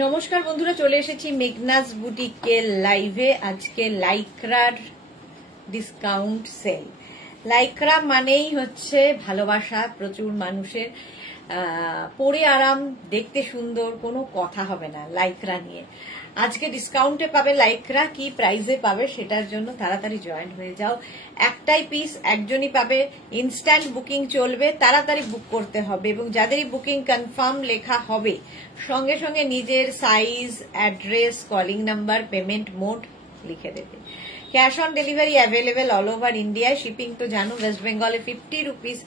নমস্কার বন্ধুরা, চলে এসেছি মেঘনাস বুটিকের লাইভে। আজকে লাইক্রার ডিসকাউন্ট সেল। লাইক্রা মানেই হচ্ছে ভালোবাসা প্রচুর মানুষের, পরে আরাম, দেখতে সুন্দর, কোনো কথা হবে না লাইক্রা নিয়ে। আজকে ডিসকাউন্টে পাবে লাইক্রা, কি প্রাইসে পাবে সেটার জন্য তাড়াতাড়ি জয়েন হয়ে যাও। একটাই পিস, একজনই পাবে। ইনস্ট্যান্ট বুকিং চলবে, তাড়াতাড়ি বুক করতে হবে এবং যাদেরই বুকিং কনফার্ম লেখা হবে সঙ্গে সঙ্গে নিজের size, address, calling number, payment mode লিখে দেবে। Cash on delivery available all over ইন্ডিয়ায়। শিপিং তো জানো, ওয়েস্ট বেঙ্গলে 50 রুপিস,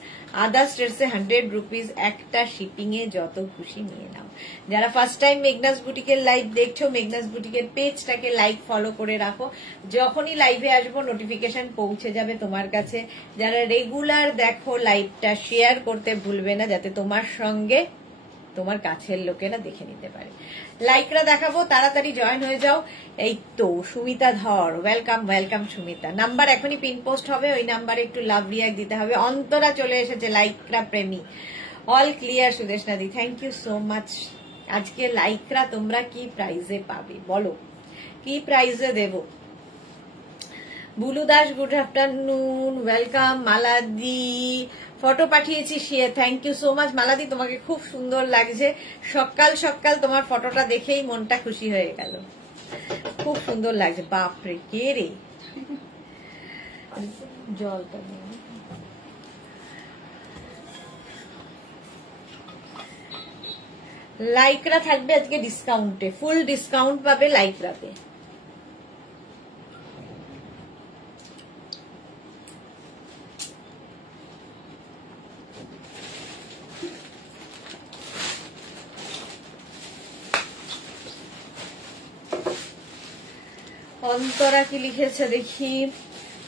আদার স্টেটসে 100 রুপিস। একটা শিপিং এ যত খুশি নিয়ে নাও। যারা ফার্স্ট টাইম মেঘনাস বুটিকের লাইভ দেখছো, মেঘনাস বুটিকের পেজটাকে লাইক ফলো করে রাখো, যখনই লাইভে আসবো নোটিফিকেশন পৌঁছে যাবে তোমার কাছে। যারা রেগুলার দেখো লাইভটা শেয়ার করতে ভুলবে না, যাতে তোমার সঙ্গে তোমার কাছের লোকেরা দেখে নিতে পারে। লাইকরা দেখাবো, তাড়াতাড়ি জয়েন হয়ে যাও। এই তো সুমিতা ধর, ওয়েলকাম ওয়েলকাম সুমিতা। নাম্বার এখনই পিন পোস্ট হবে, ওই নাম্বারে একটু লাভ রিয়াক্ট দিতে হবে। অন্তরা চলে এসেছে, লাইকরা প্রেমী। অল ক্লিয়ার সুদেশনাদি, থ্যাংক ইউ সো মাচ। আজকে লাইকরা তোমরা কি প্রাইজে পাবে বলো, কি প্রাইজে দেব? Bulu Das, good afternoon, welcome. মালাদি ফটো পাঠিয়েছি, থ্যাংক ইউ সো মাচ মালাদি, তোমাকে খুব সুন্দর লাগছে। সকাল সকাল তোমার ফটোটা দেখেই মনটা খুশি হয়ে গেল, খুব সুন্দর লাগছে। বাপরে, কে রে? জলটা লাইকরা থাকবে আজকে ডিসকাউন্টে, ফুল ডিসকাউন্ট পাবে লাইকরাতে। অন্তরা কি লিখেছে দেখি।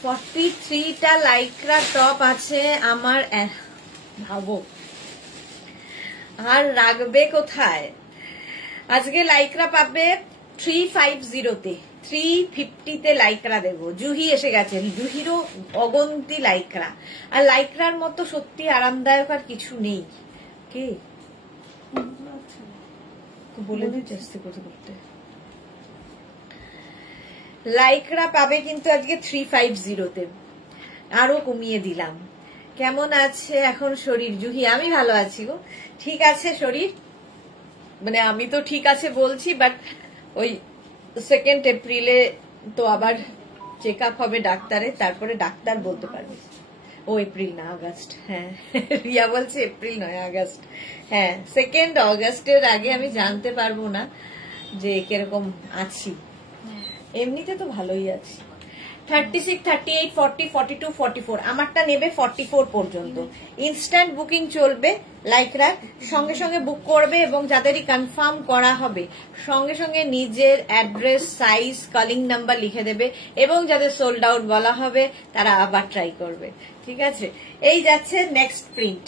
43টা লাইক্রা টপ আছে আমার, ভাবো আর রাখবে কোথায়? আজকে লাইক্রা পাবে 350-তে, 350-তে লাইক্রা দেবো। জুহি এসে গেছে, জুহিরও অগন্তি লাইক্রা। আর লাইক্রার মতো সত্যি আরামদায়ক আর কিছু নেই। কে বলে দিই চেষ্টা করতে করতে। লাইকরা পাবে কিন্তু আজকে 350-তে, আরো কমিয়ে দিলাম। কেমন আছে এখন শরীর জুহি? আমি ভালো আছি গো, ঠিক আছে শরীর, মানে আমি তো ঠিক আছে বলছি, বাট ওই 2 এপ্রিলে তো আবার চেক আপ হবে ডাক্তারে, তারপরে ডাক্তার বলতে পারবে। ও এপ্রিল না আগস্ট, হ্যাঁ রিয়া বলছে এপ্রিল নয় আগস্ট। হ্যাঁ 2 অগস্টের আগে আমি জানতে পারবো না যে কিরকম আছি। এমনিতে তো ভালোই আছে। 36, 38, 40, 42, 44, আমারটা নেবে 44 পর্যন্ত। ইনস্ট্যান্ট বুকিং চলবে লাইকরা, সঙ্গে সঙ্গে বুক করবে এবং যাদেরই কনফার্ম করা হবে সঙ্গে সঙ্গে নিজের অ্যাড্রেস, সাইজ, কলিং নাম্বার লিখে দেবে এবং যাদের সোল্ড আউট বলা হবে তারা আবার ট্রাই করবে। ঠিক আছে, এই যাচ্ছে নেক্সট প্রিন্ট।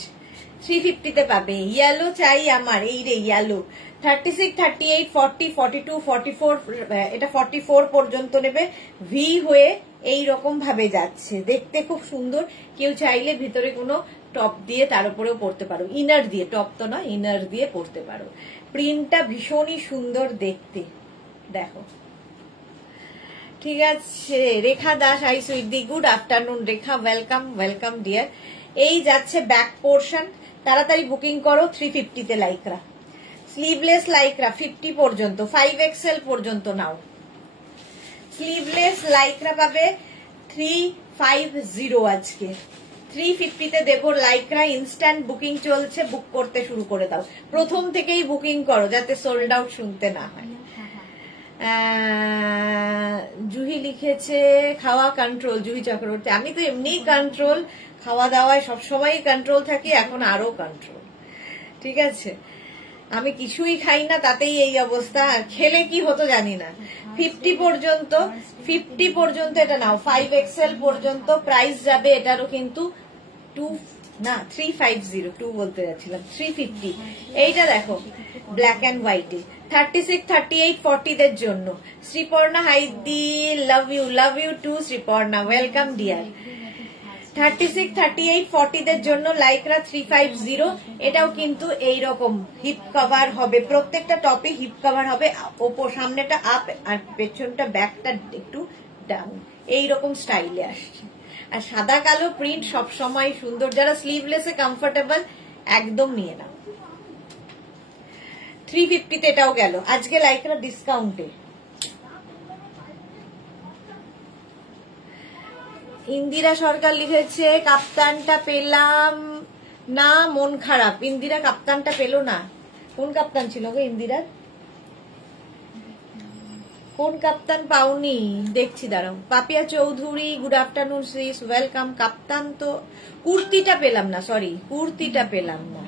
350-তে পাবে। ইয়েলো চাই আমার, এই রে ইয়েলো। 36, 38, 40, 42, 44, এটা 44 পর্যন্ত নেবে। ভি হয়ে এই রকম ভাবে যাচ্ছে, দেখতে খুব সুন্দর। কেউ চাইলে ভিতরে কোনো টপ দিয়ে তার উপরেও পরতে পারো, ইনার দিয়ে, টপ তো নয়, ইনার দিয়ে পরতে পারো। প্রিন্টটা ভীষণই সুন্দর দেখতে, দেখো। ঠিক আছে, Rekha Das, hi sweetie, good afternoon Rekha, welcome welcome dear. এই যাচ্ছে ব্যাক পোর্শন, তাড়াতাড়ি বুকিং করো। 350-তে লাইকরা, স্লিভলেস লাইকরা 50 পর্যন্ত, 5XL পর্যন্ত নাও। স্লিভলেস লাইকরা পাবে 350 আজকে। 350-তে দেবো লাইকরা। ইনস্ট্যান্ট বুকিং চলছে, বুক করতে শুরু করে দাও। প্রথম থেকেই বুকিং করো যাতে সোল্ড আউট শুনতে না হয়। জুহি লিখেছে খাওয়া কন্ট্রোল, জুহি চক্রবর্তী। আমি তো এমনি কন্ট্রোল, খাওয়া দাওয়ায় সবসময় কন্ট্রোল থাকি, এখন আরো কন্ট্রোল। ঠিক আছে, আমি কিছুই খাই না, তাতেই এই অবস্থা। খেলে কি হতো জানি না। 50 পর্যন্ত, 50 পর্যন্ত এটা নাও। 5XL পর্যন্ত প্রাইস যাবে এটারও কিন্তু 350, 2 বলতে যাচ্ছিলাম, 350। এইটা দেখো ব্ল্যাক অ্যান্ড হোয়াইটে। 36, 38, 40-দের জন্য। শ্রীপর্ণা হাইদি, love you too Sriparna, welcome dear. 36, 38, 40 দের জন্য লাইক্রা 350। এটাও কিন্তু এইরকম হিপ কভার হবে, প্রত্যেকটা টপে হিপ কভার হবে, ওপর সামনেটা আপ আর পেছনটা ব্যাকটা একটু ডাউন, এইরকম স্টাইলে আসছে। আর সাদা কালো প্রিন্ট সব সময় সুন্দর, যারা স্লিভলেসে কমফোর্টেবল একদম নিয়ে নাও। 350 এটাও গেল আজকে লাইক্রা ডিসকাউন্টে। ইন্দিরা সরকার লিখেছে কাপ্তানটা পেলাম না, মন খারাপ। ইন্দিরা কাপ্তানটা পেল না, কোন কাপ্তান ছিল গো ইন্দিরার? কোন কাপ্তান পাওনি দেখছি, দাঁড়াও। Papiya Chowdhury good afternoon sis, welcome. Kaftan তো কুর্তিটা পেলাম না, সরি কুর্তিটা পেলাম না,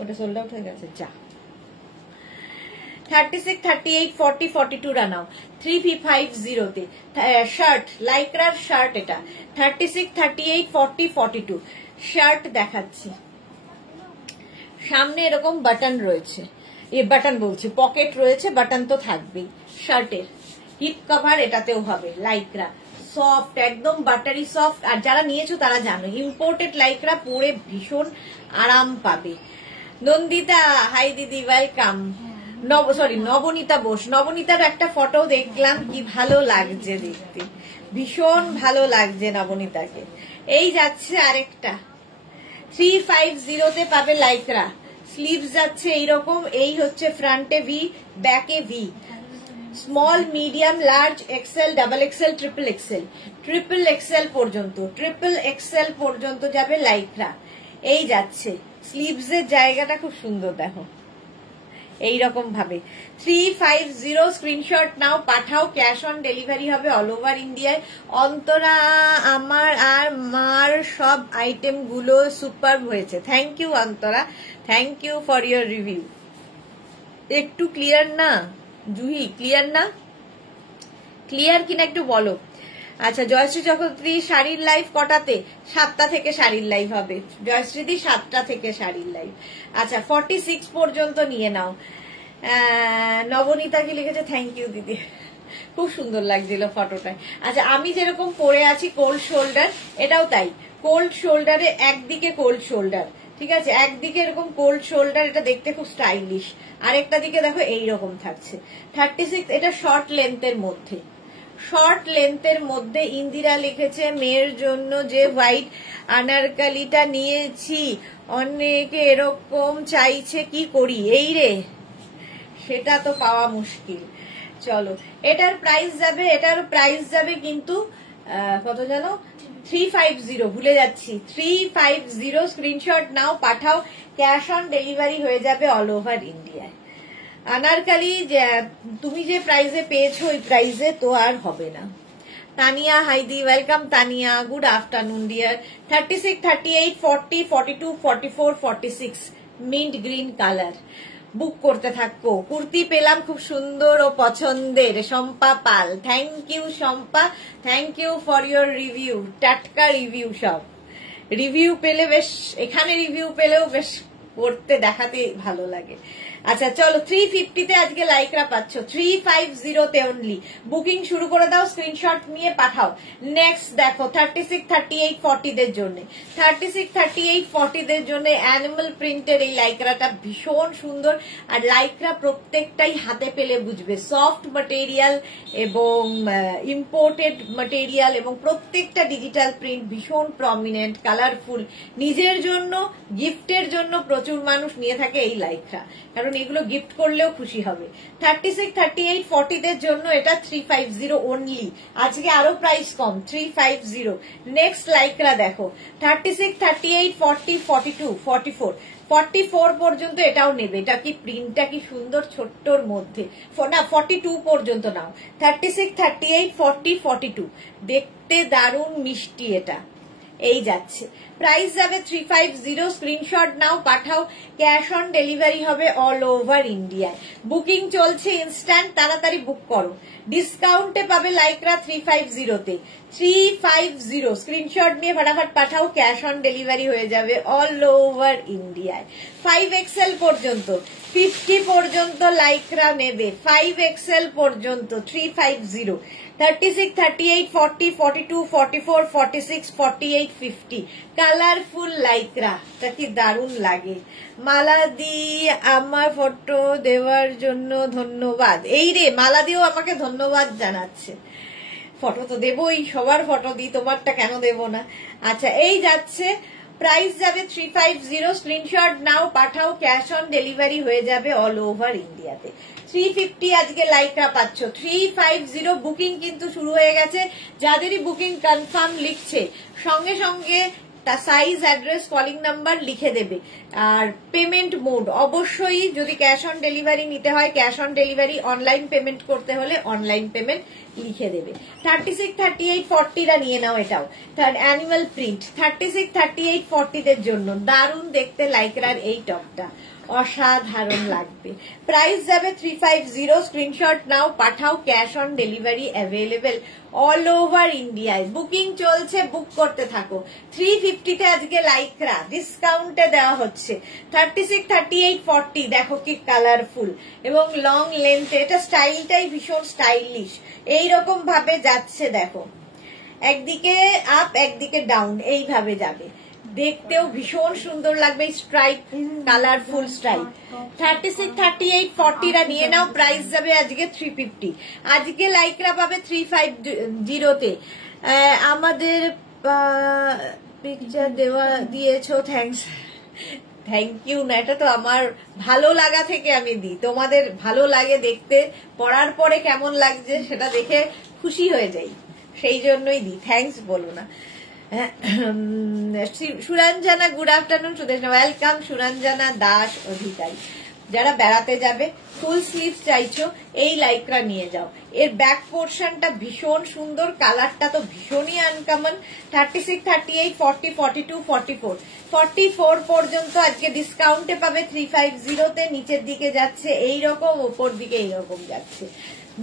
ওটা সোল্ড আউট হয়ে গেছে। যা 36, 38, 40, 42 রানাও 350 তে শার্ট, লাইক্রার শার্ট এটা। 36, 38, 40, 42 শার্ট দেখাচ্ছি। সামনে এরকম বাটন রয়েছে, বাটন বলছি পকেট রয়েছে, বাটন তো থাকবেই। শার্টের হিপ কভার এটাতেও হবে, লাইক্রা সফট, একদম বাটারি সফট। আর যারা নিয়েছো তারা জানো ইম্পোর্টেড লাইক্রা পরে ভীষণ আরাম পাবে। নন্দিতা হাই দিদি, ওয়েলকাম। নবনীতা বোস, নবনীতার একটা ফটো দেখলাম, কি ভালো লাগছে দেখতে, ভীষণ ভালো লাগছে নবনীতাকে। এই যাচ্ছে আরেকটা 350 তে পাবে লাইক্রা, স্লিভ যাচ্ছে এইরকম, এই হচ্ছে ফ্রন্টে ভি, ব্যাকে V, small, medium, large, XL, double XL, triple XL, triple XL পর্যন্ত, ট্রিপল এক্সেল পর্যন্ত যাবে লাইক্রা। এই যাচ্ছে স্লিভসের জায়গাটা খুব সুন্দর, দেখো এইরকম ভাবে। 350 স্ক্রিনশট নাও, পাঠাও, ক্যাশ অন ডেলিভারি হবে অল ওভার ইন্ডিয়ায়। অন্তরা আমার আর মার সব আইটেম গুলো সুপার হয়েছে, thank you Antara, thank you for your review. একটু ক্লিয়ার না জুহি, ক্লিয়ার না, ক্লিয়ার কিনা একটু বলো। আচ্ছা জয়শ্রী চক্রবর্তী, শাড়ির লাইভ কটাতে? 7টা থেকে শাড়ির লাইভ হবে জয়শ্রীদি, 7টা থেকে শাড়ির লাইভ। আচ্ছা 46 পর্যন্ত নিয়ে নাও। নবনীতা কি লিখেছে, থ্যাংক ইউ দিদি, খুব সুন্দর লাগছিল ফটোটায়। আচ্ছা আমি যেরকম পরে আছি কোল্ড শোল্ডার, এটাও তাই, কোল্ড শোল্ডারে একদিকে কোল্ড শোল্ডার, ঠিক আছে, একদিকে এরকম কোল্ড শোল্ডার, এটা দেখতে খুব স্টাইলিশ। আরেকটা দিকে দেখো এইরকম থাকছে। 36 এটা শর্ট লেন্থের মধ্যে, শর্ট লেন্থের মধ্যে। ইন্দিরা লিখেছে মেয়ের জন্য যে হোয়াইট আনারকালিটা নিয়েছি, অনেকে এরকম চাইছে, কি করি এই রে, সেটা তো পাওয়া মুশকিল। চলো এটার প্রাইস যাবে কিন্তু কত জানো, 350, ভুলে যাচ্ছি, 350 স্ক্রিনশট নাও, পাঠাও, ক্যাশ অন ডেলিভারি হয়ে যাবে অল ওভার ইন্ডিয়ায়। আনারকালি তুমি যে প্রাইসে পেয়েছো ওই প্রাইসে তো আর হবে না। তানিয়া হাইদি, welcome Tania, good afternoon dear. 36, 38, 40, 42, 44, 46 mint green colour, book করতে থাকো। কুর্তি পেলাম খুব সুন্দর ও পছন্দের, Shampa Pal, thank you Shampa, thank you for your review, টাটকা রিভিউ, সব রিভিউ পেলে বেশ, এখানে রিভিউ পেলেও বেশ পড়তে দেখাতে ভালো লাগে। আচ্ছা চলো 350 তে আজকে লাইক্রা পাচ্ছ, 350 তে অনলি। বুকিং শুরু করে দাও, স্ক্রিনশট নিয়ে পাঠাও। নেক্সট দেখো 36, 38, 40 দের জন্য, 36, 38, 40 দের জন্য অ্যানিমাল প্রিন্টের এই লাইক্রাটা ভীষণ সুন্দর। আর লাইক্রা প্রত্যেকটাই হাতে পেলে বুঝবে, সফট ম্যাটেরিয়াল এবং ইম্পোর্টেড ম্যাটেরিয়াল, এবং প্রত্যেকটা ডিজিটাল প্রিন্ট, ভীষণ প্রমিনেন্ট, কালারফুল। নিজের জন্য, গিফটের জন্য প্রচুর মানুষ নিয়ে থাকে এই লাইক্রা, কারণ এগুলো গিফট করলেও খুশি হবে। 36, 38, 40 দের জন্য এটা 350 অনলি, আজকে আরো প্রাইস কম, 350। নেক্সট লাইক্রা দেখো 36, 38, 40, 42, 44, 44 পর্যন্ত এটাও নেবে। এটা কি প্রিন্টটা কি সুন্দর, ছোট্টর মধ্যে, না 42 পর্যন্ত নাও। 36, 38, 40, 42 দেখতে দারুণ মিষ্টি, এটা এই যাচ্ছে। প্রাইস যাবে 350, স্ক্রিনশট নাও, পাঠাও, ক্যাশ অন ডেলিভারি হবে অল ওভার ইন্ডিয়ায়। বুকিং চলছে ইনস্ট্যান্ট, তাড়াতাড়ি বুক করো। ডিসকাউন্টে পাবে লাইক্রা 350 তে, 350 স্ক্রিনশট নিয়ে ফটাফট পাঠাও, ক্যাশ অন ডেলিভারি হয়ে যাবে অল ওভার ইন্ডিয়ায়। 5XL পর্যন্ত 50 পর্যন্ত লাইকরা নেবে, 5XL পর্যন্ত 350, 36, 38, 40, 42, 44, 46, 48, 50 কালারফুল লাইকরা, তা কি দারুণ লাগে। মালা দি আমার ফটো দেওয়ার জন্য ধন্যবাদ। এই রে মালা দিও আমাকে ধন্যবাদ জানাচ্ছে। ফটো তো দেবই, সবার ফটো দিই, তোমারটা কেন দেব না। আচ্ছা এই যাচ্ছে, প্রাইস যাবে 350, স্ক্রিনশট নাও পাঠাও, ক্যাশ অন ডেলিভারি হয়ে যাবে অল ওভার ইন্ডিয়াতে। 350 আজকে লাইকরা পাচ্ছ, 350 বুকিং কিন্তু শুরু হয়ে গেছে। যাদেরই বুকিং কনফার্ম লিখছে সঙ্গে সঙ্গে তা সাইজ, অ্যাড্রেস, কলিং নাম্বার লিখে দেবে। আর পেমেন্ট মোড অবশ্যই, যদি ক্যাশ অন ডেলিভারি নিতে হয় cash on delivery, online payment করতে হলে অনলাইন পেমেন্ট লিখে দেবে। 36, 38, 40রা নিয়ে নাও, এটাও অ্যানিমাল প্রিন্ট। 36, 38, 40দের জন্য দারুণ দেখতে লাইকরার এই টপটা, অসাধারণ লাগবে। প্রাইস যাবে 350, স্ক্রিনশট নাও পাঠাও, cash on delivery available all over ইন্ডিয়ায়। বুকিং চলছে, বুক করতে থাকো। 350তে আজকে লাইকরা ডিসকাউন্টে দেওয়া হচ্ছে। 36, 38, 40 দেখো কি কালারফুল এবং লং লেন্থে, এটা স্টাইলটাই ভীষণ স্টাইলিশ। এইরকম ভাবে যাচ্ছে দেখো, একদিকে আপ একদিকে ডাউন এইভাবে যাবে, দেখতেও ভীষণ সুন্দর লাগবে। Stripe, colourful stripe. 36, 38, 40রা নিয়ে নাও, প্রাইস যাবে আজকে 350। আজকে লাইকরা পাবে 350তে। আমাদের পিকচার দেওয়া দিয়েছো, থ্যাংকস। থ্যাংক ইউ না, এটা তো আমার ভালো লাগা থেকে আমি দিই, তোমাদের ভালো লাগে দেখতে, পড়ার পরে কেমন লাগছে সেটা দেখে খুশি হয়ে যাই, সেই জন্যই দিই, থ্যাংকস বলো না। Suranjana good afternoon, Sudeshna welcome. Suranjana Das Adhikari, যারা বেড়াতে যাবে ফুল স্লিভ চাইছো এই লাইকরা নিয়ে যাও। এর ব্যাক পোর্শনটা ভীষণ সুন্দর, কালারটা তো ভীষণই আনকমন। 36, 38, 40, 42, 44, 44 পর্যন্ত আজকে ডিসকাউন্টে পাবে 350তে। নিচের দিকে যাচ্ছে এইরকম, ওপর দিকে এইরকম যাচ্ছে।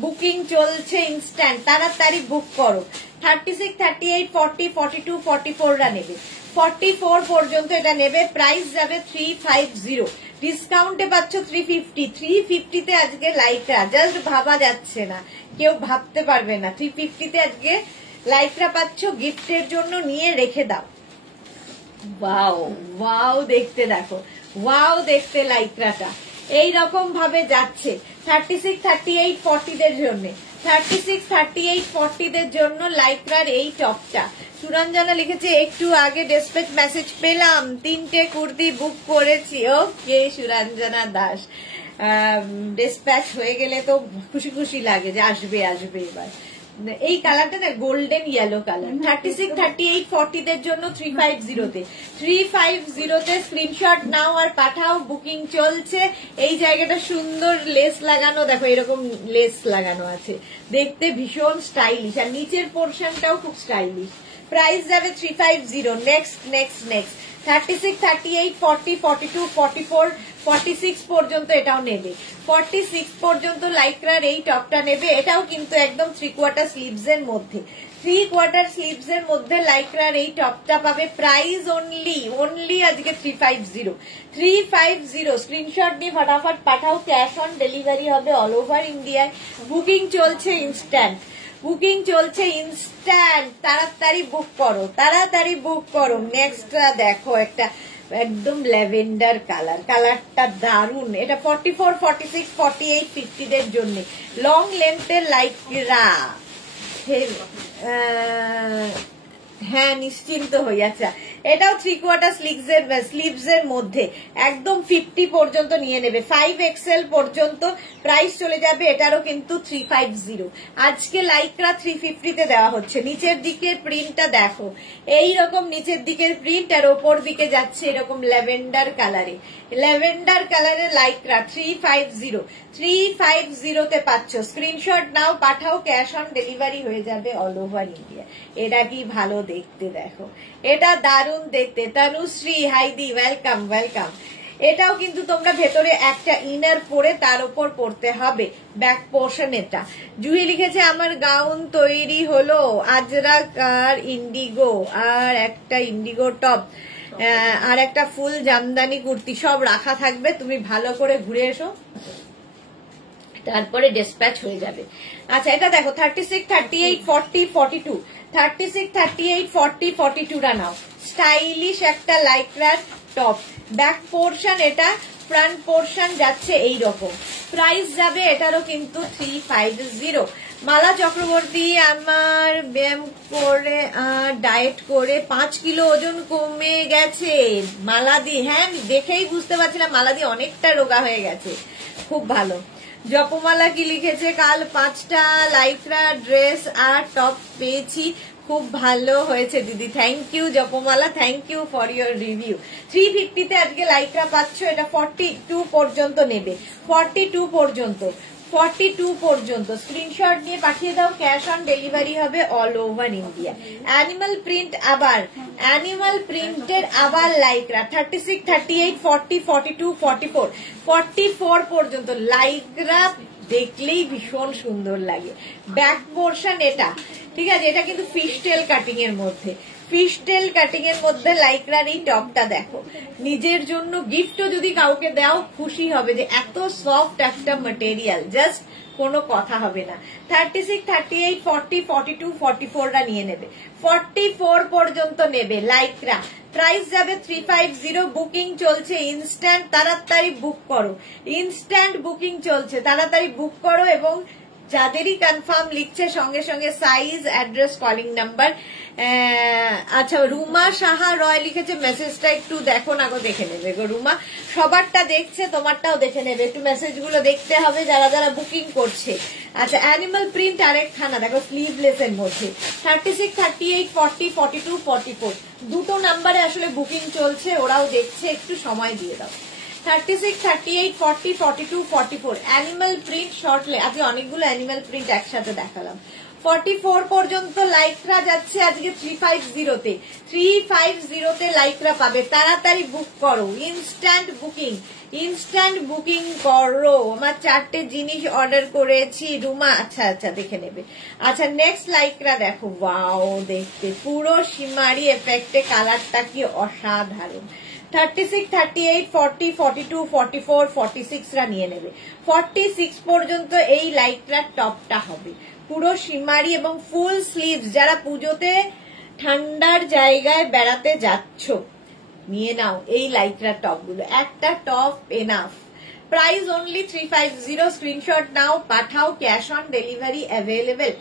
বুকিং চলছে ইনস্ট্যান্ট, তাড়াতাড়ি বুক করো। 36, 38, 40, 42, 44রা নেবে, 44 পর্যন্ত এটা নেবে। প্রাইস যাবে 350, ডিসকাউন্টে পাচ্ছ 350। 350তে আজকে লাইকরা, জাস্ট ভাবা যাচ্ছে না, কেউ ভাবতে পারবে না। 350তে আজকে লাইকরা পাচ্ছ, গিফটের জন্য নিয়ে রেখে দাও। ওয়াও ওয়াও দেখতে দেখো, ওয়াও দেখতে লাইকরাটা এইরকম ভাবে যাচ্ছে। 36, 38, 40দের জন্য, 36, 38, 40দের জন্য লাইকরার এই টপটা। সুরঞ্জনা লিখেছে একটু আগে ডেসপ্যাচ মেসেজ পেলাম, 3টে কুর্তি বুক করেছি। ওকে সুরঞ্জনা দাস, ডেসপ্যাচ হয়ে গেলে তো খুশি খুশি লাগে যে আসবে আসবে। এবার এই কালারটা না গোল্ডেন ইয়েলো কালার। 36, 38, 40দের জন্য 350তে, 350তে স্ক্রিনশট নাও আর পাঠাও, বুকিং চলছে। এই জায়গাটা সুন্দর লেস লাগানো, দেখো এরকম লেস লাগানো আছে, দেখতে ভীষণ স্টাইলিশ, আর নিচের পোর্শনটাও খুব স্টাইলিশ। প্রাইস যাবে 350। নেক্সট নেক্সট নেক্সট 36, 38, 40, 42, 44, 46 পর্যন্ত এটাও নেবে। 46 পর্যন্ত লাইকরার এই টপটা নেবে। এটাও কিন্তু একদম 3/4 স্লিভস এর মধ্যে, 3/4 স্লিভস এর মধ্যে লাইকরার এই টপটা পাবে। প্রাইস অনলি আজকে 350, 350। স্ক্রিনশট নিয়ে ফটাফট পাঠাও, ক্যাশ অন ডেলিভারি হবে অল ওভার ইন্ডিয়ায়। বুকিং চলছে ইনস্ট্যান্ট, বুকিং চলছে ইনস্ট্যান্ট, তাড়াতাড়ি বুক করো, তাড়াতাড়ি বুক করো। নেক্সটটা দেখো, একটা একদম ল্যাভেন্ডার কালার, কালারটা দারুন। এটা 44, 46, 48, 50দের জন্য লং লেন্থের লাইকরা। হ্যাঁ নিশ্চিন্ত হই। আচ্ছা এটাও 3/4 স্লিভস এর মধ্যে, একদম 50 পর্যন্ত নিয়ে নেবে, 5XL পর্যন্ত প্রাইস চলে যাবে। এটারও কিন্তু 350। আজকে লাইকরা 350তে দেওয়া হচ্ছে। নিচের দিকের প্রিন্টটা দেখো, এইরকম নিচের দিকের প্রিন্ট, আর ওপর দিকে যাচ্ছে এরকম ল্যাভেন্ডার কালারে, ল্যাভেন্ডার কালারে লাইকরা 350, 350তে পাচ্ছ। স্ক্রিনশট নাও পাঠাও, ক্যাশ অন ডেলিভারি হয়ে যাবে অল ওভার ইন্ডিয়া। এটা কি ভালো দেখতে দেখো, এটা দারুণ দেখতে। তনুশ্রী হাইদি ওয়েলকাম ওয়েলকাম। এটাও কিন্তু তোমরা ভেতরে একটা ইনার পরে তার উপর পরতে হবে। ব্যাক পোর্শন এটা। জুহি লিখেছে আমার গাউন তৈরি হলো, আজরাক আর ইন্ডিগো, আর একটা ইন্ডিগো টপ, আর একটা ফুল জামদানি কুর্তি, সব রাখা থাকবে, তুমি ভালো করে ঘুরে এসো, তারপরে ডিসপ্যাচ হয়ে যাবে। আচ্ছা এটা দেখো 36, 38, 40, 42, 36, 38, 40, 42 টা নাও। স্টাইলিশ একটা লাইক্রার টপ, ব্যাক পোর্শন এটা, ফ্রন্ট পোর্শন যাচ্ছে এই রকম। প্রাইস যাবে এটারও কিন্তু 350। মালা চক্রবর্তী আমার ব্যায়াম করে ডায়েট করে 5 কিলো ওজন কমে গেছে। মালাদি, হ্যাঁ আমি দেখেই বুঝতে পারছিলাম মালাদি অনেকটা রোগা হয়ে গেছে, খুব ভালো। জপমালা কি লিখেছে, কাল 5টা লাইক্রা ড্রেস আর টপ পেয়েছি, খুব ভালো হয়েছে দিদি, thank you Japamala, thank you for your review. 350 তে আজকে লাইক্রা পাচ্ছ, এটা 42 পর্যন্ত নেবে, 42 পর্যন্ত স্ক্রিনশট নিয়ে পাঠিয়ে দাও, ক্যাশ অন ডেলিভারি হবে all over India. Animal print, আবার অ্যানিমাল প্রিন্টের আবার লাইক্রা 36, 38, 40, 42, 44, 44 পর্যন্ত লাইক্রা দেখলেই ভীষণ সুন্দর লাগে। ব্যাক পোর্শন এটা, ঠিক আছে, এটা কিন্তু ফিশটেল কাটিং এর মধ্যে, ফিশটেল কাটিং এর মধ্যে লাইক্রার এই টপটা দেখো, নিজের জন্য গিফটও যদি কাউকে দাও খুশি হবে যে এত সফট একটা ম্যাটেরিয়াল, জাস্ট কোনো কথা হবে না। 36, 38, 40, 42, 44 টা নিয়ে নেবে, 44 পর্যন্ত নেবে লাইক্রা। প্রাইস যাবে 350। বুকিং চলছে ইনস্ট্যান্ট, তাড়াতাড়ি বুক করো, ইনস্ট্যান্ট বুকিং চলছে, তাড়াতাড়ি বুক করো। এবং যাদেরই কনফার্ম লিখছে সঙ্গে সঙ্গে সাইজ, অ্যাড্রেস, কলিং নাম্বার। আচ্ছা রুমা সাহা রয় লিখেছে, মেসেজটা একটু দেখো না গো, দেখে নেবে গো রুমা, সবারটা দেখছে, তোমারটাও দেখে নেবে, একটু মেসেজগুলো দেখতে হবে যারা যারা বুকিং করছে। আচ্ছা অ্যানিমাল প্রিন্ট আরেকখানা দেখো, স্লিভলেস এর মধ্যে 36, 38, 40, 42, 44 দুটো নাম্বারে আসলে বুকিং চলছে, ওরাও দেখছে, একটু সময় দিয়ে দাও। 36, 38, 40, 42, 44 অ্যানিমাল প্রিন্ট শর্টলে, আজকে অনেকগুলো অ্যানিমাল প্রিন্ট একসাথে দেখালাম। 44 পর্যন্ত লাইক্রা যাচ্ছে আজকে 350 তে, 350 তে লাইক্রা পাবে, তাড়াতাড়ি বুক করো, ইনস্ট্যান্ট বুকিং করো। আমার 4টে জিনিস অর্ডার করেছি রুমা, আচ্ছা আচ্ছা দেখে নেবে। আচ্ছা নেক্সট লাইক্রা দেখো, ওয়াও দেখতে পুরো শিমারি এফেক্টে, কালারটা কি অসাধারণ। 36, 38, 40, 42, 44, 46 রা নিয়ে নেবে, 46 পর্যন্ত এই লাইক্রার টপটা হবে, পুরো শিমারি এবং ফুল স্লিভস। যারা পুজোতে ঠান্ডার জায়গায় বেড়াতে যাচ্ছ নিয়ে নাও এই লাইক্রার টপ গুলো, একটা top enough. Price only 350। Screenshot নাও, পাঠাও, cash on delivery available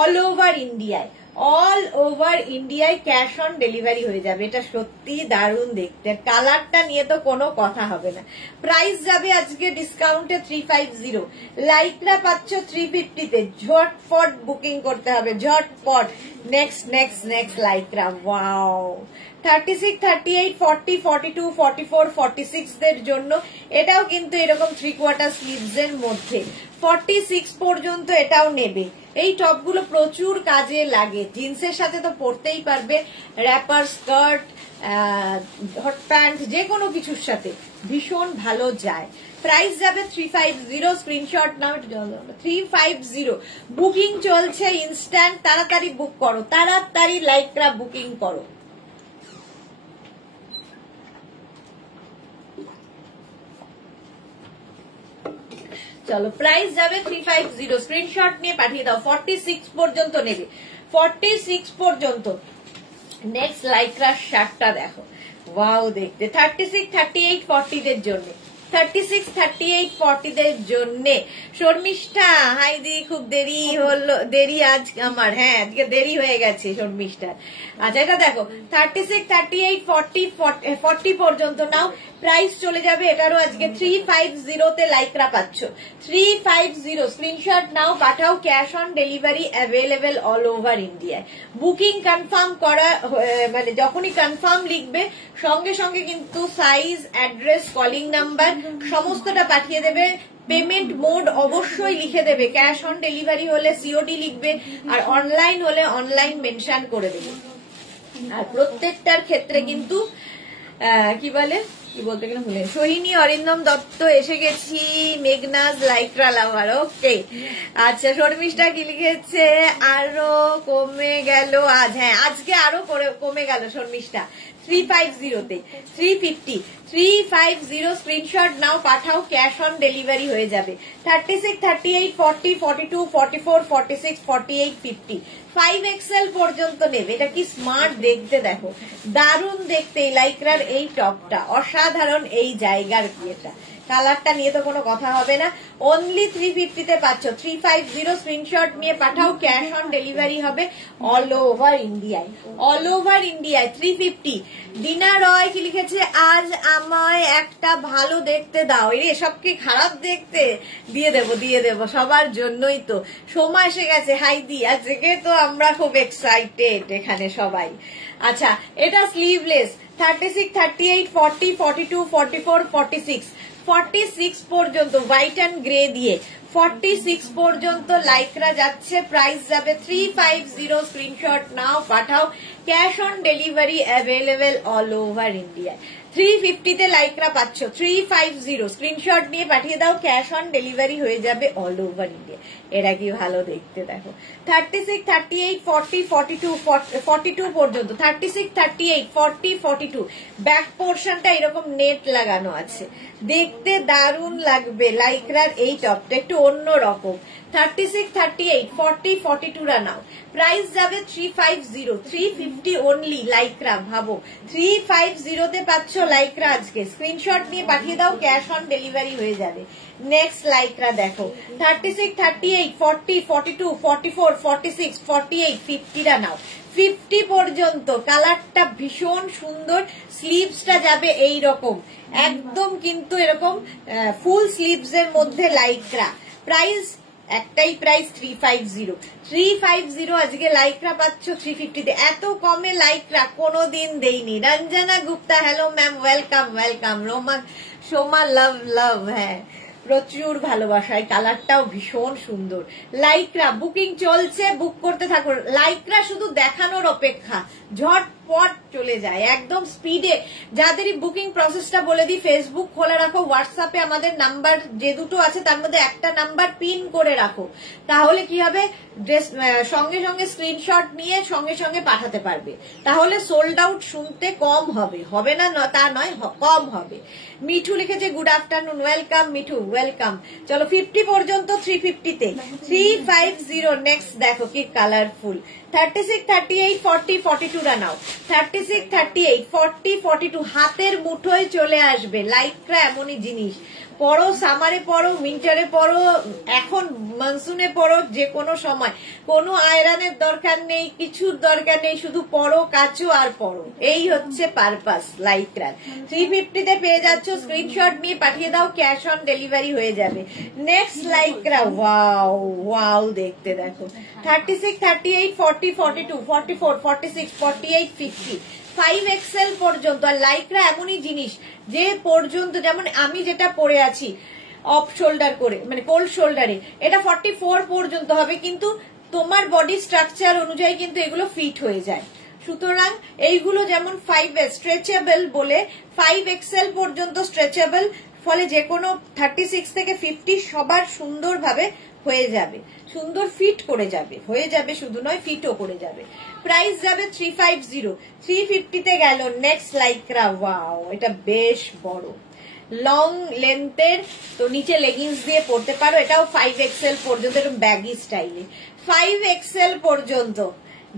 all over ইন্ডিয়ায়, অল ওভার ইন্ডিয়ায় ক্যাশ অন ডেলিভারি হয়ে যাবে। এটা সত্যি দারুণ দেখতে, কালারটা নিয়ে তো কোনো কথা হবে না। প্রাইস যাবে আজকে ডিসকাউন্টে 350, লাইক্রা পাচ্ছ 350 তে, ঝটপট বুকিং করতে হবে, ঝটপট। নেক্সট লাইক্রা, ওয়াও 36, 38, 40, 42, 44, 46 দের জন্য এটাও কিন্তু এরকম 3/4 স্লিভস এর মধ্যে, 46 পর্যন্ত এটাও নেবে। এই টপগুলো প্রচুর কাজে লাগে, জিন্সের সাথে তো পরতেই পারবে, র্যাপার, স্কার্ট, হট প্যান্ট, যে কোনো কিছুর সাথে ভীষণ ভালো যায়। প্রাইস যাবে 350। স্ক্রিনশট নাও, 350 বুকিং চলছে ইনস্ট্যান্ট, তাড়াতাড়ি বুক করো, তাড়াতাড়ি লাইক্রা বুকিং করো। চলো প্রাইস যাবে 350, স্ক্রিনশট নিয়ে পাঠিয়ে দাও। 46 পর্যন্ত নেবে, 46 পর্যন্ত। নেক্সট লাইক্রা শার্টটা দেখো, ওয়াও দেখতে, 36, 38, 40 দের জন্য, 36, 38, 40 দের জন্য। শর্মিষ্ঠা হাই দি, খুব দেরি হলো, দেরি আজ আমার, হ্যাঁ আজকে দেরি হয়ে গেছে শর্মিষ্ঠা। আচ্ছা এটা দেখো 36, 38, 40, 40 পর্যন্ত নাও। প্রাইস চলে যাবে এটারও আজকে 350 তে লাইক্রা পাচ্ছ, 350। স্ক্রিনশট নাও, পাঠাও, cash on delivery available all over ইন্ডিয়ায়। বুকিং কনফার্ম করা মানে যখনই কনফার্ম লিখবে সঙ্গে সঙ্গে কিন্তু সাইজ, অ্যাড্রেস, কলিং নাম্বার সমস্তটা পাঠিয়ে দেবে। পেমেন্ট মোড অবশ্যই লিখে দেবে, ক্যাশ অন ডেলিভারি হলে সিওডি লিখবে, আর অনলাইন হলে অনলাইন মেনশন করে দেবে। আর প্রত্যেকটার ক্ষেত্রে কিন্তু কি বলে কি বলতে গেলে ভুলে, সোহিনী অরিন্দম দত্ত এসে গেছি, মেঘনাজ লাইক্রা লাভার, ওকে। আচ্ছা শর্মিষ্ঠা কি লিখেছে, আরো কমে গেল আজ, হ্যাঁ আজকে আরো কমে গেল শর্মিষ্ঠা, 350 তে 350, 350 স্ক্রিনশট নাও, পাঠাও, ক্যাশ অন ডেলিভারি হয়ে যাবে। 36, 38, 40, 42, 44, 46, 48, 50, 5XL পর্যন্ত নেবে। এটা কি স্মার্ট দেখতে, দেখো দারুণ দেখতে এই লাইক্রার এই টপটা, অসাধারণ এই জায়গার বিয়েটা। কালারটা নিয়ে তো কোনো কথা হবে না, অনলি 350 তে পাচ্ছ। 350 স্ক্রিনশট নিয়ে পাঠাও, ক্যাশ অন ডেলিভারি হবে অল ওভার ইন্ডিয়ায়, অল ওভার ইন্ডিয়ায় 350। ডিনা রয় কি লিখেছে, আজ আমায় একটা ভালো দেখতে দাও। এসব কি খারাপ দেখতে? দিয়ে দেবো সবার জন্যই তো। সময় এসে গেছে, হাইদি আজকে তো আমরা খুব এক্সাইটেড এখানে সবাই। আচ্ছা এটা স্লিভলেস, 36, 38, 40, 42, 44, 46, 46 পর্যন্ত হোয়াইট অ্যান্ড গ্রে দিয়ে 46 পর্যন্ত লাইক্রা যাচ্ছে। প্রাইস যাবে 350, স্ক্রিনশট নাও, পাঠাও, cash on delivery available all over India. 350 তে লাইক্রা পাচ্ছ, 350 স্ক্রিনশট নিয়ে পাঠিয়ে দাও, ক্যাশ অন ডেলিভারি হয়ে যাবে অল ওভার ইন্ডিয়া। এরা কি ভালো দেখতে দেখো। 36, 38, 40, 42, 42 পর্যন্ত, 36, 38, 40, 42 ব্যাক পোর্শনটা এরকম নেট লাগানো আছে, দেখতে দারুণ লাগবে। লাইক্রার এই টপটা একটু অন্য রকম। 36, 38, 40, 42 রা নাও, প্রাইস যাবে 350, 350 অনলি লাইক্রা। ভাবো 350 তে পাচ্ছ লাইক্রা আজকে, স্ক্রিনশট নিয়ে পাঠিয়ে দাও, ক্যাশ অন ডেলিভারি হয়ে যাবে। নেক্সট লাইক্রা দেখো, 36, 38, 40, 42, 44, 46, 48, 50 রা নাও, 50 পর্যন্ত। কালারটা ভীষণ সুন্দর, স্লিভসটা যাবে এই রকম একদম, কিন্তু এরকম ফুল স্লিভস এর মধ্যে লাইক্রা। প্রাইস একটাই প্রাইস 350, 350 আজকে লাইক্রা পাচ্ছ 350 তে। এত কমে লাইক্রা কোনোদিন দেইনি। Ranjana Gupta, hello ma'am, welcome welcome. Soma love, হ্যাঁ প্রচুর ভালোবাসা, এই কালারটাও ভীষণ সুন্দর। লাইক্রা বুকিং চলছে, বুক করতে থাকুন। লাইক্রা শুধু দেখানোর অপেক্ষা, ঝটপট চলে যায় একদম স্পিডে। যাদেরই বুকিং প্রসেসটা বলে দিই, ফেসবুক খোলা রাখো, হোয়াটসঅ্যাপে আমাদের নাম্বার যে দুটো আছে তার মধ্যে একটা নাম্বার পিন করে রাখো, তাহলে কি হবে সঙ্গে সঙ্গে স্ক্রিনশট নিয়ে সঙ্গে সঙ্গে পাঠাতে পারবে। তাহলে সোল্ড আউট শুনতে কম হবে, হবে না তা নয়, কম হবে। মিঠু লিখেছে good afternoon, welcome Mithu, welcome. চলো 50 পর্যন্ত 350 তে 350। নেক্সট দেখো কি কালারফুল, 36, 38, 40, 42 রা নাও, 36, 38, 40, 42 হাতের মুঠোয় চলে আসবে। লাইক্রা এমনই জিনিস, পরো সামারে পরো, উইন্টারে পরো, এখন মনসুনে পরো, যে কোনো সময়, কোনো আয়রনের দরকার নেই, কিছুর দরকার নেই, শুধু পরো, কাচো আর পরো, এই হচ্ছে পারপাস লাইক্রার। 350 তে পেয়ে যাচ্ছ, স্ক্রিনশট নিয়ে পাঠিয়ে দাও, ক্যাশ অন ডেলিভারি হয়ে যাবে। নেক্সট লাইক্রা, ওয়াও ওয়াও দেখতে দেখো, 36, 38, 40, 42, 44, 46, 48, 50, 5XL পর্যন্ত। আর লাইক্রা এমনই জিনিস যে পর্যন্ত, যেমন আমি যেটা পরে আছি অফ শোল্ডার করে, মানে কোল্ড শোল্ডারে, এটা 44 পর্যন্ত হবে, কিন্তু তোমার বডি স্ট্রাকচার অনুযায়ী কিন্তু এগুলো ফিট হয়ে যায়। সুতরাং এইগুলো যেমন 5S স্ট্রেচেবল বলে 5XL পর্যন্ত স্ট্রেচেবল, ফলে যে কোনো 36 থেকে 50 সবার সুন্দরভাবে হয়ে যাবে, সুন্দর ফিট করে যাবে, হয়ে যাবে শুধু নয় ফিটও করে যাবে। প্রাইস যাবে 350, 350 তে গেল। নেক্সট লাইক্রা, ওয়াও এটা বেশ বড় লং লেন্থের, তো নিচে লেগিংস দিয়ে পরতে পারো। এটাও 5XL পর্যন্ত, এরকম ব্যাগি স্টাইলে 5XL পর্যন্ত।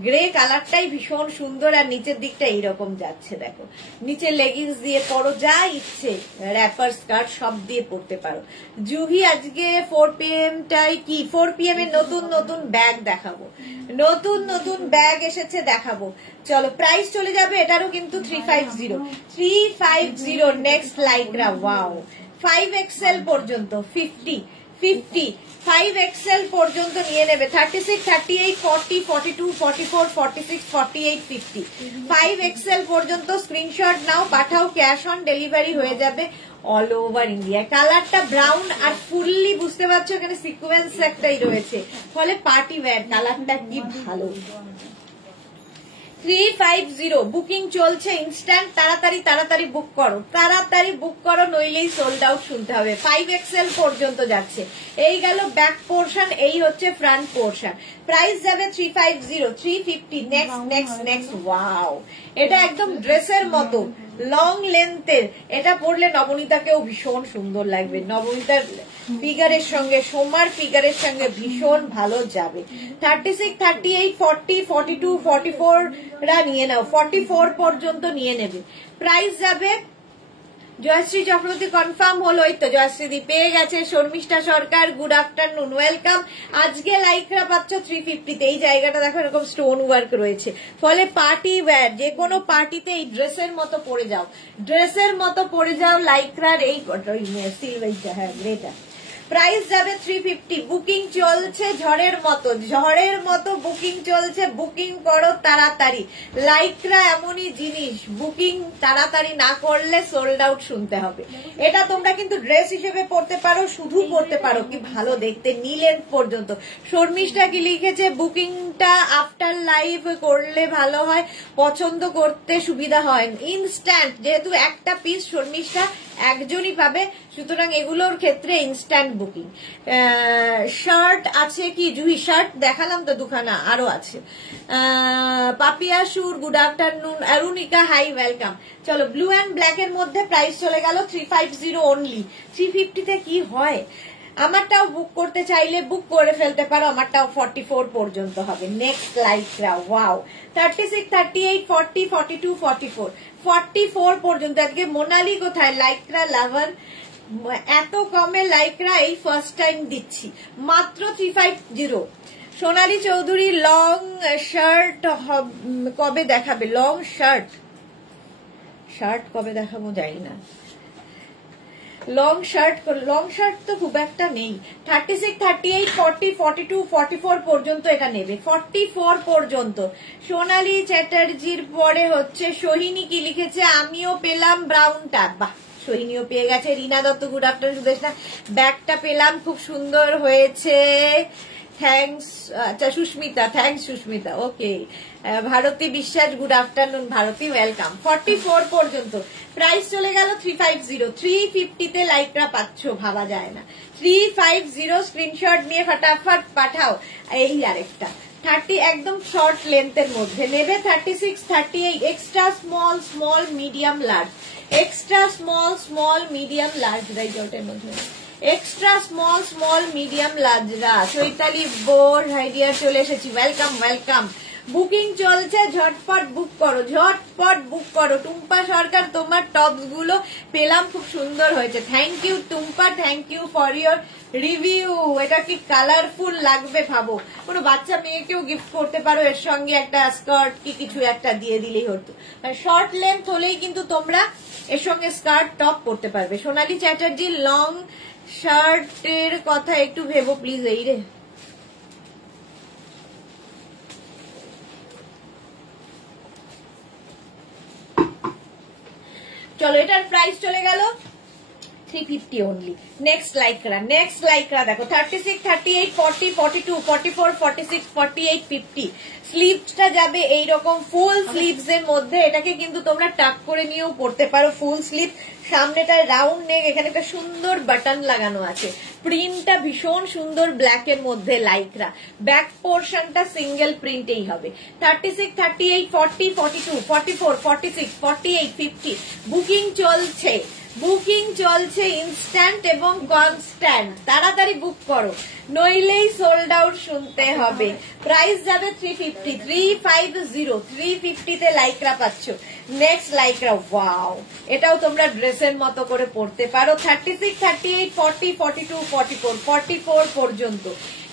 গ্রে কালারটাই ভীষণ সুন্দর, আর নিচের দিকটা এইরকম যাচ্ছে দেখো, নিচে লেগিংস দিয়ে পরো, যা ইচ্ছে র্যাপার স্কার্ট সব দিয়ে পরতে পারো। জুহি আজকে 4 PM টাই কি 4 PM এর নতুন নতুন ব্যাগ দেখাবো, নতুন নতুন ব্যাগ এসেছে দেখাবো। চলো প্রাইস চলে যাবে এটারও কিন্তু 350, 350। নেক্সট লাইক্রা, ওয়াও 5XL পর্যন্ত, 50, 5XL পর্যন্ত নিয়ে নেবে। 36, 38, 40, 42, 44, 46, 48, 50, 5XL পর্যন্ত স্ক্রিনশট নাও, পাঠাও, ক্যাশ অন ডেলিভারি হয়ে যাবে অল ওভার ইন্ডিয়া। কালারটা ব্রাউন আর ফুললি বুঝতে পারছো এখানে সিকোয়েন্স একটাই রয়েছে, ফলে পার্টি ওয়্যার। কালারটা কি ভালো, 350 বুকিং চলছে ইনস্ট্যান্ট, তাড়াতাড়ি তাড়াতাড়ি বুক করো, তাড়াতাড়ি বুক করো, নইলেই সোল্ড আউট শুনতে হবে। 5XL পর্যন্ত যাচ্ছে। এই গেল ব্যাক পোর্শন, এই হচ্ছে ফ্রন্ট পোর্শন। প্রাইস যাবে 350, 350। Next next next. ওয়াও, এটা একদম ড্রেসের মতো লং লেন্থের। এটা পরলে নবনীতাকেও ভীষণ সুন্দর লাগবে, নবনীতার ফিগারের সঙ্গে, সোমার ফিগারের সঙ্গে ভীষণ ভালো যাবে। 36, 38, 40, 42, 44 রা নিয়ে নাও, 44 পর্যন্ত নিয়ে নেবে। প্রাইস যাবে, জয়শ্রী চক্রবর্তী কনফার্ম হলো, এই তো জয়শ্রীদি পেয়ে গেছে। শর্মিষ্ঠা সরকার গুড আফটারনুন, ওয়েলকাম। আজকে লাইকরা পাচ্ছ 350-তে। এই জায়গাটা দেখো এরকম স্টোন ওয়ার্ক রয়েছে, ফলে পার্টি ওয়্যার, যে কোনো পার্টিতে এই ড্রেসের মতো পরে যাও, ড্রেসের মতো পরে যাও লাইকরার এই সিলভারটা। হ্যাঁ, গ্রেটা। প্রাইস যাবে 350। বুকিং চলছে ঝড়ের মতো, ঝড়ের মতো বুকিং চলছে। বুকিং করো তাড়াতাড়ি, লাইকরা এমনই জিনিস, বুকিং তাড়াতাড়ি না করলে সোল্ড আউট শুনতে হবে। এটা তোমরা কিন্তু ড্রেস হিসেবে পরতে পারো, শুধু পরতে পারো, কি ভালো দেখতে, নি লেন্থ পর্যন্ত। শর্মিষ্ঠা কি লিখেছে, বুকিংটা আফটার লাইভ করলে ভালো হয়, পছন্দ করতে সুবিধা হয়। ইনস্ট্যান্ট, যেহেতু একটা পিস শর্মিষ্ঠা একজনই পাবে, সুতরাং এগুলোর ক্ষেত্রে ইনস্ট্যান্ট বুকিং। শার্ট আছে কি জুহি? শার্ট দেখালাম তো দুখানা, আরো আছে। পাপিয়া সুর good afternoon, Arunika hi welcome. চলো, ব্লু অ্যান্ড ব্ল্যাক এর মধ্যে প্রাইস চলে গেল 350 অনলি। 350-তে কি হয়? আমারটাও বুক করতে চাইলে বুক করে ফেলতে পারো, আমারটাও 44 পর্যন্ত হবে। নেক্সট লাইকরা, ওয়াও, 36, 38, 40, 42, 44, 44 পর্যন্ত। আজকে মোনালি কোথায়? লাইকরা লাভার, এত কমে লাইকরা এই ফার্স্ট টাইম দিচ্ছি, মাত্র 350। সোনালী চৌধুরী লং শার্ট কবে দেখাবে? লং শার্ট, শার্ট কবে দেখাবো জানি না। লং শার্ট তো খুব একটা নেই। 36, 38, 40, 42, 44 পর্যন্ত এটা নেবে, 44 পর্যন্ত। সোনালী চ্যাটার্জির পরে হচ্ছে সোহিনী কি লিখেছে, আমিও পেলাম ব্রাউনটা। বাহ, সোহিনীও পেয়ে গেছে। রীনা দত্ত গুড আফটারনুন, সুদেশনা ব্যাগটা পেলাম, খুব সুন্দর হয়েছে, থ্যাংকস। আচ্ছা সুস্মিতা, থ্যাংকস সুস্মিতা, ওকে। ভারতী বিশ্বাস গুড আফটারনুন, ভারতী ওয়েলকাম। 44 পর্যন্ত প্রাইস চলে গেল 350। 350-তে লাইকরা পাচ্ছ, ভাবা যায় না। 350 স্ক্রিনশট নিয়ে ফটাফট পাঠাও। এই আরেকটা 30 একদম শর্ট লেন্থের মধ্যে নেবে। 36, 38 extra small, small, medium, large, extra small, small, medium, large, রাইটের মধ্যে এক্সট্রা স্মল, স্মল, মিডিয়াম, লার্জরা। চৈতালি বোর আইডিয়া চলে এসেছি, ওয়েলকাম ওয়েলকাম। বুকিং চলছে, ঝটপট বুক করো, ঝটপট বুক করো। টুম্পা সরকার, তোমার টপস গুলো পেলাম, খুব সুন্দর হয়েছে। Thank you Tumpa, thank you for your review. এটা কি কালারফুল লাগবে ভাবো, কোনো বাচ্চা মেয়েকেও গিফট করতে পারো, এর সঙ্গে একটা স্কার্ট কি কিছু একটা দিয়ে দিলেই হতো। শর্ট লেন্থ হলেই কিন্তু তোমরা এর সঙ্গে স্কার্ট টপ করতে পারবে। সোনালী চ্যাটার্জি লং শার্টের কথা একটু ভেবো প্লিজ। এই রে, চলো, এটার প্রাইস চলে গেল 350 অনলি। নেক্সট লাইকরা দেখো, 36, 38, 40, 42, 44, 46, 48, 50। স্লিভসটা যাবে এইরকম ফুল স্লিভস এর মধ্যে। এটাকে কিন্তু তোমরা টাক করে নিয়েও পড়তে পারো, ফুল স্লিভ। সামনেটা রাউন্ড নেক, এখানে একটা সুন্দর বাটন লাগানো আছে, প্রিন্টটা ভীষণ সুন্দর ব্ল্যাক এর মধ্যে লাইকরা। ব্যাক পোর্শনটা সিঙ্গেল প্রিন্টেই হবে। 36, 38, 40, 42, 44, 46, 48, 50। বুকিং চলছে, বুকিং চলছে ইনস্ট্যান্ট এবং কনস্ট্যান্ট। তাড়াতাড়ি বুক করো, নইলেই সোল্ড আউট শুনতে হবে। প্রাইস যাবে 350, 350, 350-তে লাইকরা পাচ্ছ। নেক্সট লাইকরা, ওয়াও, এটাও তোমরা ড্রেসের মতো করে পরতে পারো। 36, 38, 40, 42, 44, 44 পর্যন্ত।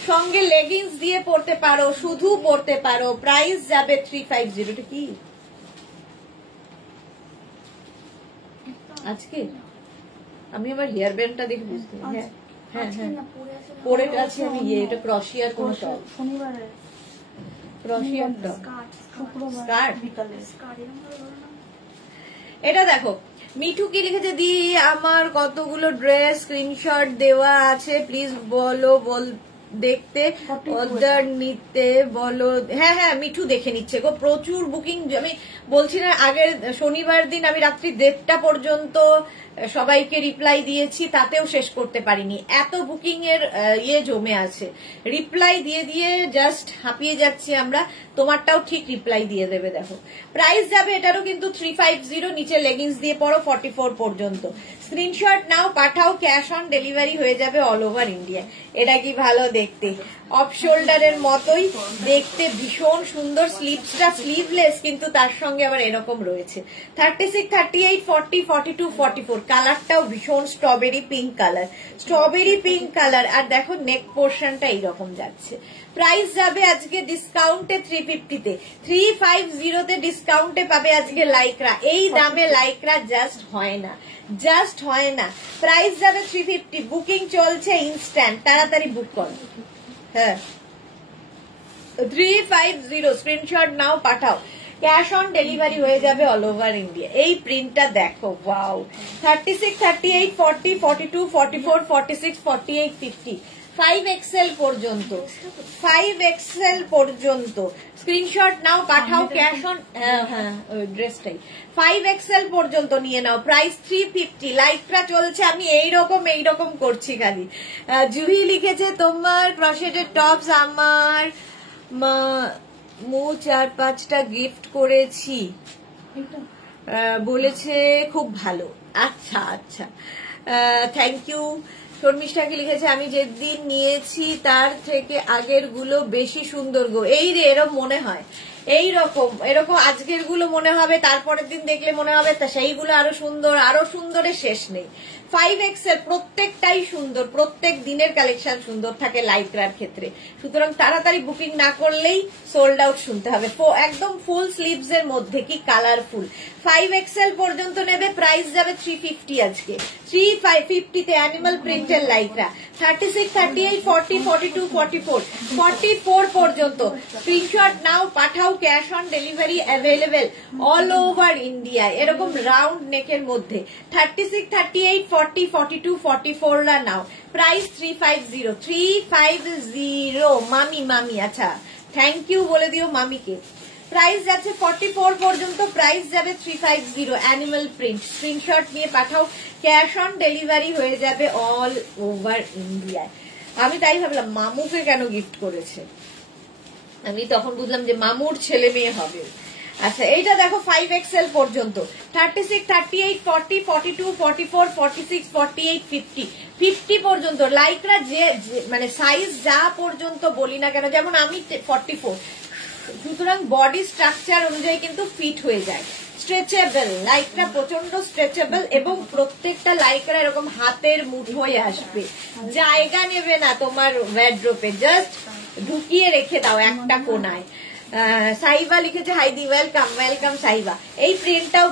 সঙ্গে লেগিংস দিয়ে পরতে পারো, শুধু পরতে পারো। প্রাইস যাবে 350। এটা কি আজকে আমি আমার হেয়ার ব্যান্ডটা দেখে বুঝতে, হ্যাঁ হ্যাঁ হ্যাঁ পরে আছে আমি। এটা ক্রশিয়ার কোন টপ, ক্রশিয়ার টপ, এটা দেখো। মিঠু কি লিখেছে, দি আমার কতগুলো ড্রেস স্ক্রিনশট দেওয়া আছে, প্লিজ বলো দেখতে অর্ডার নিতে বলো। হ্যাঁ হ্যাঁ, মিঠু দেখে নিচ্ছে গো, প্রচুর বুকিং। আমি বলছি না, আগের শনিবার দিন আমি রাত্রি 1:30টা পর্যন্ত সবাইকে রিপ্লাই দিয়েছি, তাতেও শেষ করতে পারিনি, এত বুকিং এর জমে আছে। রিপ্লাই দিয়ে দিয়ে জাস্ট হাঁপিয়ে যাচ্ছি আমরা। তোমারটাও ঠিক রিপ্লাই দিয়ে দেবে। দেখো প্রাইস যাবে এটারও কিন্তু 350, নিচে লেগিংস দিয়ে পড়ো 44 পর্যন্ত। স্ক্রিনশট নাও, পাঠাও, ক্যাশ অন ডেলিভারি হয়ে যাবে অল ওভার ইন্ডিয়া। এটা কি ভালো দেখতে, অফ শোল্ডারের মতোই দেখতে, ভীষণ সুন্দর। স্লিভসটা স্লিভলেস, কিন্তু তার সঙ্গে আবার এরকম রয়েছে। 36, 38, 40, 42, 44। কালারটাও ভীষণ strawberry pink colour, strawberry pink colour. আর দেখো নেক পোর্শনটা এইরকম যাচ্ছে। প্রাইস যাবে আজকে ডিসকাউন্টে 350-তে, 350-তে ডিসকাউন্টে পাবে আজকে লাইক্রা। এই দামে লাইক্রা জাস্ট হয় না, জাস্ট হয় না। প্রাইস যাবে 350, বুকিং চলছে ইনস্ট্যান্ট, তাড়াতাড়ি বুক করো। হ্যাঁ 350, স্ক্রিনশট নাও, পাঠাও, ক্যাশ অন ডেলিভারি হয়ে যাবে অল ওভার ইন্ডিয়া। এই প্রিন্টটা দেখো, ওয়াও। 36, 38, 40, 42, 44, 46, 48, 50, 5XL পর্যন্ত, 5XL পর্যন্ত স্ক্রিনশট নাও, পাঠাও, ক্যাশ অন। হ্যাঁ ড্রেসটাই 5XL পর্যন্ত নিয়ে নাও। প্রাইস 350, লাইকটা চলছে। আমি এইরকম করছি খালি। জুহি লিখেছে তোমার ক্রশেটের টপস আমার মু 4-5টা গিফট করেছি, বলেছে খুব ভালো। আচ্ছা আচ্ছা, থ্যাংক ইউ। শর্মিষ্ঠাকে লিখেছে আমি যেদিন নিয়েছি তার থেকে আগের গুলো বেশি সুন্দর গো। এই রে, এরকম মনে হয়, এরকম আজকের গুলো মনে হবে, তারপরের দিন দেখলে মনে হবে তা সেইগুলো আরো সুন্দর, আরো সুন্দরের শেষ নেই। 5XL প্রত্যেকটাই সুন্দর, প্রত্যেক দিনের কালেকশন সুন্দর থাকে লাইক্রার ক্ষেত্রে। সুতরাং তাড়াতাড়ি বুকিং না করলেই সোল্ড আউট শুনতে হবে। একদম ফুল স্লিভস এর মধ্যে কি কালারফুল। 5XL পর্যন্ত নেবে, প্রাইস যাবে 350 আজকে। 350-তে অ্যানিমাল প্রিন্টের লাইক্রা। 36, 38, 40, 42, 44, 44 পর্যন্ত স্ক্রিনশট নাও, পাঠাও, cash on delivery available all over India. এরকম রাউন্ড নেকের মধ্যে 36, 38, 40, 42, 44 নাও। প্রাইস 350, 350। মামি আচ্ছা, থ্যাংক ইউ বলে দিও মামিকে। প্রাইস যাচ্ছে 44 পর্যন্ত, প্রাইস যাবে 350, অ্যানিমাল প্রিন্ট। স্ক্রিনশট নিয়ে পাঠাও, ক্যাশ অন ডেলিভারি হয়ে যাবে অল ওভার ইন্ডিয়ায়। আমি তাই ভাবলাম মামুকে কেন গিফট করেছে, আমি তখন বুঝলাম যে মামুর ছেলে মেয়ে হবে। আচ্ছা এইটা দেখো 5XL পর্যন্ত, 36, 38, 40, 42, 44, 46, 48, 50, 50 পর্যন্ত লাইকরা। যে মানে সাইজ যা পর্যন্ত বলি না কেন, যেমন আমি 44, সুতরাং বডি স্ট্রাকচার অনুযায়ী কিন্তু ফিট হয়ে যায়। স্ট্রেচেবল লাইকটা, প্রচন্ড স্ট্রেচেবল, এবং প্রত্যেকটা লাইকরা এরকম হাতের মুঠোয় আসবে, জায়গা নেবে না তোমার ওয়ার্ড্রোপে, জাস্ট ঢুকিয়ে রেখে দাও একটা কোনায়। সাইবা লিখেছে হাইদি, ওয়েলকাম সাইবা। এই প্রিন্টটাও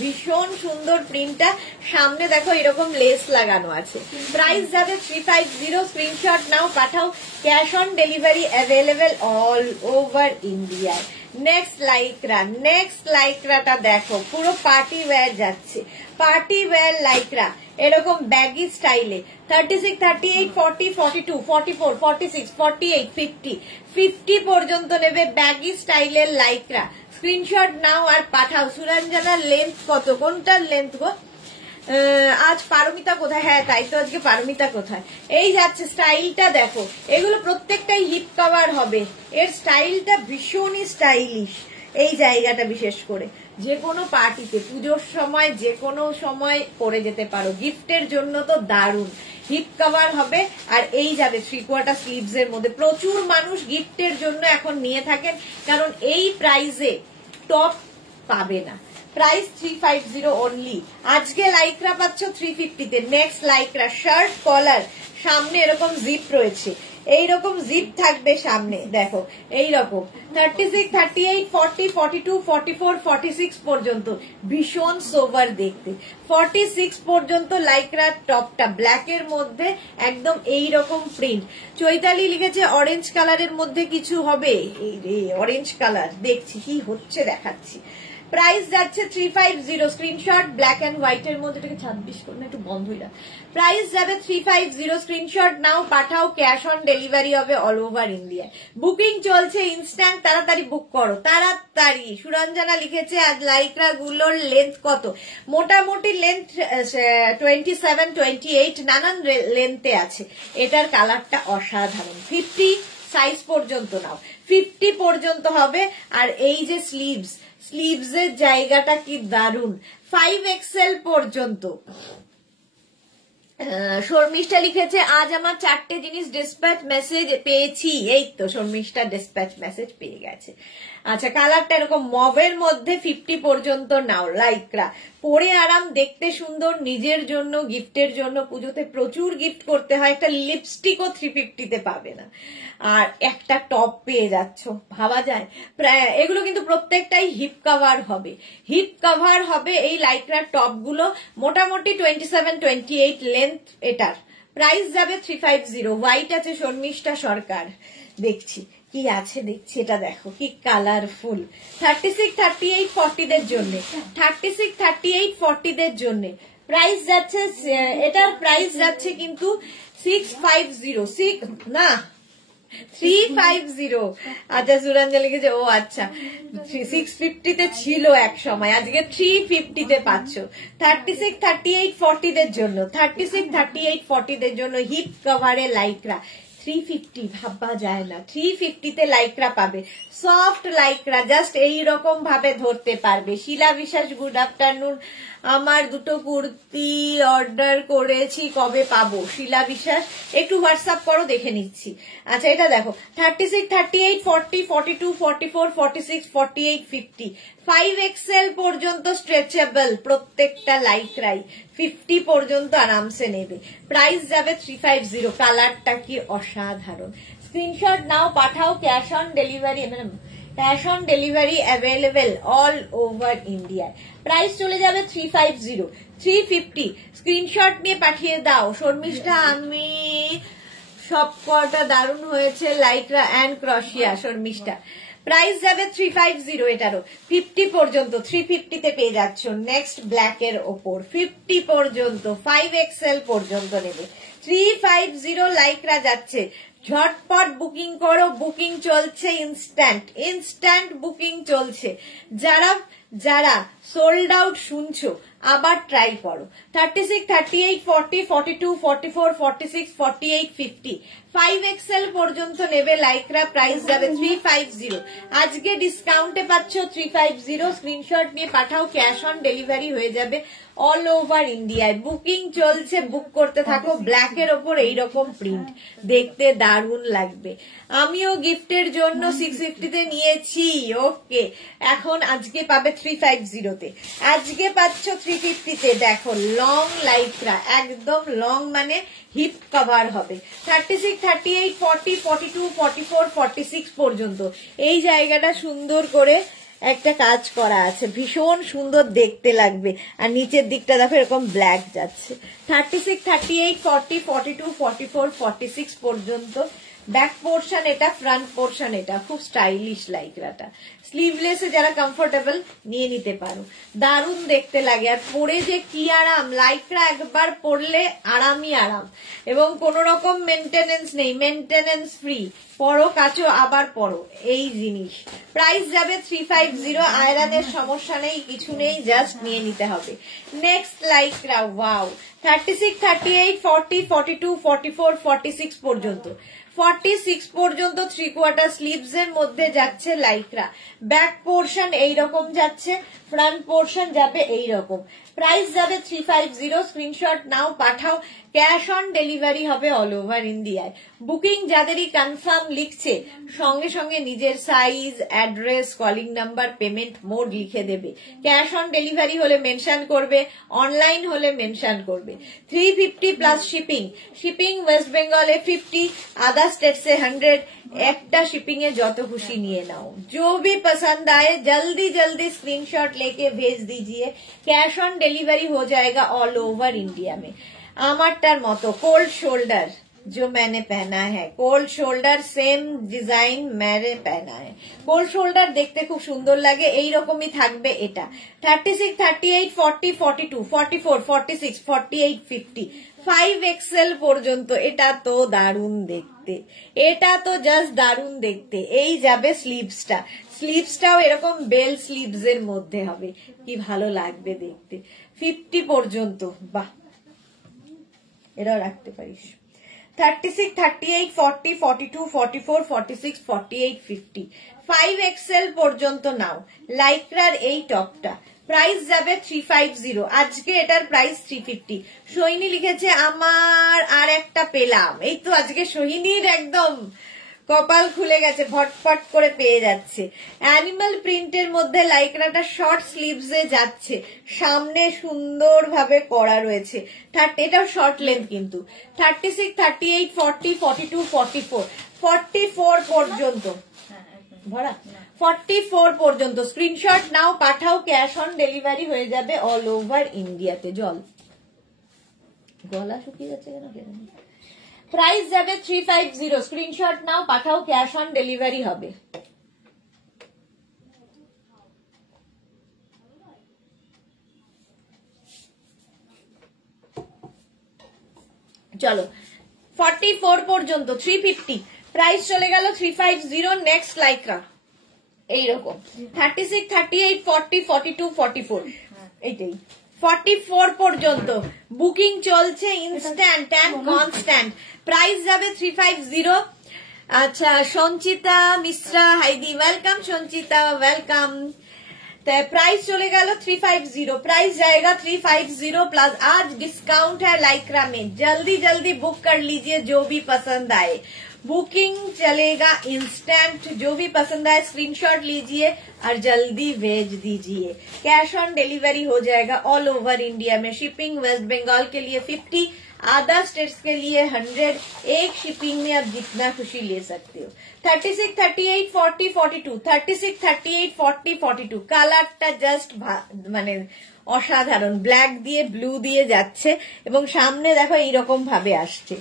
ভীষণ সুন্দর প্রিন্টটা। সামনে দেখো এরকম লেস লাগানো আছে। প্রাইস যাবে 350, স্ক্রিনশট নাও, পাঠাও, cash on delivery available all over ইন্ডিয়ায়। নেক্সট লাইক্রাটা দেখো, পুরো পার্টি ওয়্যার যাচ্ছে, পার্টি ওয়্যার লাইক্রা, এরকম ব্যাগি স্টাইলে। 36, 38, 40, 42, 44, 46, 48, 50, 50 পর্যন্ত নেবে ব্যাগি স্টাইলের লাইক্রা। স্ক্রিনশট নাও আর পাঠাও। সুরঞ্জনার লেন্থ কত, কোনটার লেন্থ গো? আজ পারমিতা কোথায়? হ্যাঁ তাই তো, আজকে পারমিতা কোথায়? এই যাচ্ছে, স্টাইলটা দেখো, এগুলো প্রত্যেকটাই হিপ কভার হবে। এর স্টাইলটা ভীষণই স্টাইলিশ। এই জায়গাটা বিশেষ করে যে কোনো পার্টিতে, পুজোর সময়, যে কোনো সময় পরে যেতে পারো, গিফটের জন্য তো দারুণ। হিপ কভার হবে, আর এই যাবে 3/4 স্লিভস এর মধ্যে। প্রচুর মানুষ গিফটের জন্য এখন নিয়ে থাকেন, কারণ এই প্রাইসে টপ পাবে না। Price 350 only. আজকে লাইক্রা পাচ্ছ 350-তে। নেক্সট লাইক্রা, শার্ট কলার, সামনে এরকম জিপ রয়েছে, এইরকম জিপ থাকবে সামনে, দেখো এইরকম। 36, 38, 40, 42, 44, 46 পর্যন্ত ভীষণ সোভার দেখতে। 46 পর্যন্ত লাইক্রার টপটা ব্ল্যাকের মধ্যে, একদম এইরকম প্রিন্ট। চৈতালি লিখেছে অরেঞ্জ কালারের মধ্যে কিছু হবে। এই রে, অরেঞ্জ কালার দেখছি কি হচ্ছে দেখাচ্ছি। প্রাইস যাচ্ছে 350, স্ক্রিনশট ব্ল্যাক এন্ড হোয়াইট এর মধ্যে, এটাকে 26 করুন একটু বন্ধ হয়ে যায়। প্রাইস যাবে 350, স্ক্রিনশট নাও পাঠাও, ক্যাশ অন ডেলিভারি হবে অল ওভার ইন্ডিয়া। বুকিং চলছে ইনস্ট্যান্ট, তাড়াতাড়ি বুক করো তাড়াতাড়ি। সুরঞ্জনা লিখেছে আজ লাইক্রা গুলোর লেন্থ কত? মোটামুটি লেন্থ 27, 28 নানান লেন্থে আছে। এটার কালারটা অসাধারণ। 50 সাইজ পর্যন্ত নাও, 50 পর্যন্ত হবে। আর এই যে স্লিভস এর জায়গাটা কি দারুন, 5XL পর্যন্ত। শর্মিষ্ঠা লিখেছে আজ আমার 4টে জিনিস ডিসপ্যাচ মেসেজ পেয়েছি। এই তো শর্মিষ্ঠা ডিসপ্যাচ মেসেজ পেয়ে গেছে। আচ্ছা, কালারটা এরকম মবের মধ্যে 50 পর্যন্ত নাও। লাইক্রা পরে আরাম, দেখতে সুন্দর, নিজের জন্য গিফটের জন্য। পুজোতে প্রচুর গিফট করতে হয়, একটা লিপস্টিকও 350-তে পাবে না। আর একটা টপ পেয়ে যাচ্ছ, ভাবা যায়। এগুলো কিন্তু প্রত্যেকটাই হিপ কভার হবে, হিপ কভার হবে এই লাইক্রার টপ গুলো। মোটামুটি 27, 28 লেন্থ এটার। প্রাইস যাবে 350। হোয়াইট আছে শর্মিষ্ঠা সরকার, দেখছি কি আছে, দেখছি এটা দেখো কি কালারফুল। 36, 38, 40 দের জন্য, 36, 38, 40 দের জন্য প্রাইস যাচ্ছে। এটার প্রাইস যাচ্ছে কিন্তু 650, না 350। আচ্ছা সুরঞ্জনা লিখেছে ও আচ্ছা 650-তে ছিল এক সময়, আজকে 350-তে পাচ্ছ। 36, 38, 40 দের জন্য, 36, 38, 40 দের জন্য হিপ কভারে লাইক্রা 350, ভাবা যায় না। 350-তে লাইক্রা পাবে, সফট লাইক্রা, জাস্ট এইরকম ভাবে ধরতে পারবে। শিলা বিশ্বাস গুড আফটারনুন। আমার দুটো কুর্তি অর্ডার করেছি, কবে পাবো? শিলা বিশ্বাস একটু হোয়াটসঅ্যাপ করো, দেখে নিচ্ছি। আচ্ছা এটা দেখো 36, 38, 40, 42, 44, 46, 48, 50, 5XL পর্যন্ত স্ট্রেচেবল প্রত্যেকটা লাইক্রাই। 50 পর্যন্ত আরামসে নেবে। প্রাইস যাবে 350। কালারটা কি অসাধারণ। স্ক্রিনশট নাও পাঠাও, cash on delivery, cash on delivery available all over India. Price চলে যাবে 350, 350। স্ক্রিনশট নিয়ে পাঠিয়ে দাও। শর্মিষ্ঠা আমি সব কটা দারুণ হয়েছে লাইক্রা অ্যান্ড ক্রশিয়া। শর্মিষ্ঠা প্রাইস যাবে 350, এটারও 50 পর্যন্ত, 350-তে পেয়ে যাচ্ছ। নেক্সট ব্ল্যাক এর ওপর 50 পর্যন্ত, 5XL পর্যন্ত নেবে। 350 লাইক্রা যাচ্ছে, ঝটপট বুকিং করো, বুকিং চলছে ইনস্ট্যান্ট বুকিং চলছে। যারা সোল্ড আউট শুনছো আবার ট্রাই করো। 36, 38, 40, 42, 44, 46, 48, 50, 5XL পর্যন্ত নেবে লাইক্রা। প্রাইস যাবে 350। আজকে ডিসকাউন্টে পাচ্ছ 350। স্ক্রিনশট নিয়ে পাঠাও, ক্যাশ অন ডেলিভারি হয়ে যাবে অল ওভার ইন্ডিয়ায়। বুকিং চলছে, বুক করতে থাকো। ব্ল্যাক এর ওপর এইরকম প্রিন্ট দেখতে দারুণ লাগবে। আমিও গিফটের জন্য 650-তে নিয়েছি। ওকে, এখন আজকে পাবে 350-তে। আজকে পাচ্ছ 350-তে। দেখো লং লাইক্রা, একদম লং মানে হিপ কভার হবে। 36, 38, 40, 42, 44, 46 পর্যন্ত এই জায়গাটা সুন্দর করে একটা কাজ করা আছে, ভীষণ সুন্দর দেখতে লাগবে। আর নিচের দিকটা দেখো এরকম ব্ল্যাক যাচ্ছে। 36, 38, 40, 42, 44, 46 পর্যন্ত ব্যাক পোর্শন এটা, ফ্রন্ট পোর্শন এটা। খুব স্টাইলিশ লাইক্রাটা। স্লিভলেসে যারা কমফোর্টেবল নিয়ে নিতে পারো, দারুণ দেখতে লাগে। আর পরে যে কি আরাম, লাইক্রা একবার পরলে আরামই আরাম, এবং কোনো রকম মেনটেনেন্স নেই, মেনটেনেন্স ফ্রি। পরো কাচো আবার পরো, এই জিনিস। প্রাইস যাবে 350। আয়রনের সমস্যা নেই, কিছু নেই, জাস্ট নিয়ে নিতে হবে। Next Lycra, wow. 36, 38, 40, 42, 44, 46 পর্যন্ত, 46 পর্যন্ত 3/4 স্লিভস এর মধ্যে যাচ্ছে লাইক্রা। ব্যাক পোর্শন এইরকম যাচ্ছে, ফ্রন্ট পোর্শন যাবে এইরকম। প্রাইস যাবে 350। স্ক্রিনশট নাও পাঠাও, ক্যাশ অন ডেলিভারি হবে অল ওভার ইন্ডিয়ায়। বুকিং যাদেরই কনফার্ম লিখছে সঙ্গে সঙ্গে নিজের size, address, calling number, payment mode লিখে দেবে। ক্যাশ অন ডেলিভারি হলে মেনশন করবে, অনলাইন হলে মেনশন করবে। 350 প্লাস শিপিং ওয়েস্ট বেঙ্গলে 50, আদার স্টেটসে 100। একটা शिपिंग है, जो तो खुशी निये ना हो। जो भी पसंद आए जल्दी जल्दी स्क्रीनशॉट लेके भेज दीजिए, कैश ऑन डिलीवरी हो जाएगा ऑल ओवर इंडिया में। আমারটার মতো কোল্ড শোল্ডার जो मैंने पहना है। कोल्ड शोल्डार सेम ডিজাইন मैंने पहना है। কোল্ড শোল্ডার দেখতে খুব সুন্দর লাগে, এই রকমই থাকবে এটা। 36, 38, 40, 42, 44, 46, 48, 50, 5XL পর্যন্ত। এটা তো দারুণ দেখতে, এটা তো জাস্ট দারুণ দেখতে। এই যাবে স্লিভসটা, স্লিভসটাও এরকম বেল স্লিভস এর মধ্যে হবে, কি ভালো লাগবে দেখতে। 50 পর্যন্ত, বাহ, এটাও রাখতে পারিস। 36, 38, 40, 42, 44, 46, 48, 50, 5XL পর্যন্ত নাও। লাইক্রার এই টপটা প্রাইস যাবে 350, আজকে এটার প্রাইস 350। সোহিনী লিখেছে আমার আর একটা পেলাম। এই তো আজকে সোহিনীর একদম কপাল খুলে গেছে, ফটফট করে পেয়ে যাচ্ছে। অ্যানিমাল প্রিন্টের মধ্যে লাইক্রাটা শর্ট স্লিভস এ যাচ্ছে, সামনে সুন্দর ভাবে করা রয়েছে। এটাও শর্ট লেন্থ কিন্তু। 36, 38, 40, 42, 44, 44 পর্যন্ত ভরা, 44 পর্যন্ত স্ক্রিনশট নাও, পাঠাও, ক্যাশ অন ডেলিভারি হয়ে যাবে অল ওভার ইন্ডিয়াতে। গলা শুকিয়ে যাচ্ছে কেন? প্রাইস যাবে 350, স্ক্রিনশট নাও, পাঠাও, ক্যাশ অন ডেলিভারি হবে। চলো 44 পর্যন্ত 350, প্রাইস চলে গেল 350। নেক্সট লাইক্রা এইরকম 36, 38, 40, 42, 44, এইটাই 44 পর্যন্ত বুকিং চলছে, ইনস্ট্যান্ট অ্যান্ড কনস্ট্যান্ট। প্রাইস যাবে 350। আচ্ছা, সঞ্চিতা মিশ্রা হাইদি, ওয়েলকাম সঞ্চিতা, ওয়েলকাম। प्राइस चले गया 350, प्राइस जाएगा 350 प्लस। आज डिस्काउंट है लाइक्रा में, जल्दी जल्दी बुक कर लीजिए जो भी पसंद आए। बुकिंग चलेगा इंस्टेंट, जो भी पसंद आए स्क्रीनशॉट लीजिए और जल्दी भेज दीजिए। कैश ऑन डिलीवरी हो जाएगा ऑल ओवर इंडिया में। शिपिंग वेस्ट बंगाल के लिए 50, अदर स्टेट्स के लिए 100। एक शिपिंग में आप जितना खुशी ले सकते हो। 36, 38, 40, 42, 36, 38, 40, 42 কালারটা জাস্ট মানে অসাধারণ, ব্ল্যাক দিয়ে ব্লু দিয়ে যাচ্ছে এবং সামনে দেখো এইরকম ভাবে আসছে,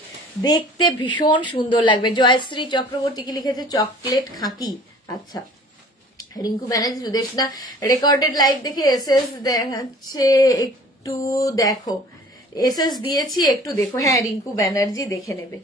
দেখতে ভীষণ সুন্দর লাগবে। জয়শ্রী চক্রবর্তী কি লিখেছে? চকলেট খাকি। আচ্ছা, রিঙ্কু ব্যানার্জি, সুদেশনা রেকর্ডেড লাইভ দেখে এসএস দেখাচ্ছে, একটু দেখো। এসএস দিয়েছি, একটু দেখো। হ্যাঁ রিঙ্কু ব্যানার্জি দেখে নেবে।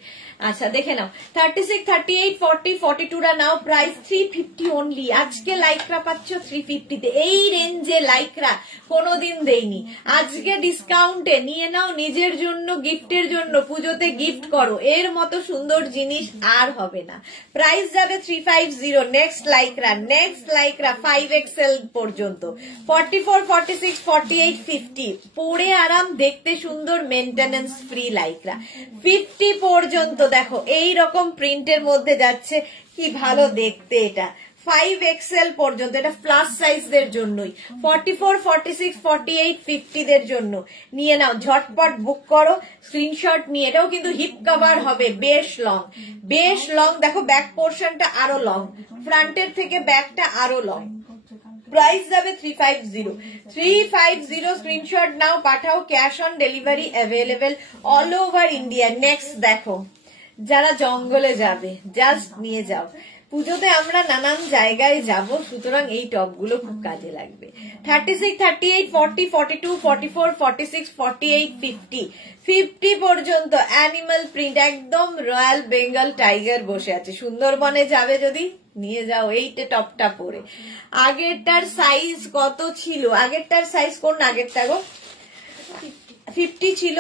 আচ্ছা দেখে নাও। 36, 38, 40, 42 রা নাও, প্রাইস 350 অনলি। আজকে লাইক্রা পাচ্ছ 350 তে। এই রেঞ্জে লাইক্রা কোনোদিন দেইনি, আজকে ডিসকাউন্টে নিয়ে নাও, নিজের জন্য, গিফটের জন্য, পুজোতে গিফট করো, এর মতো সুন্দর জিনিস আর হবে না। প্রাইস যাবে 350। নেক্সট লাইক্রা 5XL পর্যন্ত 44, 46, 48, 50 পরে আরাম, দেখতে সুন্দর, মেইনটেনেন্স ফ্রি লাইক্রা। 50 পর্যন্ত দেখো এই রকম প্রিন্টের মধ্যে যাচ্ছে, কি ভালো দেখতে। এটা 5XL পর্যন্ত, এটা প্লাস সাইজদের জন্যই। 44, 46, 48, 50 দের জন্য নিয়ে নাও, ঝটপট বুক করো, স্ক্রিনশট নিয়ে। এটাও কিন্তু হিপ কভার হবে, বেশ লং। দেখো ব্যাক পোর্শনটা আরো লং, ফ্রন্টের থেকে ব্যাকটা আরো লং। প্রাইস যাবে 350, স্ক্রিনশট নাও, পাঠাও, cash on delivery available all over India. Next দেখো, যারা জঙ্গলে যাবে জাস্ট নিয়ে যাও। পুজোতে আমরা নানান জায়গায় যাব, সুতরাং এই টপগুলো খুব কাজে লাগবে। 36, 38, 40, 42, 44, 46, 48, 50 পর্যন্ত অ্যানিমাল প্রিন্ট, একদম রয়্যাল বেঙ্গল টাইগার বসে আছে। সুন্দরবনে যাবে যদি নিয়ে যাও এইটা টপটা পরে। আগেরটার সাইজ কত ছিল? আগেরটার সাইজ কোন আগেরটা গো? 50 ছিল,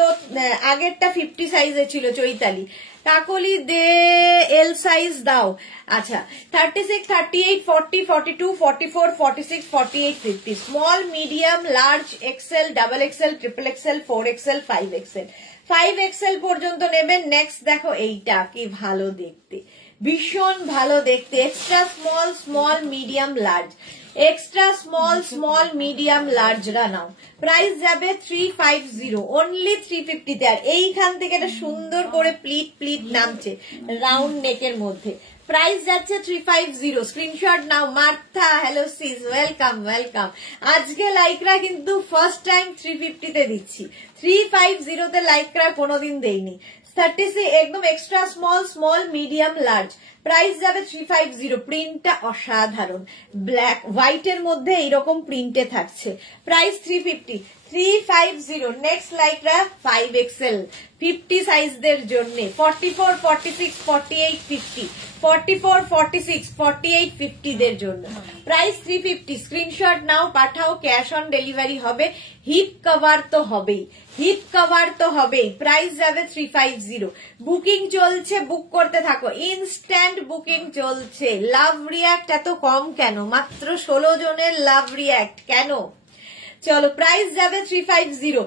আগেরটা 50 সাইজে ছিল। চৈতালি কাকলি দে এল সাইজ দাও। আচ্ছা 36, 38, 40, 42, 44, 46, 48, 50 small, medium, large, XL, double XL, triple XL, 4XL, 5XL। 5XL পর্যন্ত নেবেন। নেক্সট দেখো এইটা, কি ভালো দেখতে, ভীষণ ভালো দেখতে। Extra small, medium, large. Extra small, medium, লার্জরা নাও। প্রাইস যাবে 350, অনলি 350 তে। আর এইখান থেকে এটা সুন্দর করে প্লিট নামছে রাউন্ড নেকের মধ্যে। প্রাইস যাচ্ছে 350, স্ক্রিনশট নাও। Martha, hello sis, welcome welcome. আজকে লাইকরা কিন্তু ফার্স্ট টাইম 350 তে দিচ্ছি, 350 তে লাইকরা কোনোদিন দেইনি। 36 একদম extra small, small, medium, large. Price যাবে 350। প্রিন্টটা অসাধারণ, ব্ল্যাক হোয়াইট এর মধ্যে এইরকম প্রিন্টে থাকছে। প্রাইস 350। নেক্সট লাইকরা 5XL 50 সাইজদের জন্য, 44, 46, 48, 50, 44, 46, 48, 50 দের জন্য। প্রাইস 350। স্ক্রিনশট নাও, পাঠাও, ক্যাশ অন ডেলিভারি হবে। হিপ কভার তো হবেই, হিপ কভার তো হবেই। প্রাইস যাবে 350। বুকিং চলছে, বুক করতে থাকো, ইনস্ট্যান্ট বুকিং চলছে। লাভ রিয়াক্ট এত কম কেন? মাত্র 16 জনের লাভ রিয়াক্ট কেন? চলো, প্রাইস যাবে 350।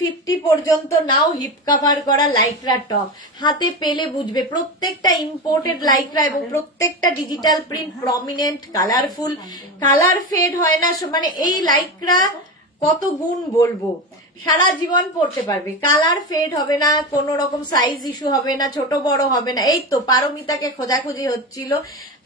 50 পর্যন্ত নাও। হিপ কভার করা লাইকরা টপ হাতে পেলে বুঝবে, প্রত্যেকটা ইম্পোর্টেড লাইকরা এবং প্রত্যেকটা digital print, prominent, colourful, colour fade হয় না। মানে এই লাইকরা কত গুণ বলবো, সারা জীবন পড়তে পারবে, কালার ফেড হবে না, কোন রকম সাইজ ইস্যু হবে না, ছোট বড় হবে না। এই তো পারমিতাকে খোঁজাখুঁজি হচ্ছিল,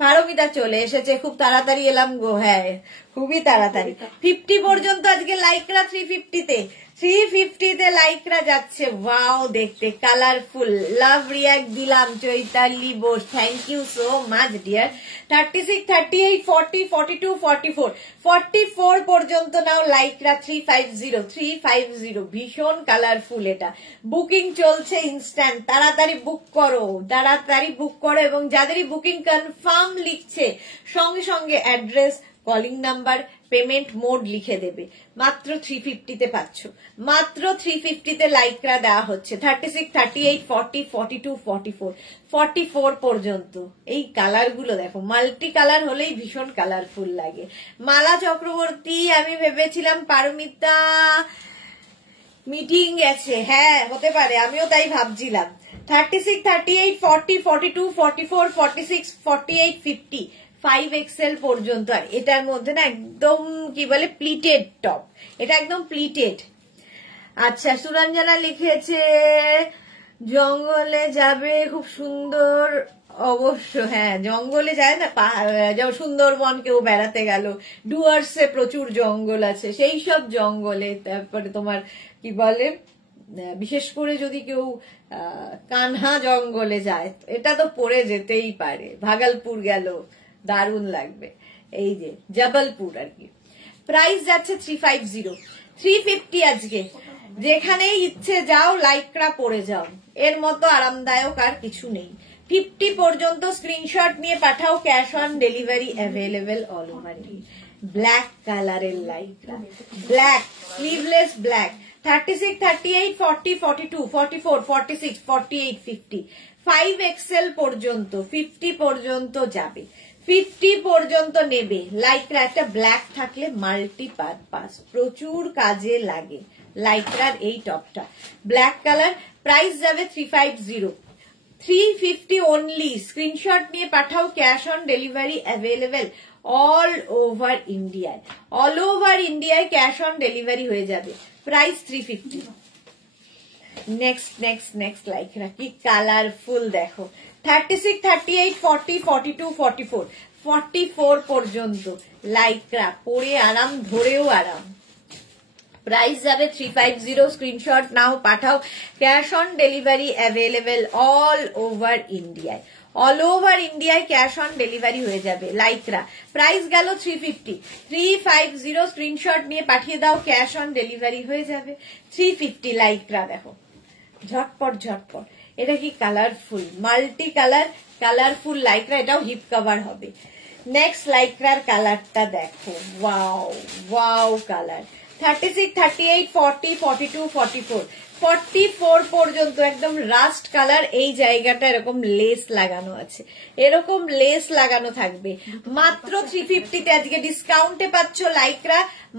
পারমিতা চলে এসেছে, খুব তাড়াতাড়ি এলাম গো। হ্যাঁ, খুবই তাড়াতাড়ি। 50 পর্যন্ত আজকে লাইকরা 350 তে লাইকরা যাচ্ছে। ওয়াও, দেখতে কালারফুল। লাভ রিয়াক্ট দিলাম Chaitali Bose, thank you so much dear. 36, 38, 40, 42, 44, 44 পর্যন্ত নাও লাইকরা 350। ভীষণ কালারফুল এটা। বুকিং চলছে ইনস্ট্যান্ট, তাড়াতাড়ি বুক করো, তাড়াতাড়ি বুক করো। এবং যাদেরই বুকিং কনফার্ম লিখছে সঙ্গে সঙ্গে address, calling number, payment mode লিখে দেবে। মাত্র 350 তে পাচ্ছ, মাত্র 350 তে লাইকরা দেওয়া হচ্ছে। 36, 38, 40, 42, 44, 44 পর্যন্ত। এই কালার গুলো দেখো, মাল্টি কালার হলেই ভীষণ কালারফুল লাগে। মালা চক্রবর্তী, আমি ভেবেছিলাম পারমিতা মিটিং গেছে। হ্যাঁ, হতে পারে, আমিও তাই ভাবছিলাম। 36, 38, 40, 42, 44, 46, 48, 50, 5XL পর্যন্ত। আর এটার মধ্যে না একদম কি বলে প্লিটেড টপ, এটা একদম প্লিটেড। আচ্ছা, সুরঞ্জনা লিখেছে জঙ্গলে যাবে, খুব সুন্দর। অবশ্য হ্যাঁ, জঙ্গলে যায় না, যেমন সুন্দরবন কেউ বেড়াতে গেল, ডুয়ার্সে প্রচুর জঙ্গল আছে, সেই সব জঙ্গলে। তারপরে তোমার কি বলে, বিশেষ করে যদি কেউ কানহা জঙ্গলে যায়, এটা তো পরে যেতেই পারে। ভাগলপুর গেল, দারুণ লাগবে। এই যে জবলপুর আর কি। প্রাইস যাচ্ছে 350। 350 আজকে, যেখানেই ইচ্ছে যাও, লাইকরা পরে যাও, এর মতো আরামদায়ক আর কিছু নেই। 50 পর্যন্ত স্ক্রিনশট নিয়ে পাঠাও, cash on delivery available all over. Black কালারের Lycra, black sleeveless black. 36, 38, 40, 42, 44, 46, 48, 50, 5XL পর্যন্ত। 50 পর্যন্ত যাবে, 50 পর্যন্ত নেবে লাইকরা। একটা ব্ল্যাক থাকলে মাল্টি পারপাস, প্রচুর কাজে লাগে লাইকরার এই টপটা, ব্ল্যাক কালার। প্রাইস যাবে 350। 350 অনলি। স্ক্রিনশট নিয়ে পাঠাও, cash on delivery available all over ইন্ডিয়ায়। অল ওভার ইন্ডিয়ায় ক্যাশ অন ডেলিভারি হয়ে যাবে। প্রাইস 350। নেক্সট লাইকরা কি কালারফুল দেখো। 36, 38, 40, 42, 44, 44 পর্যন্ত লাইকরা, পরে আরাম, ধরেও আরাম। প্রাইস যাবে 350। স্ক্রিনশট নাও, পাঠাও, cash on delivery available all over ইন্ডিয়ায়। অল ওভার ইন্ডিয়ায় ক্যাশ অন ডেলিভারি হয়ে যাবে লাইকরা। প্রাইস গেল 350। 350 স্ক্রিনশট নিয়ে পাঠিয়ে দাও, ক্যাশ অন ডেলিভারি হয়ে যাবে। 350 লাইকরা দেখো, ঝটপট ঝটপট। এটা কি কালারফুল, মাল্টি কালার, কালারফুল লাইকরা। এটাও হিপ কভার হবে। নেক্সট লাইকরার কালারটা দেখো, ওয়াও ওয়াও কালার। 36, 38, 40, 42, 44, 44 পর্যন্ত একদম রাস্ট কালার। এই জায়গাটা এরকম লেস লাগানো আছে, এরকম লেস লাগানো থাকবে। মাত্র 350 তে আজকে ডিসকাউন্টে পাচ্ছ লাইকরা,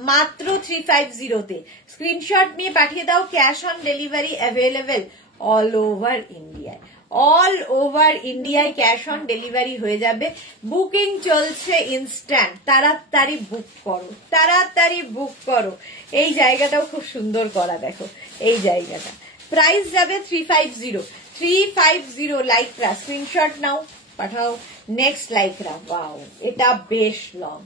মাত্র 350 তে। স্ক্রিনশট নিয়ে পাঠিয়ে দাও, cash on delivery available all over ইন্ডিয়ায়। অল ওভার ইন্ডিয়ায় ক্যাশ অন ডেলিভারি হয়ে যাবে। বুকিং চলছে ইনস্ট্যান্ট, তাড়াতাড়ি বুক করো, তাড়াতাড়ি বুক করো। এই জায়গাটাও খুব সুন্দর করা দেখো, এই জায়গাটা। প্রাইস যাবে 350। 350 লাইকরা স্ক্রিনশট নাও পাঠাও। নেক্সট লাইকরা, ওয়াও এটা বেশ লং,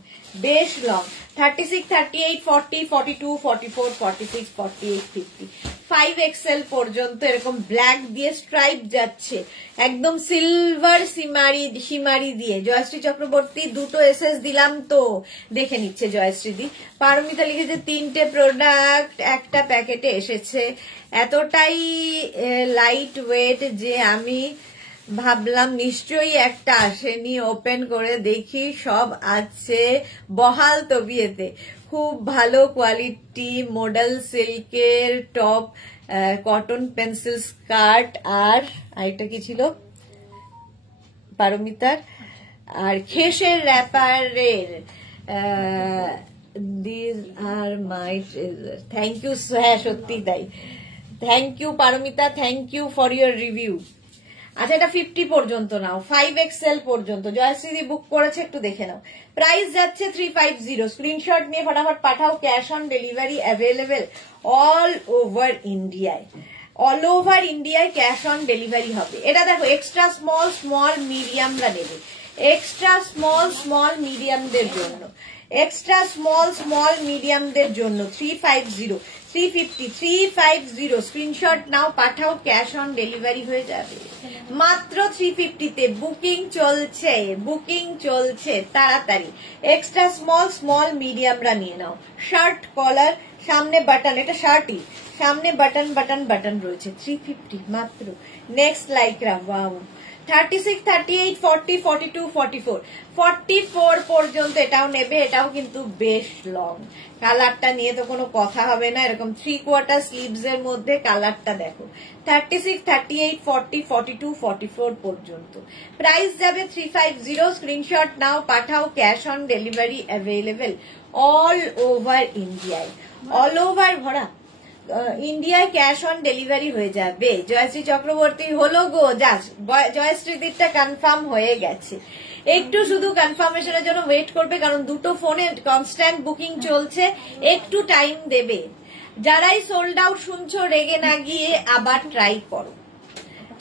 বেশ লং। 36, 38, 40, 42, 44, 46, 48, 50, 5XL পর্যন্ত এরকম ব্ল্যাক দিয়ে স্ট্রাইপ যাচ্ছে, একদম সিলভার সিমারি দিয়ে। জয়শ্রী চক্রবর্তী দুটো এসএস দিলাম তো, দেখে নিচ্ছে জয়শ্রী দি। পারমিতা লিখেছে 3টে প্রোডাক্ট একটা প্যাকেটে এসেছে, এতটাই লাইট ওয়েট যে আমি ভাবলাম নিশ্চয়ই একটা আসেনি, ওপেন করে দেখি সব আছে বহাল তবিয়েতে। খুব ভালো কোয়ালিটি, মডেল সিল্কের টপ, কটন পেন্সিল স্কার্ট, আর এটা কি ছিল পারমিতার, আর খেসের র্যাপারের। This are my treasure. Thank you, হ্যাঁ সত্যি তাই। Thank you Paromita, thank you for your review. আচ্ছা এটা 50 পর্যন্ত নাও, 5XL পর্যন্ত জয়শ্রী বুক করেছে, একটু দেখে নাও। প্রাইস যাচ্ছে 350, স্ক্রিনশট নিয়ে ফটাফট পাঠাও। Cash on delivery available all over ইন্ডিয়ায়, অল ওভার ইন্ডিয়ায় ক্যাশ অন ডেলিভারি হবে। এটা দেখো এক্সট্রা স্মল মিডিয়ামরা নেবে, এক্সট্রা স্মল মিডিয়ামদের জন্য, এক্সট্রা স্মল মিডিয়ামদের জন্য 350, 350, 350 স্ক্রিনশট নাও পাঠাও। ক্যাশ অন ডেলিভারি হয়ে যাবে মাত্র 350-তে। বুকিং চলছে তাড়াতাড়ি। এক্সট্রা স্মল মিডিয়ামরা নিয়ে নাও। শার্ট কলার, সামনে বাটন, এটা শার্টই, সামনে বাটন রয়েছে, 350 মাত্র। নেক্সট লাইকরা, ওয়াও 36, 38, 40, 42, 44, 44 পর্যন্ত এটাও নেবে, এটাও কিন্তু বেশ লং। কালারটা নিয়ে তো কোনো কথা হবে না, এরকম 3/4 স্লিভস এর মধ্যে কালারটা দেখো। 36, 38, 40, 42, 44 পর্যন্ত প্রাইস যাবে 350, স্ক্রিনশট নাও পাঠাও। Cash on delivery available all over ইন্ডিয়ায়, অল ওভার ভরা ইন্ডিয়ায় ক্যাশ অন ডেলিভারি হয়ে যাবে। জয়শ্রী চক্রবর্তী হলো গো, জয়শ্রীদিরটা কনফার্ম হয়ে গেছে, একটু শুধু কনফার্মেশনের জন্য ওয়েট করবে, কারণ দুটো ফোনে কনস্ট্যান্ট বুকিং চলছে, একটু টাইম দেবে। যারাই সোল্ড আউট শুনছো রেগে না গিয়ে আবার ট্রাই করো।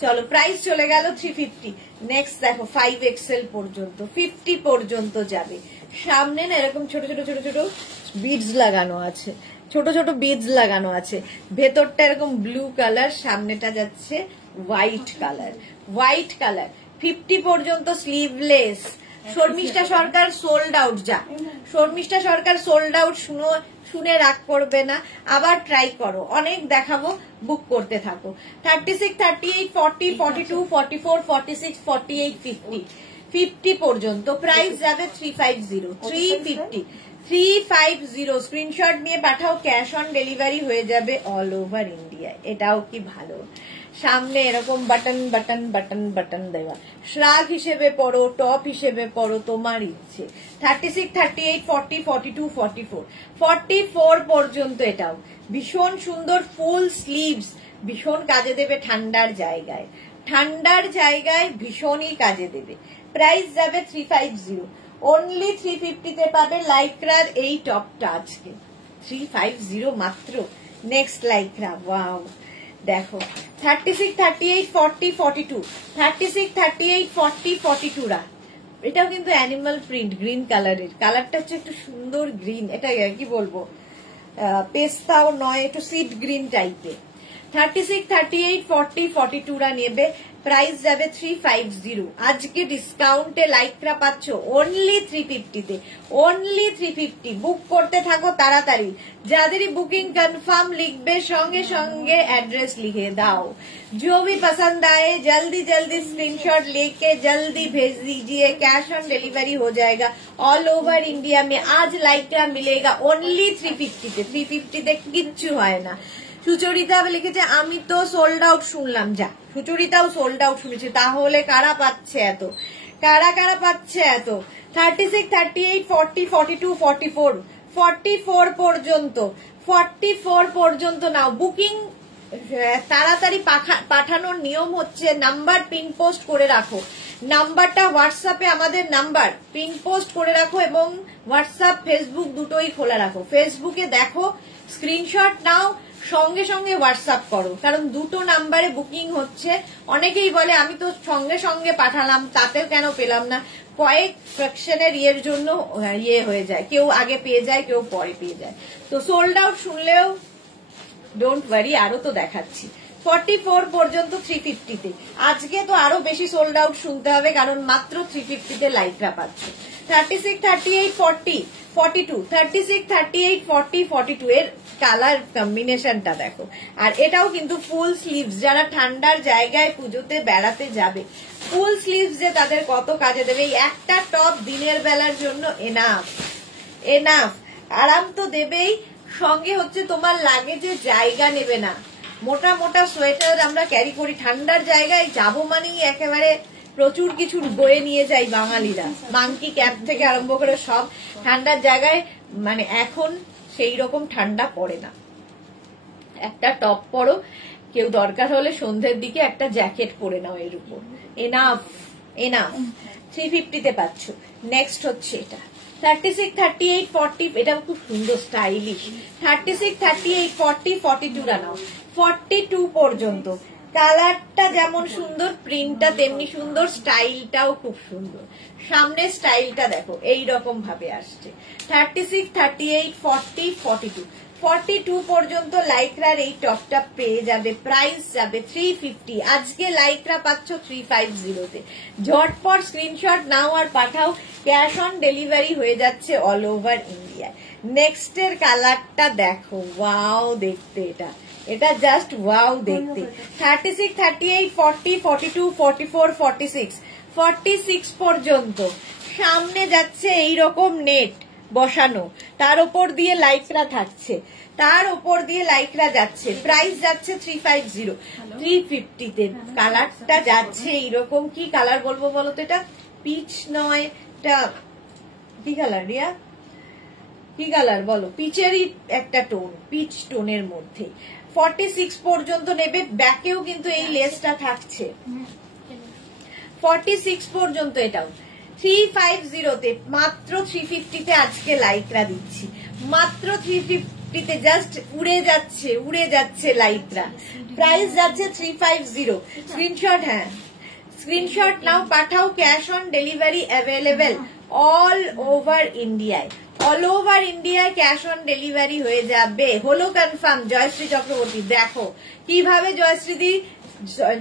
চলো প্রাইস চলে গেল 350। নেক্সট দেখো 5XL পর্যন্ত, 50 পর্যন্ত যাবে। সামনে না এরকম ছোট বিডস লাগানো আছে, ছোট বিডস লাগানো আছে, ভেতরটা এরকম ব্লু কালার, সামনেটা যাচ্ছে হোয়াইট কালার। 50 পর্যন্ত স্লিভলেস। শর্মিষ্ঠা সরকার সোল্ড আউট, যা শর্মিষ্ঠা সরকার সোল্ড আউট শুনে রাগ করবে না, আবার ট্রাই করো, অনেক দেখাবো, বুক করতে থাকো। 36, 38, 40, 42, 44, 46, 48, 50, 50 পর্যন্ত প্রাইস যাবে 350, 350 স্ক্রিনশট নিয়ে পাঠাও। ক্যাশ অন ডেলিভারি হয়ে যাবে অল ওভার ইন্ডিয়া। এটাও কি ভালো, সামনে এরকম বাটন দেওয়া, শ্রাগ হিসেবে পড়ো, টপ হিসেবে পড়ো, তোমার ইচ্ছে। 36, 38, 40, 42, 44, 44 পর্যন্ত এটাও ভীষণ সুন্দর। ফুল স্লিভস, ভীষণ কাজে দেবে ঠান্ডার জায়গায় ভীষণই কাজে দেবে। প্রাইস যাবে 350, অনলি 350-তে পাবে লাইক্রার এই টপটা আজকে 350 মাত্র। নেক্সট লাইক্রা, ওয়াও দেখো 36, 38, 40, 42, 36, 38, 40, 42 রা। এটাও কিন্তু অ্যানিমাল প্রিন্ট, গ্রিন কালারের, কালারটা হচ্ছে একটু সুন্দর গ্রিন, এটা কি বলবো পেস্তাও নয়, একটু সিড গ্রিন টাইপের। 36, 38, 40, 42 রা নেবে, প্রাইস যাবে 350। আজকে ডিসকাউন্টে লাইকরা পাচ্ছ অনলি 350-তে, অনলি 350। বুক করতে থাকো তাড়াতাড়ি, যাদেরই বুকিং কনফার্ম লিখবে সঙ্গে সঙ্গে एड्रेस लिखे दाओ। जो भी पसंद आए जल्दी स्क्रीनशॉट लेके जल्दी भेज दीजिए, कैश ऑन डिलीवरी हो जाएगा ऑल ओवर इंडिया में। आज लाइक्रा मिलेगा ओनली 350-তে, 350-তে কিচ্ছু হয় না। সুচরিতা লিখেছে আমি তো সোল্ড আউট শুনলাম, যা সুচরিতাও সোল্ড আউট শুনেছে, তাহলে কারা পাচ্ছে এত, কারা পাচ্ছে এত। 36, 38, 40, 42, 44, 44 পর্যন্ত, 44 পর্যন্ত নাও। বুকিং তাড়াতাড়ি পাঠানোর নিয়ম হচ্ছে নাম্বার পিন পোস্ট করে রাখো, নাম্বারটা হোয়াটসঅ্যাপে আমাদের নাম্বার পিন পোস্ট করে রাখো, এবং হোয়াটসঅ্যাপ ফেসবুক দুটোই খোলা রাখো। ফেসবুকে দেখো, স্ক্রিনশট নাও, সঙ্গে সঙ্গে হোয়াটসঅ্যাপ করো, কারণ দুটো নাম্বারে বুকিং হচ্ছে। অনেকেই বলে আমি তো সঙ্গে সঙ্গে পাঠালাম, তাতেও কেন পেলাম না। কয়েক ফ্র্যাকশনের ইয়ের জন্য ইয়ে হয়ে যায়, কেউ আগে পেয়ে যায়, কেউ পরে পেয়ে যায়। তো সোল্ড আউট শুনলেও ডোন্ট ওয়ারি, আরো তো দেখাচ্ছি। 44 পর্যন্ত 350-তে। আজকে তো আরো বেশি সোল্ড আউট শুনতে হবে, কারণ মাত্র 350-তে লাইকরা পাচ্ছ। 36, 38, 40, 42, 36, 38, 40, 42 এর কালার কম্বিনেশনটা দেখো। আর এটাও কিন্তু ফুল স্লিভস, যারা ঠান্ডার জায়গায় পুজোতে বেড়াতে যাবে, ফুল স্লিভস যে তাদের কত কাজে দেবে। এই একটা টপ দিনের বেলার জন্য এনাফ এনাফ। আরাম তো দেবেই, সঙ্গে হচ্ছে তোমার লাগেজে জায়গা নেবে না। মোটা মোটা সোয়েটার আমরা ক্যারি করি, ঠান্ডার জায়গায় যাবো মানেই একেবারে প্রচুর কিছু বয়ে নিয়ে যাই বাঙালিরা, মাংকি ক্যাপ থেকে আরম্ভ করে সব। ঠান্ডার জায়গায় মানে এখন সেই রকম ঠান্ডা পড়ে না। একটা টপ পরো, কেউ দরকার হলে সন্ধ্যের দিকে একটা জ্যাকেট পরে নাও এর উপর। Enough enough. 350-তে পাচ্ছ। নেক্সট হচ্ছে এটা 36, 38, 40, এটাও খুব সুন্দর স্টাইলিশ। 36, 38, 40, 42 নাও। 42 পর্যন্ত কালারটা যেমন সুন্দর, প্রিন্টটা তেমনি সুন্দর, স্টাইলটাও খুব সুন্দর। সামনের স্টাইলটা দেখো এই রকম ভাবে আসছে। 36, 38, 40, 42, 42 পর্যন্ত লাইক্রার এই টপটা পেয়ে যাবে। প্রাইস যাবে 350। আজকে লাইক্রা পাচ্ছ 350-তে। ঝটপট স্ক্রিনশট নাও আর পাঠাও, ক্যাশ অন ডেলিভারি হয়ে যাচ্ছে অল ওভার ইন্ডিয়া। নেক্সট এর কালারটা দেখো, ওয়াও দেখতে, এটা জাস্ট ওয়াও দেখতে। 36, 38, 40, 42, 44, 46, 46 পর্যন্ত সামনে যাচ্ছে এইরকম নেট বসানো, তার উপর দিয়ে লাইকরা থাকছে, তার উপর দিয়ে লাইকরা যাচ্ছে। প্রাইস যাচ্ছে 350, 350-তে। কালারটা যাচ্ছে এইরকম। কি কালার বলবো বলো তো? এটা পিচ নয়, এটা কি কালার রিয়া? কি কালার বলো? পিচেরই একটা টোন, পিচ টোনের মধ্যে। 46 পর্যন্ত নেবে। ব্যাকেও কিন্তু এই লেসটা থাকছে। 46 পর্যন্ত এটাও 350-তে। মাত্র 350-তে আজকে লাইকরা দিচ্ছি, মাত্র 350-তে। জাস্ট উড়ে যাচ্ছে লাইকরা। প্রাইস যাচ্ছে 350। স্ক্রিনশট, হ্যাঁ স্ক্রিনশট নাও পাঠাও, cash on delivery available all over ইন্ডিয়ায়। অল ওভার ইন্ডিয়ায় ক্যাশ অন ডেলিভারি হয়ে যাবে। হলো কনফার্ম। জয়শ্রী চক্রবর্তী, দেখো কিভাবে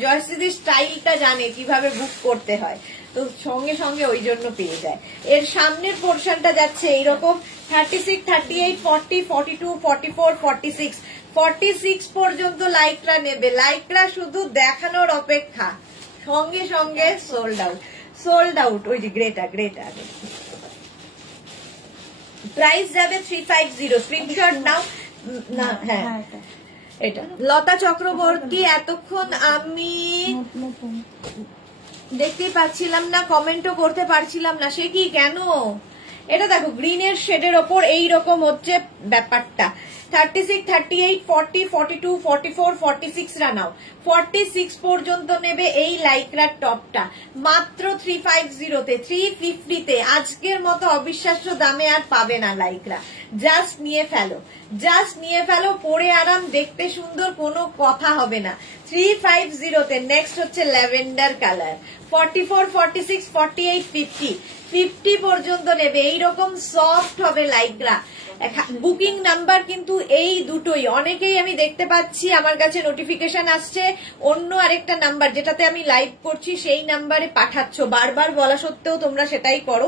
জয়শ্রীদির স্টাইলটা জানে, কিভাবে বুক করতে হয়, তো সঙ্গে সঙ্গে ওই জন্য পেয়ে যায়। এর সামনের পোর্শনটা যাচ্ছে এইরকম। 36, 38, 40, 42, 44, 46, 46 পর্যন্ত লাইকরা নেবে। লাইকরা শুধু দেখানোর অপেক্ষা, সঙ্গে সঙ্গে সোল্ড আউট। ওই যে গ্রেটা। প্রাইস যাবে 350। স্ক্রিনশট নাও না। হ্যাঁ এটা লতা চক্রবর্তী। এতক্ষণ আমি দেখতেই পাচ্ছিলাম না, কমেন্টও করতে পারছিলাম না। সে কি, কেন? এটা দেখো গ্রিনের শেডের ওপর এইরকম হচ্ছে ব্যাপারটা। 36, 38, 40, 42, 44, 46 নাও। 46 পর্যন্ত নেবে এই লাইক্রার টপটা মাত্র 350-তে। 350-তে আজকের মতো অবিশ্বাস্য দামে আর পাবে না লাইক্রা। জাস্ট নিয়ে ফেলো, পরে আরাম, দেখতে সুন্দর, কোনো কথা হবে না। 350-তে। নেক্সট হচ্ছে ল্যাভেন্ডার কালার। 44, 46, 48, 50 পর্যন্ত নেবে। এইরকম সফট হবে লাইক্রা। বুকিং নাম্বার কিন্তু এই দুটোই। অনেকেই আমি দেখতে পাচ্ছি আমার কাছে নোটিফিকেশন আসছে অন্য আরেকটা নাম্বার, যেটাতে আমি লাইভ করছি সেই নাম্বারে পাঠাচ্ছ। বারবার বলা সত্ত্বেও তোমরা সেটাই করো।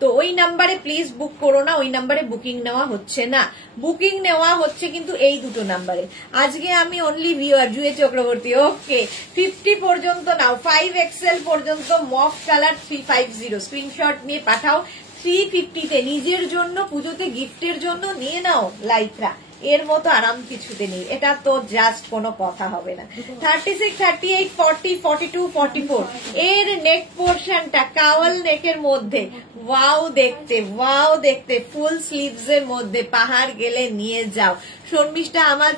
তো ওই নাম্বারে প্লিজ বুক করো না, ওই নাম্বারে বুকিং নেওয়া হচ্ছে না। বুকিং নেওয়া হচ্ছে কিন্তু এই দুটো নাম্বারে। আজকে আমি অনলি ভিউয়ার জুয়ে চক্রবর্তী। ওকে, 50 পর্যন্ত নাও। 5XL পর্যন্ত মফ কালার 350। স্ক্রিনশট নিয়ে পাঠাও। 350-তে নিজের জন্য, পুজোতে গিফটের জন্য নিয়ে নাও লাইক্রা। এর মতো আরাম কিছুতে নেই। এটা তো জাস্ট কোনো কথা হবে না। 36, 38, 40, 42, 44 এর নেক পোর্শনটা কাওয়াল নেকের মধ্যে। ওয়াও দেখতে, ফুল স্লিভস এর মধ্যে। পাহাড় গেলে নিয়ে যাও। শর্মিষ্ঠা, আমার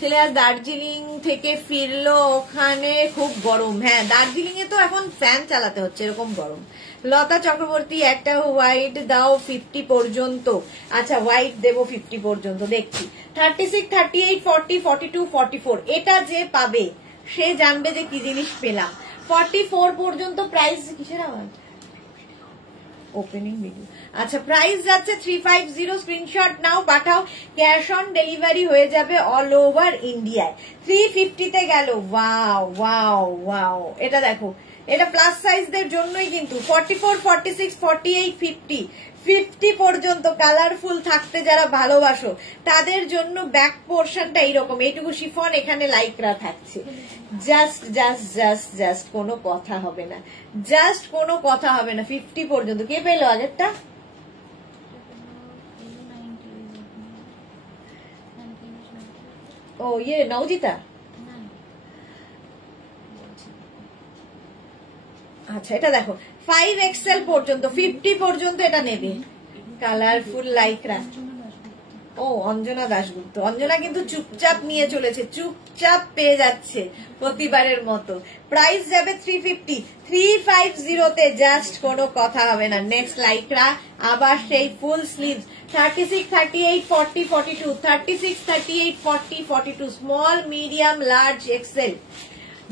ছেলে আজ দার্জিলিং থেকে ফিরলো, ওখানে খুব গরম। হ্যাঁ, দার্জিলিং এ তো এখন ফ্যান চালাতে হচ্ছে, এরকম গরম। লতা চক্রবর্তী, একটা হোয়াইট দাও 50 পর্যন্ত। আচ্ছা, হোয়াইট দেবো 50 পর্যন্ত, দেখছি। 36, 38, 40, 42, 44, এটা যে পাবে সে জানবে যে কি জিনিস পেলাম। 44 পর্যন্ত প্রাইস। কিসের আওয়াজ? Opening video. আচ্ছা, প্রাইস যাচ্ছে 350। স্ক্রিনশট নাও, পাঠাও, ক্যাশ অন ডেলিভারি হয়ে যাবে অল ওভার ইন্ডিয়ায়। 350 তে গেল। ওয়াও ওয়াও ওয়াও, এটা দেখো, এটা প্লাস সাইজদের জন্যই কিন্তু। 44, 46, 48, 50, 50 পর্যন্ত কালারফুল থাকতে যারা ভালোবাসো তাদের জন্য ব্যাক পোর্শনটা এইরকম, এইটুকু শিফন, এখানে লাইকরা থাকছে। জাস্ট জাস্ট জাস্ট জাস্ট কোনো কথা হবে না, জাস্ট কোনো কথা হবে না। 50 পর্যন্ত। কে পেলো আগেরটা? ও ইয়ে নওজিতা। আচ্ছা, এটা দেখো 5XL পর্যন্ত, 50 পর্যন্ত এটা নেবে। কালারফুল লাইকরা। ও অঞ্জনা দাশগুপ্ত, অঞ্জনা কিন্তু চুপচাপ নিয়ে চলেছে, চুপচাপ পেয়ে যাচ্ছে প্রতিবারের মতো। প্রাইস যাবে 350, 350 তে, জাস্ট কোনো কথা হবে না। নেক্সট লাইকরা, আবার সেই ফুল sleeves. 36, 38, 40, 42, 36, 38, 40, 42, small medium large XL.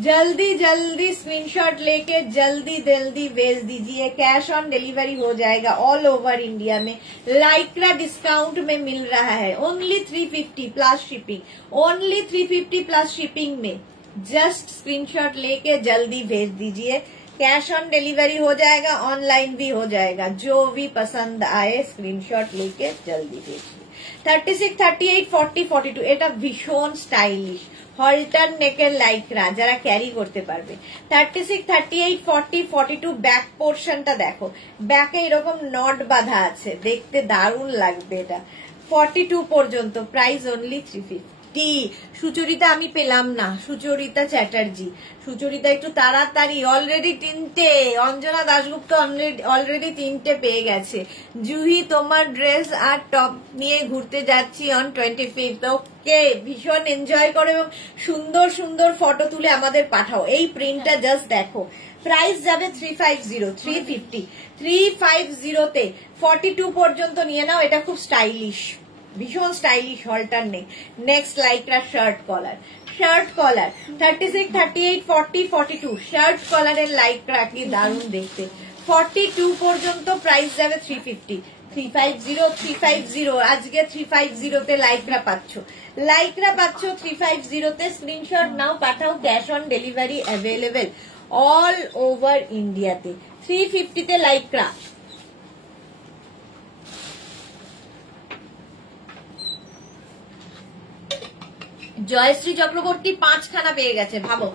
जल्दी जल्दी स्क्रीनशॉट लेके जल्दी जल्दी भेज दीजिए, कैश ऑन डिलीवरी हो जाएगा ऑल ओवर इंडिया में। लाइक्रा डिस्काउंट में मिल रहा है only 350 plus shipping, only 350 plus shipping में। जस्ट स्क्रीनशॉट लेके जल्दी भेज दीजिए, कैश ऑन डिलीवरी हो जाएगा, ऑनलाइन भी हो जाएगा। जो भी पसंद आए स्क्रीनशॉट लेके जल्दी भेजिए। 36, 38, 40, 42, এটা ভীষণ স্টাইলিশ হলটার নেকের লাইকরা, যারা ক্যারি করতে পারবে। 36, 38, 40, 42, ব্যাক পোর্শনটা দেখো, ব্যাকে এরকম নট বাঁধা আছে, দেখতে দারুণ লাগবে এটা। 42 পর্যন্ত, প্রাইস অনলি 350। সুচরিতা আমি পেলাম না, সুচরিতা চ্যাটার্জি। সুচরিতা একটু তাড়াতাড়ি, অলরেডি 3টে। অঞ্জনা দাশগুপ্ত অলরেডি 3টে পেয়ে গেছে। জুহি, তোমার ড্রেস আর টপ নিয়ে ঘুরতে যাচ্ছি অন 25। ওকে, ভীষণ এনজয় করো এবং সুন্দর সুন্দর ফটো তুলে আমাদের পাঠাও। এই প্রিন্টটা জাস্ট দেখো। প্রাইস যাবে 350, 350, 350 তে। 42 পর্যন্ত নিয়ে নাও, এটা খুব স্টাইলিশ, ভীষণ stylish halter neck. Next Lycra shirt collar, shirt collar 36, 38, 40, 42, shirt কলারের লাইকরা কি দারুণ দেখতে। 42 পর্যন্ত প্রাইস যাবে 350, 350, 350। আজকে 350 তে লাইকরা পাচ্ছ, লাইকরা পাচ্ছ 350 তে। স্ক্রিনশট নাও, পাঠাও, cash on delivery available all over ইন্ডিয়াতে। 350 তে লাইকরা। জয়শ্রী চক্রবর্তী 5খানা পেয়ে গেছে, ভাবো।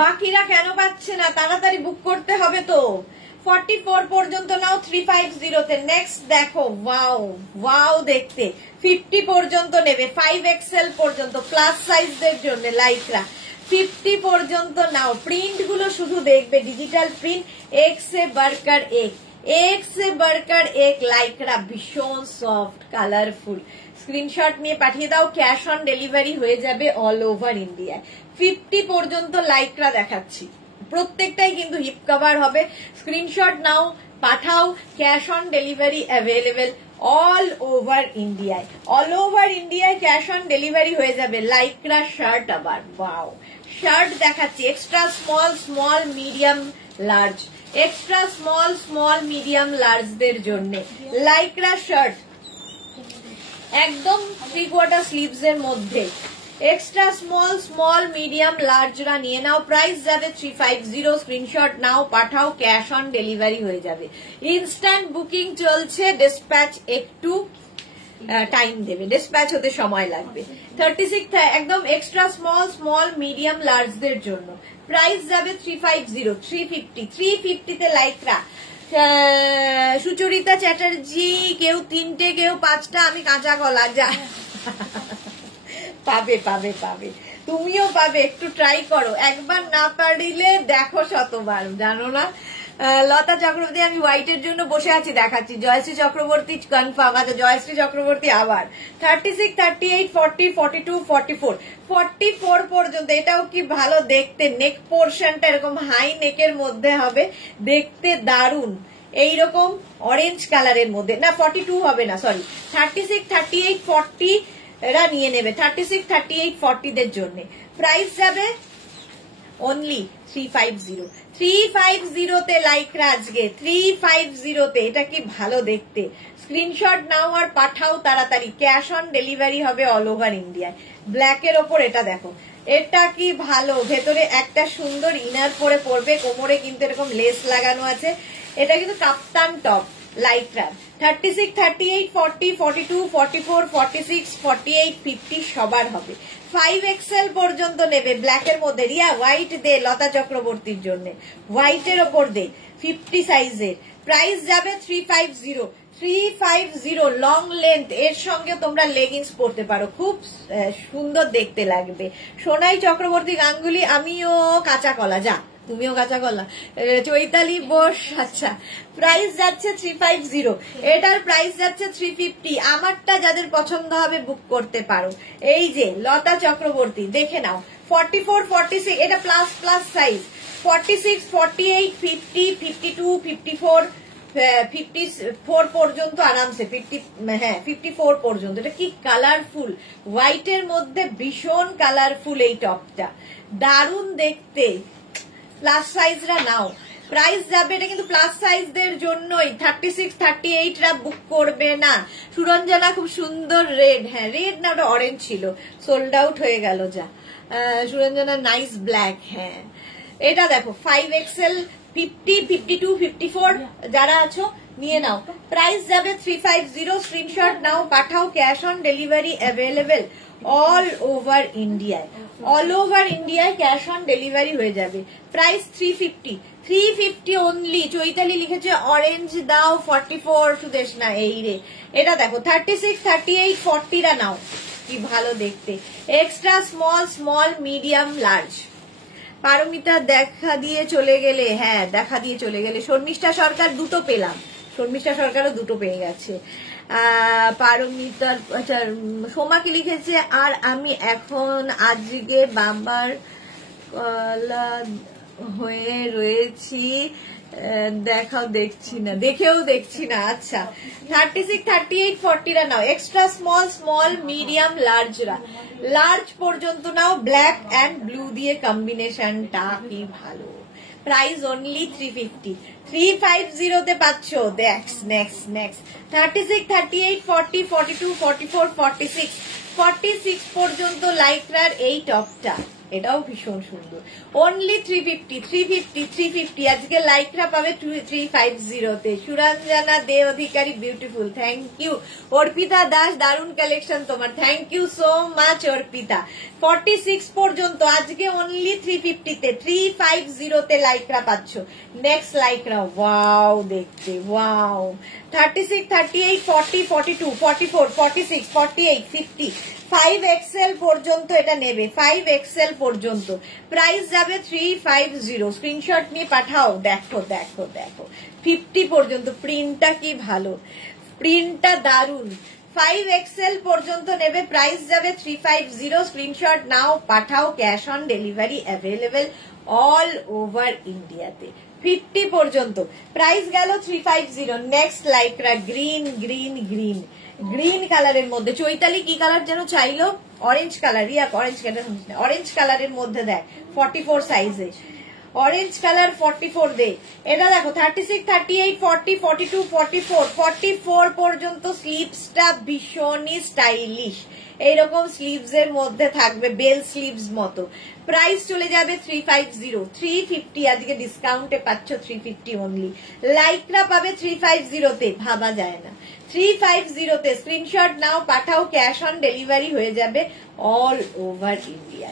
বাকিরা কেন পাচ্ছে না? তাড়াতাড়ি বুক করতে হবে তো। 44 পর্যন্ত নাও 350 তে। নেক্সট দেখো, ওয়াও ওয়াও দেখতে। 50 পর্যন্ত নেবে, 5XL পর্যন্ত, প্লাস সাইজদের জন্য লাইকরা। 50 পর্যন্ত নাও। প্রিন্ট গুলো শুধু দেখবে, ডিজিটাল প্রিন্ট, এক সে বাড়কর এক, এক সে বাড়কর এক লাইকরা, ভীষণ সফট, কালারফুল। স্ক্রিনশট নিয়ে পাঠিয়ে দাও, ক্যাশ অন ডেলিভারি হয়ে যাবে অল ওভার ইন্ডিয়ায়। 50 পর্যন্ত লাইকরা দেখাচ্ছি, প্রত্যেকটাই কিন্তু হিপ কভার হবে। স্ক্রিনশট নাও, পাঠাও, cash on delivery available all over ইন্ডিয়ায়। অল ওভার ইন্ডিয়ায় ক্যাশ অন ডেলিভারি হয়ে যাবে। লাইকরা শার্ট, আবার ওয়াও শার্ট দেখাচ্ছি, extra small, small, medium, large, extra small, small, medium, লার্জদের জন্য লাইকরা শার্ট, একদম 3/4 স্লিভস এর মধ্যে। এক্সট্রা স্মল, স্মল, মিডিয়াম, লার্জরা নিয়ে নাও। প্রাইস যাবে 350। স্ক্রিনশট নাও, পাঠাও, ক্যাশ অন ডেলিভারি হয়ে যাবে। ইনস্ট্যান্ট বুকিং চলছে, ডিসপ্যাচ একটু টাইম দেবে, ডিসপ্যাচ হতে সময় লাগবে। 36 একদম এক্সট্রা স্মল, স্মল, মিডিয়াম, লার্জদের জন্য। প্রাইস যাবে 350, 350, 350 তে লাইকরা। সুচরিতা চ্যাটার্জি, কেউ 3টে, কেউ 5টা, আমি কাঁচা কলা। যা পাবে পাবে পাবে, তুমিও পাবে, একটু ট্রাই করো, একবার না পারিলে দেখো শতবার, জানো না। লতা চক্রবর্তী আমি হোয়াইটের জন্য বসে আছি, দেখাচ্ছি। জয়শ্রী চক্রবর্তী কনফার্ম। আচ্ছা জয়শ্রী চক্রবর্তী আবার 36, 38, 40, 42, 44, 44 পর্যন্ত। এটাও কি ভালো দেখতে, নেক পোর্শনটা এরকম হাই নেকের মধ্যে হবে, দেখতে দারুণ। এইরকম অরেঞ্জ কালারের মধ্যে, না 42 হবে না, সরি 36, 38, 40 এরা নিয়ে নেবে। 36, 38, 40 দের জন্য প্রাইস যাবে অনলি 350। 350 তে লাইকরা আজকে 350 তে। এটা কি ভালো দেখতে, স্ক্রিনশট নাও আর পাঠাও তাড়াতাড়ি। ক্যাশ অন ডেলিভারি হবে অল ওভার ইন্ডিয়ায়। ব্ল্যাকের ওপর এটা দেখো, এটা কি ভালো, ভেতরে একটা সুন্দর ইনার পরে পড়বে, কোমরে কিন্তু এরকম লেস লাগানো আছে। এটা কিন্তু কাপ্তান টপ লাইকরা। 36, 38, 40, 42, 44, 46, 48, 50 সবার হবে। 5XL পর্যন্ত নেবে ব্ল্যাকের মধ্যে। রিয়া হোয়াইট দে লতা চক্রবর্তীর জন্য, হোয়াইটের ওপর দে 50 সাইজের। প্রাইস যাবে 350। 350 লং লেন্থ, এর সঙ্গে তোমরা লেগিংস পরতে পারো, খুব সুন্দর দেখতে লাগবে। সোনাই চক্রবর্তী গাঙ্গুলি, আমিও কাঁচা কলা, যা তুমিও কাঁচা কলা। চৈতালি বোস, আচ্ছা প্রাইস যাচ্ছে 350, এটার প্রাইস যাচ্ছে 350। আমারটা যাদের পছন্দ হবে বুক করতে পারো। এই যে লতা চক্রবর্তী দেখে নাও, 44, 46 এটা প্লাস প্লাস সাইজ, 46, 48, 50, 52, 54, 54 পর্যন্ত আরামসে, 54 পর্যন্ত। এটা কি কালারফুল, হোয়াইটের মধ্যে ভীষণ কালারফুল এই টপটা, দারুণ দেখতে। প্লাস সাইজরা নাও, প্রাইস যাবে, এটা কিন্তু প্লাস সাইজদের জন্যই। 36, 38 রা বুক করবে না। সুরঞ্জনা খুব সুন্দর রেড, হ্যাঁ রেড না ওটা অরেঞ্জ ছিল, সোল্ড আউট হয়ে গেল যা। সুরঞ্জনা নাইস ব্ল্যাক, হ্যাঁ এটা দেখো 5XL 50, 52, 54 যারা আছো নিয়ে নাও। প্রাইস যাবে 350। স্ক্রিনশট নাও পাঠাও, cash on delivery available all over ইন্ডিয়ায়। অল ওভার ইন্ডিয়ায় ক্যাশ অন ডেলিভারি হয়ে যাবে। প্রাইস 350। 350 অনলি। চৈতালি লিখেছে অরেঞ্জ দাও 44, সুদেশ না এই রে। এটা দেখো 36, 38, 40 রা নাও, কি ভালো দেখতে। Extra small, small, medium, large. Paromita দেখা দিয়ে চলে গেলে, হ্যাঁ দেখা দিয়ে চলে গেলে। শর্মিষ্ঠা সরকার দুটো পেলাম, শর্মিষ্ঠা সরকারও দুটো পেয়ে গেছে। পারমিতার, আচ্ছা সোমাকে লিখেছে আর আমি এখন আজকে বাবার কলা হয়ে রয়েছি, দেখাও দেখছি না, দেখেও দেখছি না। আচ্ছা 36, 38, 40 রা নাও। এক্সট্রা স্মল, স্মল, মিডিয়াম, লার্জরা, লার্জ পর্যন্ত নাও। ব্ল্যাক অ্যান্ড ব্লু দিয়ে কম্বিনেশনটা কি ভালো। Price only 350। 350 তে পাচ্ছ। নেক্সট 36, 38, 40, 42, 44, 46, 46 পর্যন্ত লাইকরার এই টপটা, এটাও ভীষণ সুন্দর। অনলি 350। আজকে লাইকরা পাবে 350 তে। Suranjana De Adhikari beautiful, thank you. Arpita Das দারুণ কালেকশন তোমার, thank you so much Arpita. 46 পর্যন্ত আজকে অনলি 350 তে। 350 তে লাইকরা পাচ্ছ। নেক্সট লাইকরা, ওয়াও দেখতে, ওয়াও। 36, 38, 40, 42, 44, 46, 48, 50, 5XL পর্যন্ত এটা নেবে। 5XL পর্যন্ত প্রাইস যাবে 350। স্ক্রিনশট নিয়ে পাঠাও। দেখো 50 পর্যন্ত। প্রিন্টটা কি ভালো, প্রিন্টটা দারুন। 5XL পর্যন্ত নেবে, প্রাইস যাবে 350। স্ক্রিনশট নাও পাঠাও, cash on delivery available all over ইন্ডিয়াতে। 50 পর্যন্ত প্রাইস গেল 350। নেক্সট লাইকরা গ্রিন কালারের মধ্যে। চৈতালি কি কালার যেন চাইলো, orange colour. Riya orange colour, orange কালারের মধ্যে দেখ 44 সাইজে, অরেঞ্জ কালার 44 দে। এটা দেখো 36, 38, 40, 42, 44, 44 পর্যন্ত। স্লিভসটা ভীষণই স্টাইলিশ, এইরকম স্লিভস এর মধ্যে থাকবে, বেল স্লিভস মতো। প্রাইস চলে যাবে 350। 350 আজকে ডিসকাউন্টে পাচ্ছ 350 অনলি। লাইকরা পাবে 350 তে, ভাবা যায় না। 350 তে স্ক্রিনশট নাও পাঠাও, ক্যাশ অন ডেলিভারি হয়ে যাবে অল ওভার ইন্ডিয়া।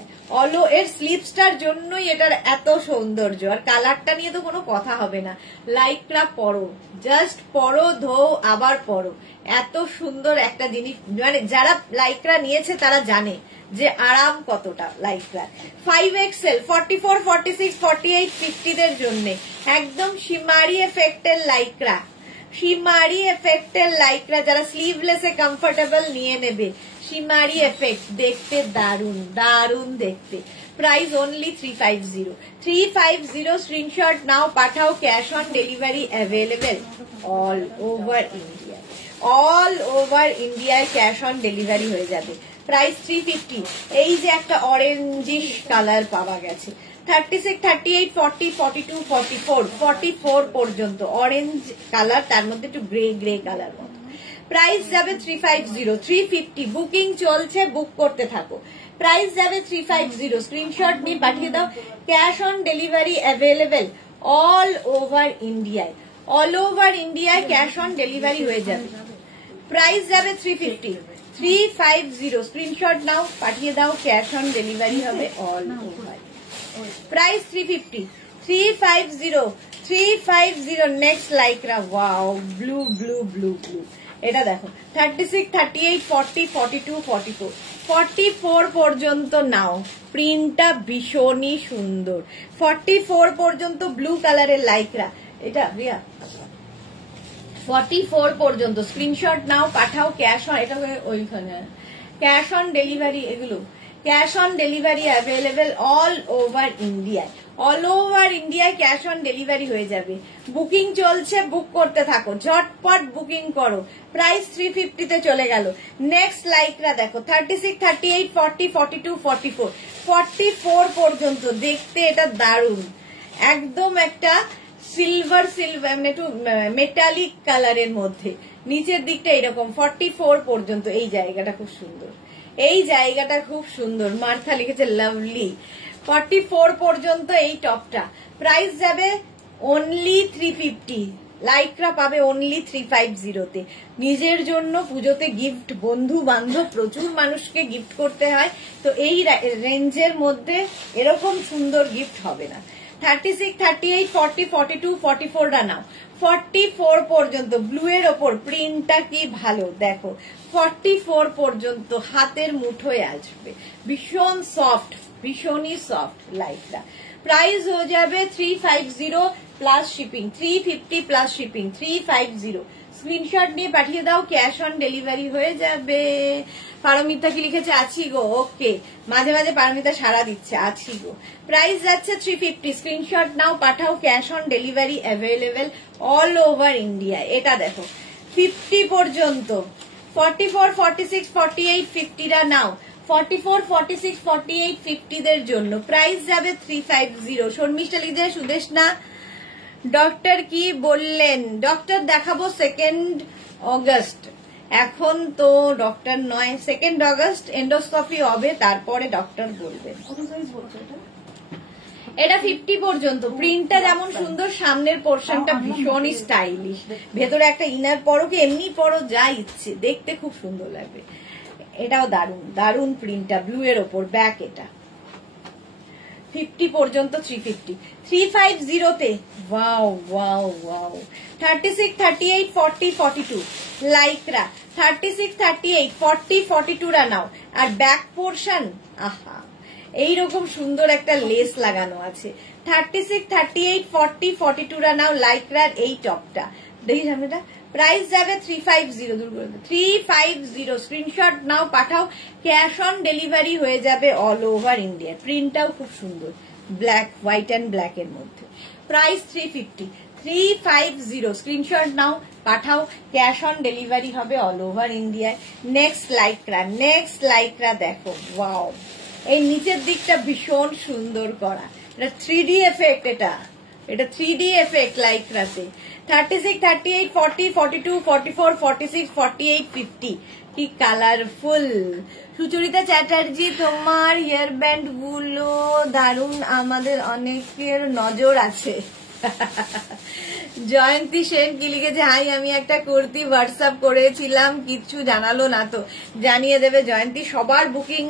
এর স্লিভসটার জন্যই এটার এত সৌন্দর্য, আর কালারটা নিয়ে তো কোনো কথা হবে না। লাইকরা পরো, জাস্ট পরো, ধো আবার পরো, এত সুন্দর একটা জিনিস। মানে যারা লাইকরা যারা নিয়েছে তারা জানে যে আরাম কতটা লাইক্রা। 5XL 44, 46, 48, 50 দের জন্য একদম শিমারি এফেক্টের লাইক্রা, শিমারি এফেক্টের লাইক্রা, যারা স্লিভলেসে কমফোর্টেবল নিয়ে নেবে। শিমারি এফেক্ট দেখতে দারুন, দারুন দেখতে। Price only 350। 350 স্ক্রিনশট নাও, পাঠাও। Cash on delivery available all over India, all over ইন্ডিয়ায় ক্যাশ অন ডেলিভারি হয়ে যাবে। প্রাইস 350। এই যে একটা অরেঞ্জিশ কালার পাওয়া গেছে, 36, 38, 40, 42, 44, 44 পর্যন্ত অরেঞ্জ কালার, তার মধ্যে একটু গ্রে গ্রে কালার মতো। প্রাইস যাবে 350, 350 বুকিং চলছে, বুক করতে থাকো। প্রাইস যাবে 350, স্ক্রিনশট নিয়ে পাঠিয়ে দাও। Cash on delivery available all over ইন্ডিয়ায়, অল ওভার ইন্ডিয়ায় ক্যাশ অন ডেলিভারি হয়ে যাবে। প্রাইস যাবে 350, 350 স্ক্রিনশট নাও, পাঠিয়ে দাও। ক্যাশ অন ডেলিভারি হবে all over. Price 350, 350, 350। Next Lycra, wow, blue blue blue blue. এটা দেখো 36, 38, 40, 42, 44, 44 পর্যন্ত নাও। প্রিন্টটা ভীষণই সুন্দর। 44 পর্যন্ত ব্লু কালারের লাইক্রা। এটা 44 পর্যন্ত স্ক্রিনশট নাও, পাঠাও। ক্যাশ অন, এটা ওইখানে ক্যাশ অন ডেলিভারি, এগুলো cash on delivery available all over ইন্ডিয়ায়, অল ওভার ইন্ডিয়ায় ক্যাশ অন ডেলিভারি হয়ে যাবে। বুকিং চলছে, বুক করতে থাকো, ঝটপট বুকিং করো। প্রাইস 350 তে চলে গেল। নেক্সট লাইক্রা দেখো 36, 38, 40, 42, 44, 44 পর্যন্ত। দেখতে এটা দারুন, একদম একটা সিলভার সিলভার, মানে একটু মেটালিক কালারের মধ্যে। নিচের দিকটা এরকম 44 পর্যন্ত। এই জায়গাটা খুব সুন্দর, এই জায়গাটা খুব সুন্দর। মার্থা লিখেছে লাভলি। 44 পর্যন্ত এই টপটা। প্রাইস যাবে অনলি 350, লাইক্রা পাবে অনলি 350 তে। নিজের জন্য পুজোতে গিফট, বন্ধু বান্ধব প্রচুর মানুষকে গিফট করতে হয়, তো এই রেঞ্জের মধ্যে এরকম সুন্দর গিফট হবে না। 36, 38, 40, 42, 44 টা নাও। 44 পর্যন্ত ব্লু এর ওপর প্রিন্টটা কি ভালো দেখো। 44 পর্যন্ত হাতের মুঠোয় আসবে, ভীষণ সফট, ভীষণই সফট লাইটটা। প্রাইস হয়ে যাবে 350 plus shipping, 350 plus shipping, 350। Screenshot নিয়ে পাঠিয়ে দাও, ক্যাশ অন ডেলিভারি হয়ে যাবে। পারমিতা কি লিখেছে? আছি গো। ওকে, মাঝে মাঝে পারমিতা সারা দিচ্ছে, আছি গো। প্রাইস যাচ্ছে 350, স্ক্রিনশট নাও, পাঠাও। Cash on delivery available all over India. এটা দেখো 50 পর্যন্ত, 44, 46, 48, 50 টা নাও। 44, 46, 48, 50 দের জন্য প্রাইস যাবে 350। শর্মিষ্ঠা লিখে সুদেশ না। ডক্টর কি বললেন? ডক্টর দেখাবো 2 অগস্ট। এখন তো ডক্টর নয়, 2 অগস্ট এন্ডোস্কোপি হবে, তারপরে ডক্টর বলবেন। এটা 50 পর্যন্ত। প্রিন্টটা যেমন সুন্দর, সামনের পোর্শনটা ভীষণই স্টাইলিশ। ভেতরে একটা ইনার পরো কি এমনি পরো, যা ইচ্ছে, দেখতে খুব সুন্দর লাগবে। এটাও দারুন, দারুন প্রিন্টটা, ব্লু এর ওপর ব্যাক। এটা 50 পর্যন্ত 350, 350 তে। Wow wow wow. 36, 38, 40, 42 লাইক্রা। 36, 38, 40, 42 রা নাও। আর ব্যাক পোর্শন, আহা, এইরকম সুন্দর একটা লেস লাগানো আছে। 36, 38, 40, 42 রা নাও। লাইক্রার এই টপটা দেখি সামনেটা। প্রাইস যাবে 350, 350। স্ক্রিনশট নাও, পাঠাও। ক্যাশ অন ডেলিভারি হয়ে যাবে অল ওভার ইন্ডিয়া। প্রিন্টটাও খুব সুন্দর, ব্ল্যাক, হোয়াইট অ্যান্ড ব্ল্যাক এর মধ্যে। প্রাইস 350, 350। স্ক্রিনশট নাও, পাঠাও। ক্যাশ অন ডেলিভারি হবে অল ওভার ইন্ডিয়ায়। নেক্সট লাইক্রা, নেক্সট লাইক্রা দেখো, ওয়াও, এই নিচের দিকটা ভীষণ সুন্দর করা। এটা 3D এফেক্ট, এটা 3D এফেক্ট লাইক্রাতে। 36, 38, 40, 42, 44, 46, 48, 50 কি কালারফুল। সুচরিতা চ্যাটার্জি, তোমার হেয়ার ব্যান্ড গুলো দারুণ, আমাদের অনেকের নজর আছে। জয়ন্তী সেন কি লিখেছে? হাই, আমি একটা কুর্তি হোয়াটসঅ্যাপ করেছিলাম, কিচ্ছু জানালো না তো। জানিয়ে দেবে জয়ন্তী। সবার বুকিং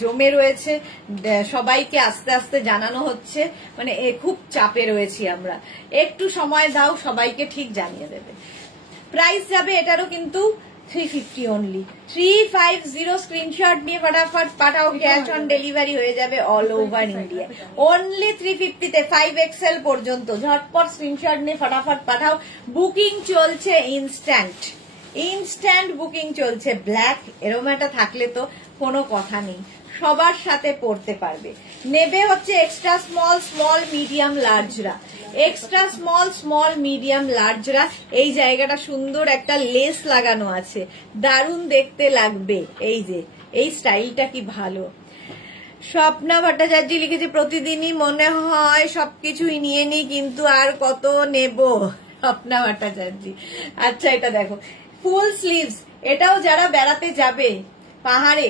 জমে রয়েছে, সবাইকে আস্তে আস্তে জানানো হচ্ছে, মানে খুব চাপে রয়েছি আমরা। একটু সময় দাও, সবাইকে ঠিক জানিয়ে দেবে। প্রাইস যাবে এটারও কিন্তু 350 অনলি, 350 স্ক্রিনশট নিয়ে ফটাফট পাঠাও, ক্যাশ অন ডেলিভারি হয়ে যাবে অল ওভার ইন্ডিয়া। অনলি 350 তে 5XL পর্যন্ত ঝটপট স্ক্রিনশট নিয়ে ফটাফট পাঠাও। বুকিং চলছে ইনস্ট্যান্ট বুকিং চলছে। ব্ল্যাক এরকম একটা থাকলে তো কোনো কথা নেই, সবার সাথে পড়তে পারবে। নেবে হচ্ছে এক্সট্রা স্মল মিডিয়াম লার্জরা, এক্সট্রা স্মল মিডিয়াম লার্জরা। এই জায়গাটা সুন্দর একটা লেস লাগানো আছে, দারুণ দেখতে লাগবে। এই যে এই স্টাইলটা কি ভালো। স্বপ্না ভট্টাচার্য লিখেছে প্রতিদিনই মনে হয় সবকিছুই নিয়ে নি, কিন্তু আর কত নেব। স্বপ্না ভট্টাচার্য, আচ্ছা এটা দেখো ফুল স্লিভস, এটাও যারা বেড়াতে যাবে পাহাড়ে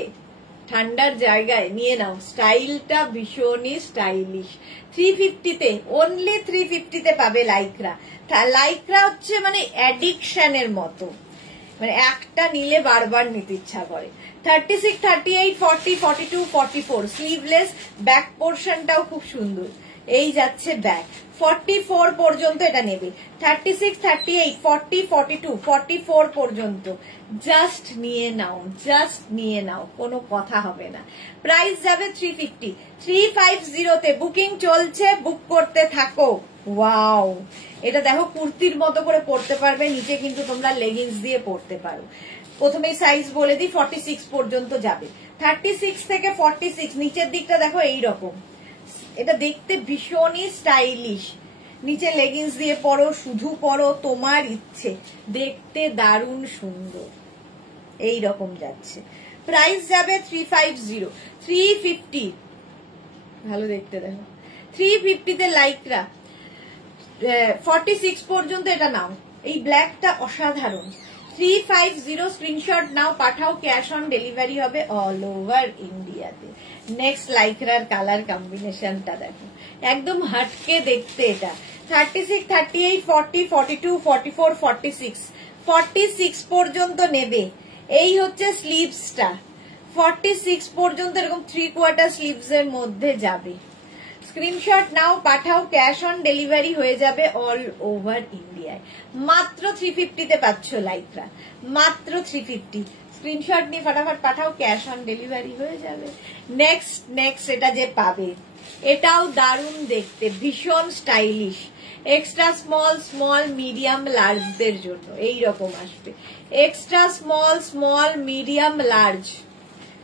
ঠান্ডার জায়গায় নিয়ে নাও, স্টাইলটা ভীষণই স্টাইলিশ। 350 তে অনলি 350 তে পাবে লাইক্রা। লাইক্রা হচ্ছে মানে অ্যাডিকশনের মতো, মানে একটা নিলে বারবার নিতে ইচ্ছা করে। 36, 38, 40, 42, 44 স্লিভলেস, ব্যাক পোর্শনটাও খুব সুন্দর। এই যাচ্ছে ব্যাক 44 পর্যন্ত এটা নেবে। 36, 38, 40, 42, 44 পর্যন্ত জাস্ট নিয়ে নাও, কোনো কথা হবে না। প্রাইস যাবে 350, 350 তে বুকিং চলছে, বুক করতে থাকো। ওয়াও, এটা দেখো কুর্তির মতো করে পরতে পারবে, নিচে কিন্তু তোমরা লেগিংস দিয়ে পরতে পারো। প্রথমে সাইজ বলে দিই, 46 পর্যন্ত যাবে। 36 থেকে 46 নিচের দিকটা দেখো এইরকম, এটা দেখতে ভীষণই স্টাইলিশ। নিচে লেগিংস দিয়ে পরো, শুধু পরো, তোমার ইচ্ছে, দেখতে দারুণ সুন্দর। এই রকম যাচ্ছে। প্রাইস যাবে 350, 350 ভালো দেখতে দেখো। 350 তে লাইক্রা, 46 পর্যন্ত এটা নাও। এই ব্ল্যাকটা অসাধারণ। 350 স্ক্রিনশট নাও, পাঠাও, ক্যাশ অন ডেলিভারি হবে অল ওভার ইন্ডিয়াতে। নেক্সট লাইক্রার কালার কম্বিনেশনটা দেখো, একদম হাটকে দেখতে এটা। 36, 38, 40, 42, 44, 46 46 পর্যন্ত নেবে। এই হচ্ছে স্লিভসটা, 46 পর্যন্ত এরকম 3/4 স্লিভস এর মধ্যে যাবে। স্ক্রিনশট নাও, পাঠাও, ক্যাশ অন ডেলিভারি হয়ে যাবে অল ওভার ইন্ডিয়ায়। মাত্র 350 তে পাচ্ছ লাইক্রা, মাত্র 350। স্ক্রিনশট নিয়ে ফটাফট পাঠাও, ক্যাশ অন ডেলিভারি হয়ে যাবে। নেক্সট এটা যে পাবে, এটাও দারুণ দেখতে, ভীষণ স্টাইলিশ। এক্সট্রা স্মল মিডিয়াম লার্জদের জন্য এই রকম আসবে। Extra small medium large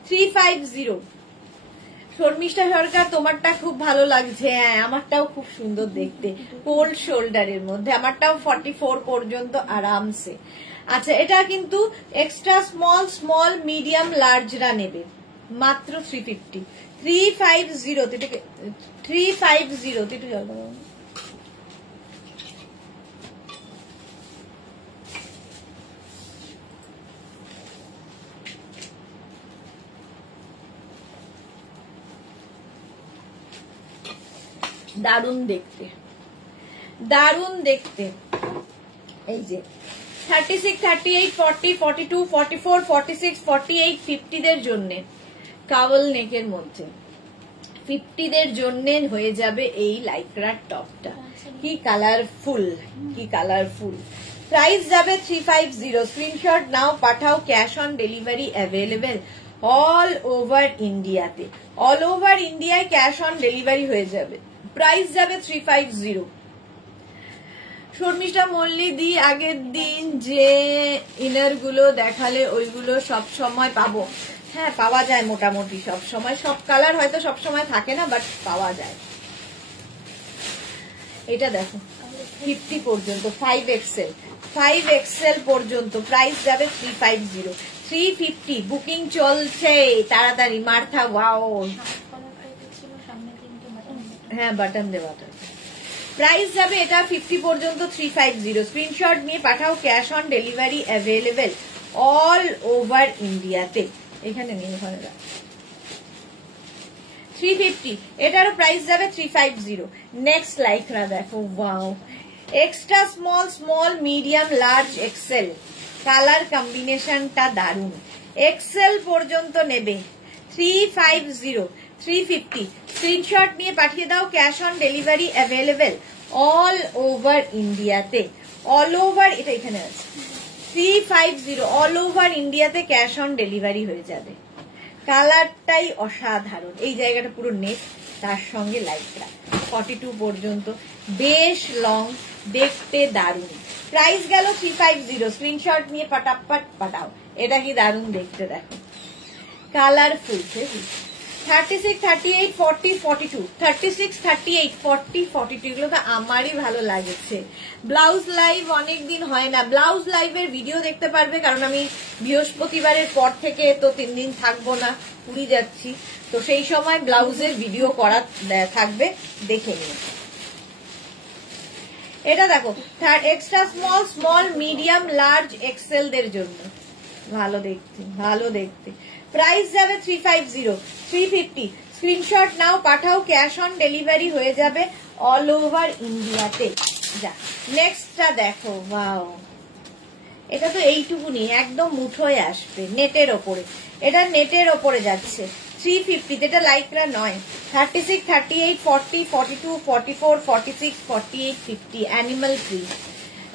350। Sharmistha Sarkar, তোমারটা খুব ভালো লাগছে। হ্যাঁ, আমারটাও খুব সুন্দর দেখতে, কোল্ড শোল্ডারের মধ্যে। আমারটাও 44 পর্যন্ত আরামসে। আচ্ছা, এটা কিন্তু এক্সট্রা স্মল মিডিয়াম লার্জরা নেবে, মাত্র 350। 350 একটু জল দেবো। দারুণ দেখতে। এই যে 36, 38, 40, 42, 44, 46, 48, 50 দের জন্য কাবল নেকের মধ্যে 50 দের জন্য হয়ে যাবে এই লাইক্রার টপটা। কি কালারফুল। প্রাইস যাবে 350। স্ক্রিনশট নাও, পাঠাও, cash on delivery available all over ইন্ডিয়াতে। অল ওভার ইন্ডিয়ায় ক্যাশ অন ডেলিভারি হয়ে যাবে। প্রাইস যাবে 350। শর্মিষ্ঠা মল্লিদি, আগের দিন যে ইনার গুলো দেখালে ওইগুলো সব সময় পাবো? হ্যাঁ, পাওয়া যায় মোটামুটি সব সময়। সব কালার হয়তো সব সময় থাকে না, বাট পাওয়া যায়। এটা দেখো 50 পর্যন্ত, 5XL পর্যন্ত। প্রাইস যাবে 350। 350 বুকিং চলছে, তাড়াতাড়ি মার্থা। ওয়াও, হ্যাঁ বাটন দেওয়াটা। প্রাইস যাবে এটা 50 পর্যন্ত, 350। স্ক্রিনশট নিয়ে পাঠাও, cash on delivery available all over ইন্ডিয়াতে। এখানে নিয়ে ওখানে 350, এটারও প্রাইস যাবে 350। নেক্সট লাইক্রা দেখো, wow, extra small medium large XL, colour কম্বিনেশনটা দারুন। এক্সেল পর্যন্ত নেবে 350, 350। স্ক্রিনশট নিয়ে পাঠিয়ে দাও, cash on delivery available all over ইন্ডিয়াতে। অল ওভার, এটা এখানে আছে, 350 অল ওভার ইন্ডিয়াতে ক্যাশ অন ডেলিভারি হয়ে যাবে। কালারটাই অসাধারণ, এই জায়গাটা পুরো নেট, তার সঙ্গে লাইকরা 42 পর্যন্ত, বেশ লং, দেখতে দারুণ। প্রাইস গেল 350। স্ক্রিনশট নিয়ে পাটাপাট পাঠাও। এটা কি দারুণ দেখতে, দেখো কালারফুল। 36, 38, 40, 42, 36, 38, 40, 42 এগুলো তো আমারই ভালো লাগছে। ব্লাউজ লাইভ অনেকদিন হয় না, ব্লাউজ লাইভের ভিডিও দেখতে পারবে, কারণ আমি বৃহস্পতিবারের পর থেকে তো 3 দিন থাকবো না, পুরী যাচ্ছি, তো সেই সময় ব্লাউজের ভিডিও করা থাকবে, দেখে নিন। এটা দেখো extra small, small, medium, large, XL দের জন্য ভালো দেখতে, ভালো দেখতে। প্রাইস যাবে 350, 350। স্ক্রিনশট নাও, পাঠাও, ক্যাশ অন ডেলিভারি হয়ে যাবে অল ওভার ইন্ডিয়াতে। যা নেক্সটটা দেখো, ওয়াও, এটা তো এইটুকুনি একদম মুঠোয় আসবে, নেটের ওপরে, এটা নেটের ওপরে যাচ্ছে 350, এটা লাইকরা নয়। 36, 38, 40, 42, 44, 46, 48, 50 অ্যানিমাল প্রিন্ট।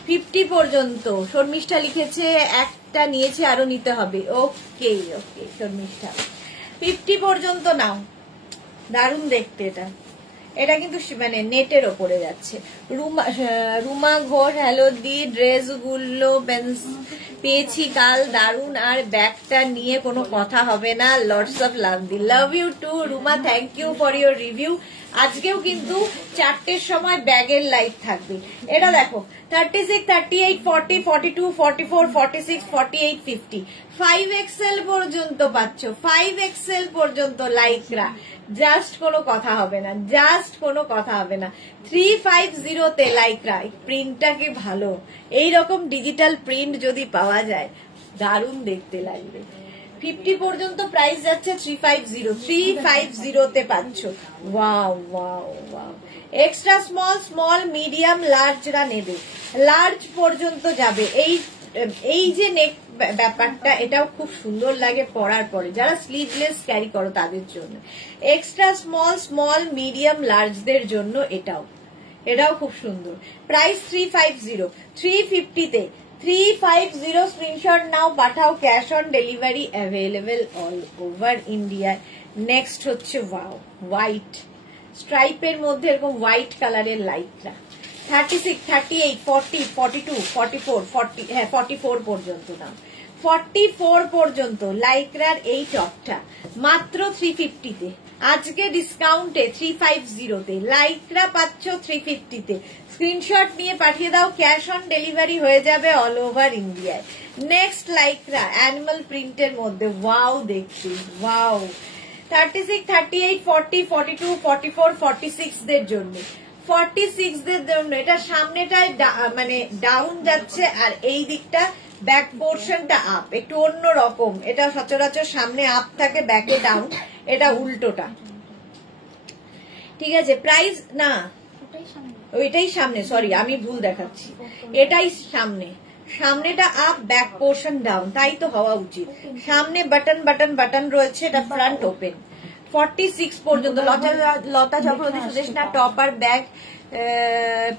50 পর্যন্ত শর্মিষ্ঠা লিখেছে, একটা নিয়েছে, আরো নিতে হবে। ওকে ওকে শর্মিষ্ঠা, 50 পর্যন্ত নাও, দারুণ দেখতে। এটা কিন্তু মানে নেটের ওপরে যাচ্ছে। রুমা ঘোষ, হ্যালো দি, ড্রেসগুলো পেয়েছি কাল, দারুণ, আর ব্যাগটা নিয়ে কোনো কথা হবে না, লটস অফ লাভ দি। Love you too Ruma, thank you for your review. আজকেও কিন্তু 4টের সময় ব্যাগের লাইভ থাকবে। এটা দেখো 36, 38, 40, 42, 44, 46, 48, 50 5XL পর্যন্ত পাচ্ছ, 5XL পর্যন্ত লাইকরা। জাস্ট কোনো কথা হবে না, জাস্ট কোনো কথা হবে না। 350 তে লাইকরা। প্রিন্টটা কি ভালো, এইরকম ডিজিটাল প্রিন্ট যদি পাওয়া যায় দারুণ দেখতে লাগবে। 50 পর্যন্ত প্রাইস যাচ্ছে 350, 350 তে পাচ্ছ। Wow wow wow. Extra small, small, medium, লার্জরা নেবে, লার্জ পর্যন্ত যাবে। এই যে নেক ব্যাপারটা, এটাও খুব সুন্দর লাগে পরার পরে, যারা স্লিভলেস ক্যারি করো তাদের জন্য। এক্সট্রা স্মল, স্মল, মিডিয়াম, লার্জদের জন্য এটাও খুব সুন্দর। প্রাইস 350, 350 তে 350। স্ক্রিনশট নাও, পাঠাও, cash on delivery available all over India. Next হচ্ছে ওয়াও, হোয়াইট স্ট্রাইপের মধ্যে এরকম হোয়াইট কালারের লাইটটা। 36, 38, 40, 42, 44, 40, হ্যাঁ 44 পর্যন্ত নাও, 44 পর্যন্ত লাইকরার এই টপটা মাত্র 350 তে। আজকে ডিসকাউন্টে 350 তে লাইকরা পাচ্ছ 350 তে। স্ক্রিনশট নিয়ে পাঠিয়ে দাও, ক্যাশ অন ডেলিভারি হয়ে যাবে অল ওভার ইন্ডিয়ায়। নেক্সট লাইকরা অ্যানিমাল প্রিন্টের মধ্যে, ওয়াও দেখছি, ওয়াও। 36, 38, 40, 42, 44, 46 দের জন্য, 46 দের জন্য। এটা সামনেটায় মানে ডাউন যাচ্ছে, আর এই দিকটা ব্যাক পোর্শনটা আপ, একটু অন্য রকম। এটা সচরাচর সামনে আপ থাকে, ব্যাকে ডাউন, এটা উল্টোটা। ঠিক আছে, প্রাইস না ওইটাই সামনে, সরি আমি ভুল দেখাচ্ছি, এটাই সামনে, সামনেটা আপ, ব্যাক পোর্শন ডাউন, তাই তো হওয়া উচিত। সামনে বাটন বাটন বাটন রয়েছে, এটা ফ্রন্ট ওপেন। 46 পর্যন্ত লতা চক্রবর্তী সুদেশনা টপার ব্যাগ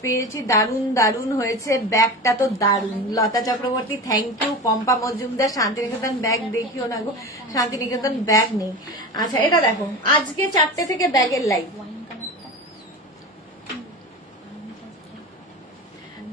পেয়েছি, দারুন দারুন হয়েছে, ব্যাগটা তো দারুন। Lata Chakraborty thank you. Pampa Majumdar, Shantiniketan bag দেখিও না গো, শান্তিনিকেতন ব্যাগ নেই। আচ্ছা এটা দেখো, আজকে 4টে থেকে ব্যাগের লাইভ।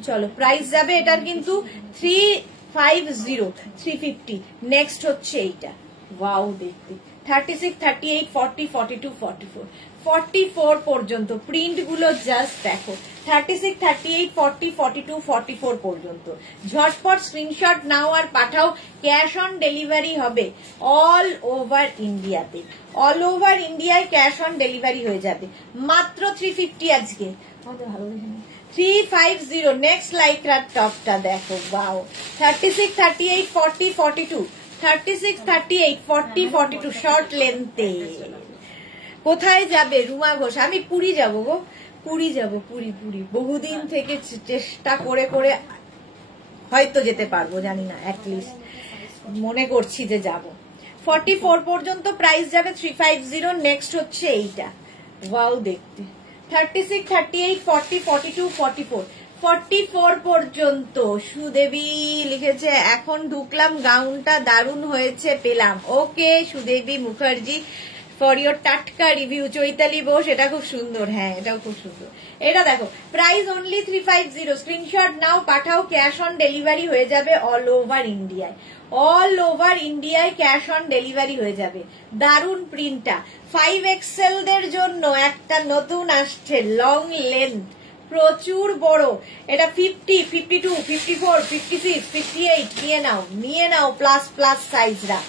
চলো প্রাইস যাবে এটার কিন্তু 350, 350। নেক্সট হচ্ছে এইটা, ওয়াও দেখতে। 36, 38, 40, 42, 44, 44 পর্যন্ত প্রিন্ট গুলো জাস্ট দেখো। 36, 38, 40, 42, 44 পর্যন্ত। ঝটপট স্ক্রিনশট নাও আর পাঠাও, ক্যাশ অন ডেলিভারি হবে অল ওভার ইন্ডিয়াতে। অল ওভার ইন্ডিয়ায় ক্যাশ অন ডেলিভারি হয়ে যাবে মাত্র 350 আজকে। ভালো 350। নেক্সট লাইকরার টপটা দেখো, ওয়াও। 36, 38, 40, 42, 36, 38, 40, 42 শর্ট লেন্থে। কোথায় যাবে রুমা ঘোষ? আমি পুরী যাবো গো, পুরী যাবো, পুরী পুরী। বহুদিন থেকে চেষ্টা করে করে হয়তো যেতে পারবো, জানি না, অ্যাটলিস্ট মনে করছি যে যাব। 44 পর্যন্ত প্রাইস যাবে 350। নেক্সট হচ্ছে এইটা, ওয়াও দেখতে। 36, 38, 40, 42, 44, 44 পর্যন্ত। সুদেবী লিখেছে এখন ঢুকলাম, গাউনটা দারুণ হয়েছে পেলাম। ওকে সুদেবী মুখার্জি ফর ইয়োর টাটকা রিভিউ। চৈতালি বোস এটা খুব সুন্দর, হ্যাঁ এটাও খুব সুন্দর। এটা দেখো প্রাইস অনলি 350, স্ক্রিনশট নাও পাঠাও, ক্যাশ অন ডেলিভারি হয়ে যাবে অল ওভার ইন্ডিয়ায়। অল ওভার ইন্ডিয়ায় ক্যাশ অন ডেলিভারি হয়ে যাবে। দারুণ প্রিন্টটা। 5XL দের জন্য একটা নতুন আসছে, লং লেন্থ, প্রচুর বড়। এটা 50, 52, 54, 56, 58 নিয়ে নাও প্লাস প্লাস সাইজরা।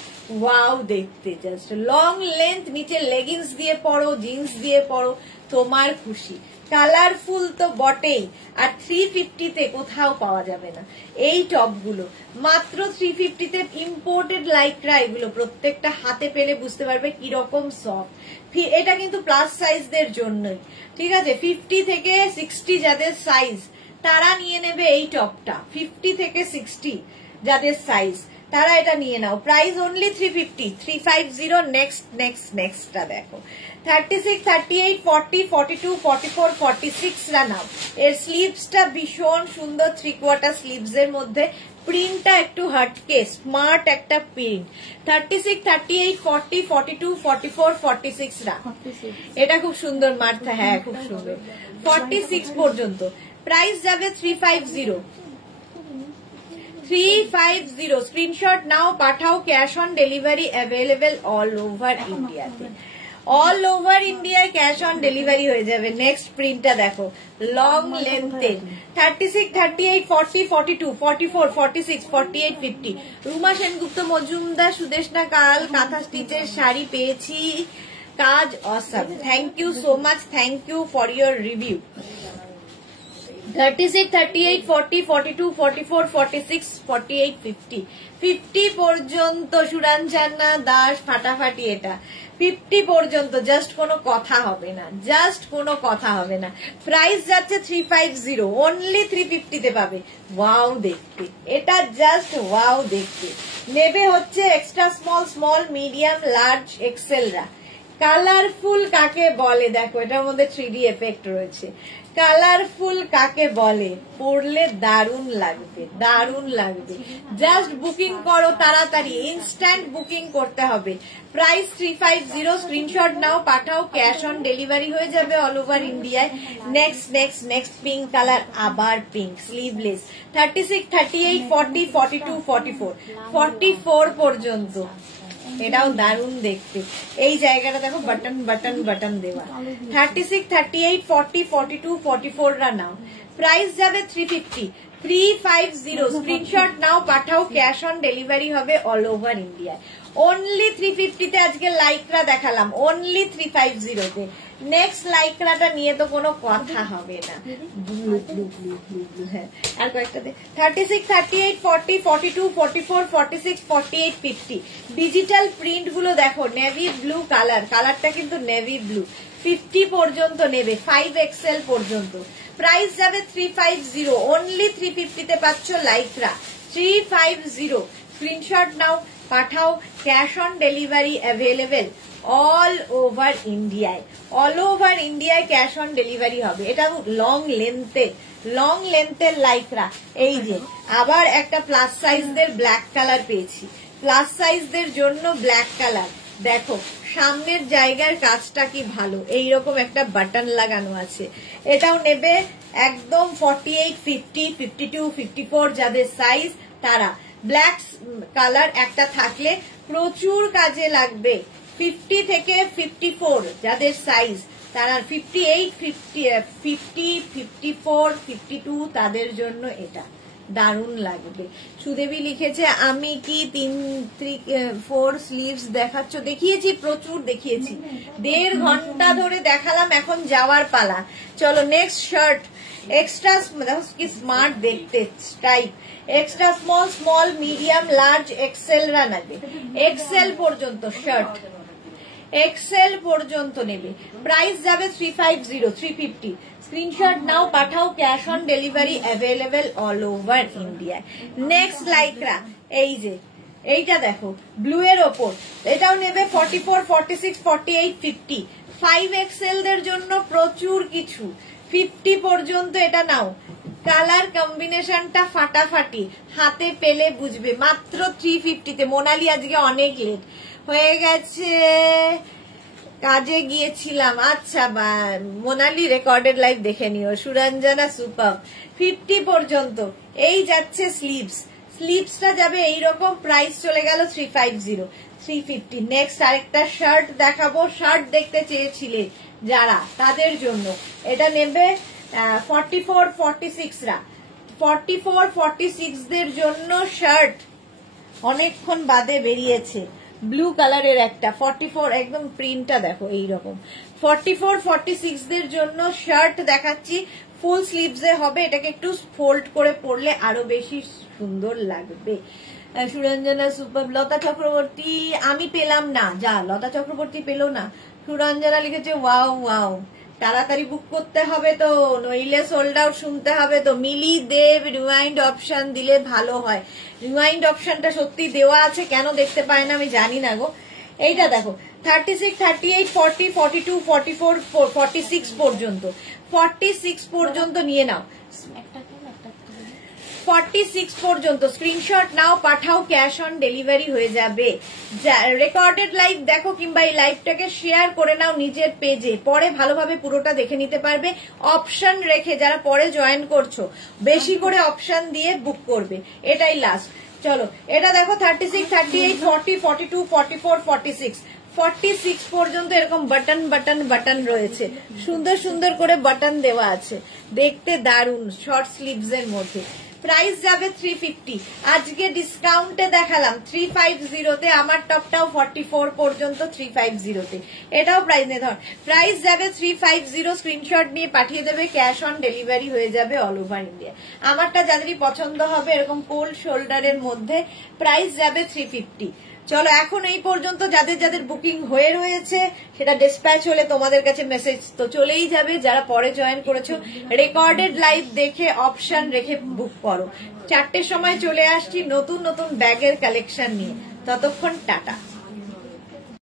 ওয়াও দেখতে জাস্ট লং লেন্থ, নিচে লেগিংস দিয়ে পরো, জিন্স দিয়ে পরো, তোমার খুশি। কালারফুল তো বটেই, আর 350 তে কোথাও পাওয়া যাবে না এই টপগুলো, মাত্র 350 তে। ইম্পোর্টেড লাইক্রা এগুলো, প্রত্যেকটা হাতে পেলে বুঝতে পারবে কিরকম সফট। এটা কিন্তু প্লাস সাইজদের জন্যই, ঠিক আছে। 50 থেকে 60 যাদের সাইজ তারা নিয়ে নেবে এই টপটা। 50 থেকে 60 যাদের সাইজ তারা এটা নিয়ে নাও। Price only 350, 350। নেক্সটটা দেখো 36, 38, 40, 42, 44, 46 রা নাও। এর স্লিভসটা ভীষণ সুন্দর, 3/4 স্লিভস এর মধ্যে। প্রিন্টটা একটু হটকে, স্মার্ট একটা প্রিন্ট। 36, 38, 40, 42, 44, 46 রা। এটা খুব সুন্দর মার্থা, হ্যাঁ খুব সুন্দর। 46 পর্যন্ত প্রাইস যাবে 350, 350। স্ক্রিনশট নাও পাঠাও, cash on delivery available all over ইন্ডিয়াতে। অল ওভার ইন্ডিয়ায় ক্যাশ অন ডেলিভারি হয়ে যাবে। নেক্সট প্রিন্টটা দেখো, লং লেন্থের 36, 38, 40, 42, 44, 46, 48, 50। রুমা সেনগুপ্ত মজুমদার সুদেশনা কাল কাঁথা স্টিচের শাড়ি পেয়েছি, কাজ awesome. Thank you so much, thank you for your review. 36, 38, 40, 42, 44, 46, 48, 50। 50 পর্যন্ত সুরাঞ্জনা দাস ফাটাফাটি। এটা 50 পর্যন্ত, জাস্ট কোনো কথা হবে না, জাস্ট কোনো কথা হবে না। প্রাইস যাচ্ছে 350, অনলি 350 তে পাবে। ওয়াও দেখতে, এটা জাস্ট ওয়াও দেখতে। নেবে হচ্ছে extra small, small, medium, large, XL রা। কালারফুল কাকে বলে দেখো, এটার মধ্যে 3D এফেক্ট রয়েছে। কালারফুল কাকে বলে, পরলে দারুণ লাগবে, দারুণ লাগবে। জাস্ট বুকিং করো তাড়াতাড়ি, ইনস্ট্যান্ট বুকিং করতে হবে। প্রাইস 350, স্ক্রিনশট নাও পাঠাও, ক্যাশ অন ডেলিভারি হয়ে যাবে অল ওভার ইন্ডিয়ায়। নেক্সট পিঙ্ক কালার, আবার পিঙ্ক, স্লিভলেস। 36, 38, 40, 42, 44, 44 পর্যন্ত। এটাও দারুণ দেখতে। এই জায়গাটা দেখো বাটন বাটন বাটন দেওয়া। 36, 38, 40, 42, 44 রা নাও। প্রাইস যাবে 350, 350। স্ক্রিনশট নাও পাঠাও, ক্যাশ অন ডেলিভারি হবে অল ওভার ইন্ডিয়ায়। অনলি 350 তে আজকে লাইক্রা দেখালাম, অনলি 350 তে। নেক্সট লাইক্রাটা নিয়ে তো কোনো কথা হবে না। হ্যাঁ আর কয়েকটা 36, 38, 40, 42, 44, 46, 48, 50। ডিজিটাল প্রিন্ট গুলো দেখো, নেভি ব্লু কালার, কালারটা কিন্তু নেভি ব্লু। 50 পর্যন্ত নেবে, 5XL পর্যন্ত। প্রাইস যাবে 350, অনলি 350 তে পাচ্ছ লাইক্রা। 350। স্ক্রিনশট নাও পাঠাও, cash on delivery available all over ইন্ডিয়ায়। অল ওভার ইন্ডিয়ায় ক্যাশ অন ডেলিভারি হবে। এটা লং লেন্থের লাইক্রা। এই যে আবার একটা প্লাস সাইজদের ব্ল্যাক কালার পেয়েছি, প্লাস সাইজদের জন্য ব্ল্যাক কালার। দেখো সামনের জায়গার কাজটা কি ভালো, এইরকম একটা বাটন লাগানো আছে। এটাও নেবে একদম 48, 50, 52, 54 যাদের সাইজ তারা। ব্ল্যাক কালার একটা থাকলে প্রচুর কাজে লাগবে। 50 থেকে 54 যাদের সাইজ তারা, 58, 50, 54, 52 তাদের জন্য এটা দারুণ লাগবে। সুদেবী লিখেছে আমি কি 3-4 স্লিভস দেখাচ্ছ? দেখিয়েছি, প্রচুর দেখিয়েছি, 1.5 ঘন্টা ধরে দেখালাম, এখন যাওয়ার পালা। চলো নেক্সট শার্ট। এক্সট্রা কি স্মার্ট দেখতে, stripe. Extra small, small, medium, large, XL রা নেবে। এক্সেল পর্যন্ত শার্ট, এক্সেল পর্যন্ত নেবে। প্রাইস যাবে 350, 350। স্ক্রিনশট নাও পাঠাও, cash on delivery available all over India. Next Lycra, এই যে এইটা দেখো ব্লু এর ওপর, এটাও নেবে 44, 46, 48, 50। 5XL দের জন্য প্রচুর কিছু। 50 পর্যন্ত এটা নাও, কালার কম্বিনেশনটা ফাটাফাটি, হাতে পেলে বুঝবে। মাত্র 350-তে। মোনালি আজকে অনেক লেট হয়ে গেছে, কাজে গিয়েছিলাম। আচ্ছা, মোনালি রেকর্ডেড লাইভ দেখে নিও। সুরঞ্জনা সুপার। 50 পর্যন্ত। এই যাচ্ছে স্লিভস, স্লিভসটা যাবে এইরকম, প্রাইস চলে গেল 350, 350। নেক্সট আরেকটা শার্ট দেখাবো, শার্ট দেখতে চেয়েছিলে যারা, তাদের জন্য এটা নেবে 44-46রা। 44-46দের জন্য শার্ট অনেকক্ষণ বাদে বেরিয়েছে, ব্লু কালারের একটা 44, একদম প্রিন্টটা দেখো এইরকম। 44-46দের জন্য শার্ট দেখাচ্ছি, ফুল স্লিভসে হবে। এটাকে একটু ফোল্ড করে পরলে আরো বেশি সুন্দর লাগবে। সুরঞ্জনা সুপার। লতা চক্রবর্তী আমি পেলাম না, যা লতা চক্রবর্তী পেলো না। সুরঞ্জনা লিখেছে ওয়াও ওয়াও, তাড়াতাড়ি বুক করতে হবে তো, নইলে সোল্ড আউট শুনতে হবে তো। মিলি দেব রিওয়াইন্ড অপশন দিলে ভালো হয়। রিওয়াইন্ড অপশনটা সত্যি দেওয়া আছে, কেন দেখতে পায় না আমি জানি না গো। এইটা দেখো 36, 38, 40, 42, 44, 46 পর্যন্ত। 46 পর্যন্ত নিয়ে নাও, 46 পর্যন্ত স্ক্রিনশট নাও, পাঠাও, ক্যাশ অন ডেলিভারি হয়ে যাবে। রেকর্ডেড লাইভ দেখো কিংবা এই লাইভটাকে শেয়ার করে নাও নিজের পেজে, পরে ভালোভাবে পুরোটা দেখে নিতে পারবে। অপশন রেখে যারা পরে জয়েন করছো, বেশি করে অপশন দিয়ে বুক করবে, এটাই লাস্ট। চলো এটা দেখো 36, 38, 40, 42, 44, 46, 46 পর্যন্ত এরকম বাটন বাটন বাটন রয়েছে, সুন্দর সুন্দর করে বাটন দেওয়া আছে, দেখতে দারুণ, শর্ট স্লিভস এর মধ্যে। প্রাইস যাবে 350, আজকে ডিসকাউন্টে দেখালাম 350-তে। আমার টপটাও 44 পর্যন্ত 350-তে, এটাও প্রাইস নেই। ধর প্রাইস যাবে 350, স্ক্রিনশট নিয়ে পাঠিয়ে দেবে, ক্যাশ অন ডেলিভারি হয়ে যাবে অল ওভার ইন্ডিয়া। আমারটা যাদেরই পছন্দ হবে এরকম কোল্ড শোল্ডারের মধ্যে, প্রাইস যাবে 350। চলো এখন এই পর্যন্ত যাদের যাদের বুকিং হয়ে রয়েছে সেটা ডিসপ্যাচ হলে তোমাদের কাছে মেসেজ তো চলেই যাবে। যারা পরে জয়েন করেছো রেকর্ডেড লাইভ দেখে অপশন রেখে বুক করো। 4টের সময় চলে আসছি নতুন নতুন ব্যাগের কালেকশন নিয়ে, ততক্ষণ টাটা।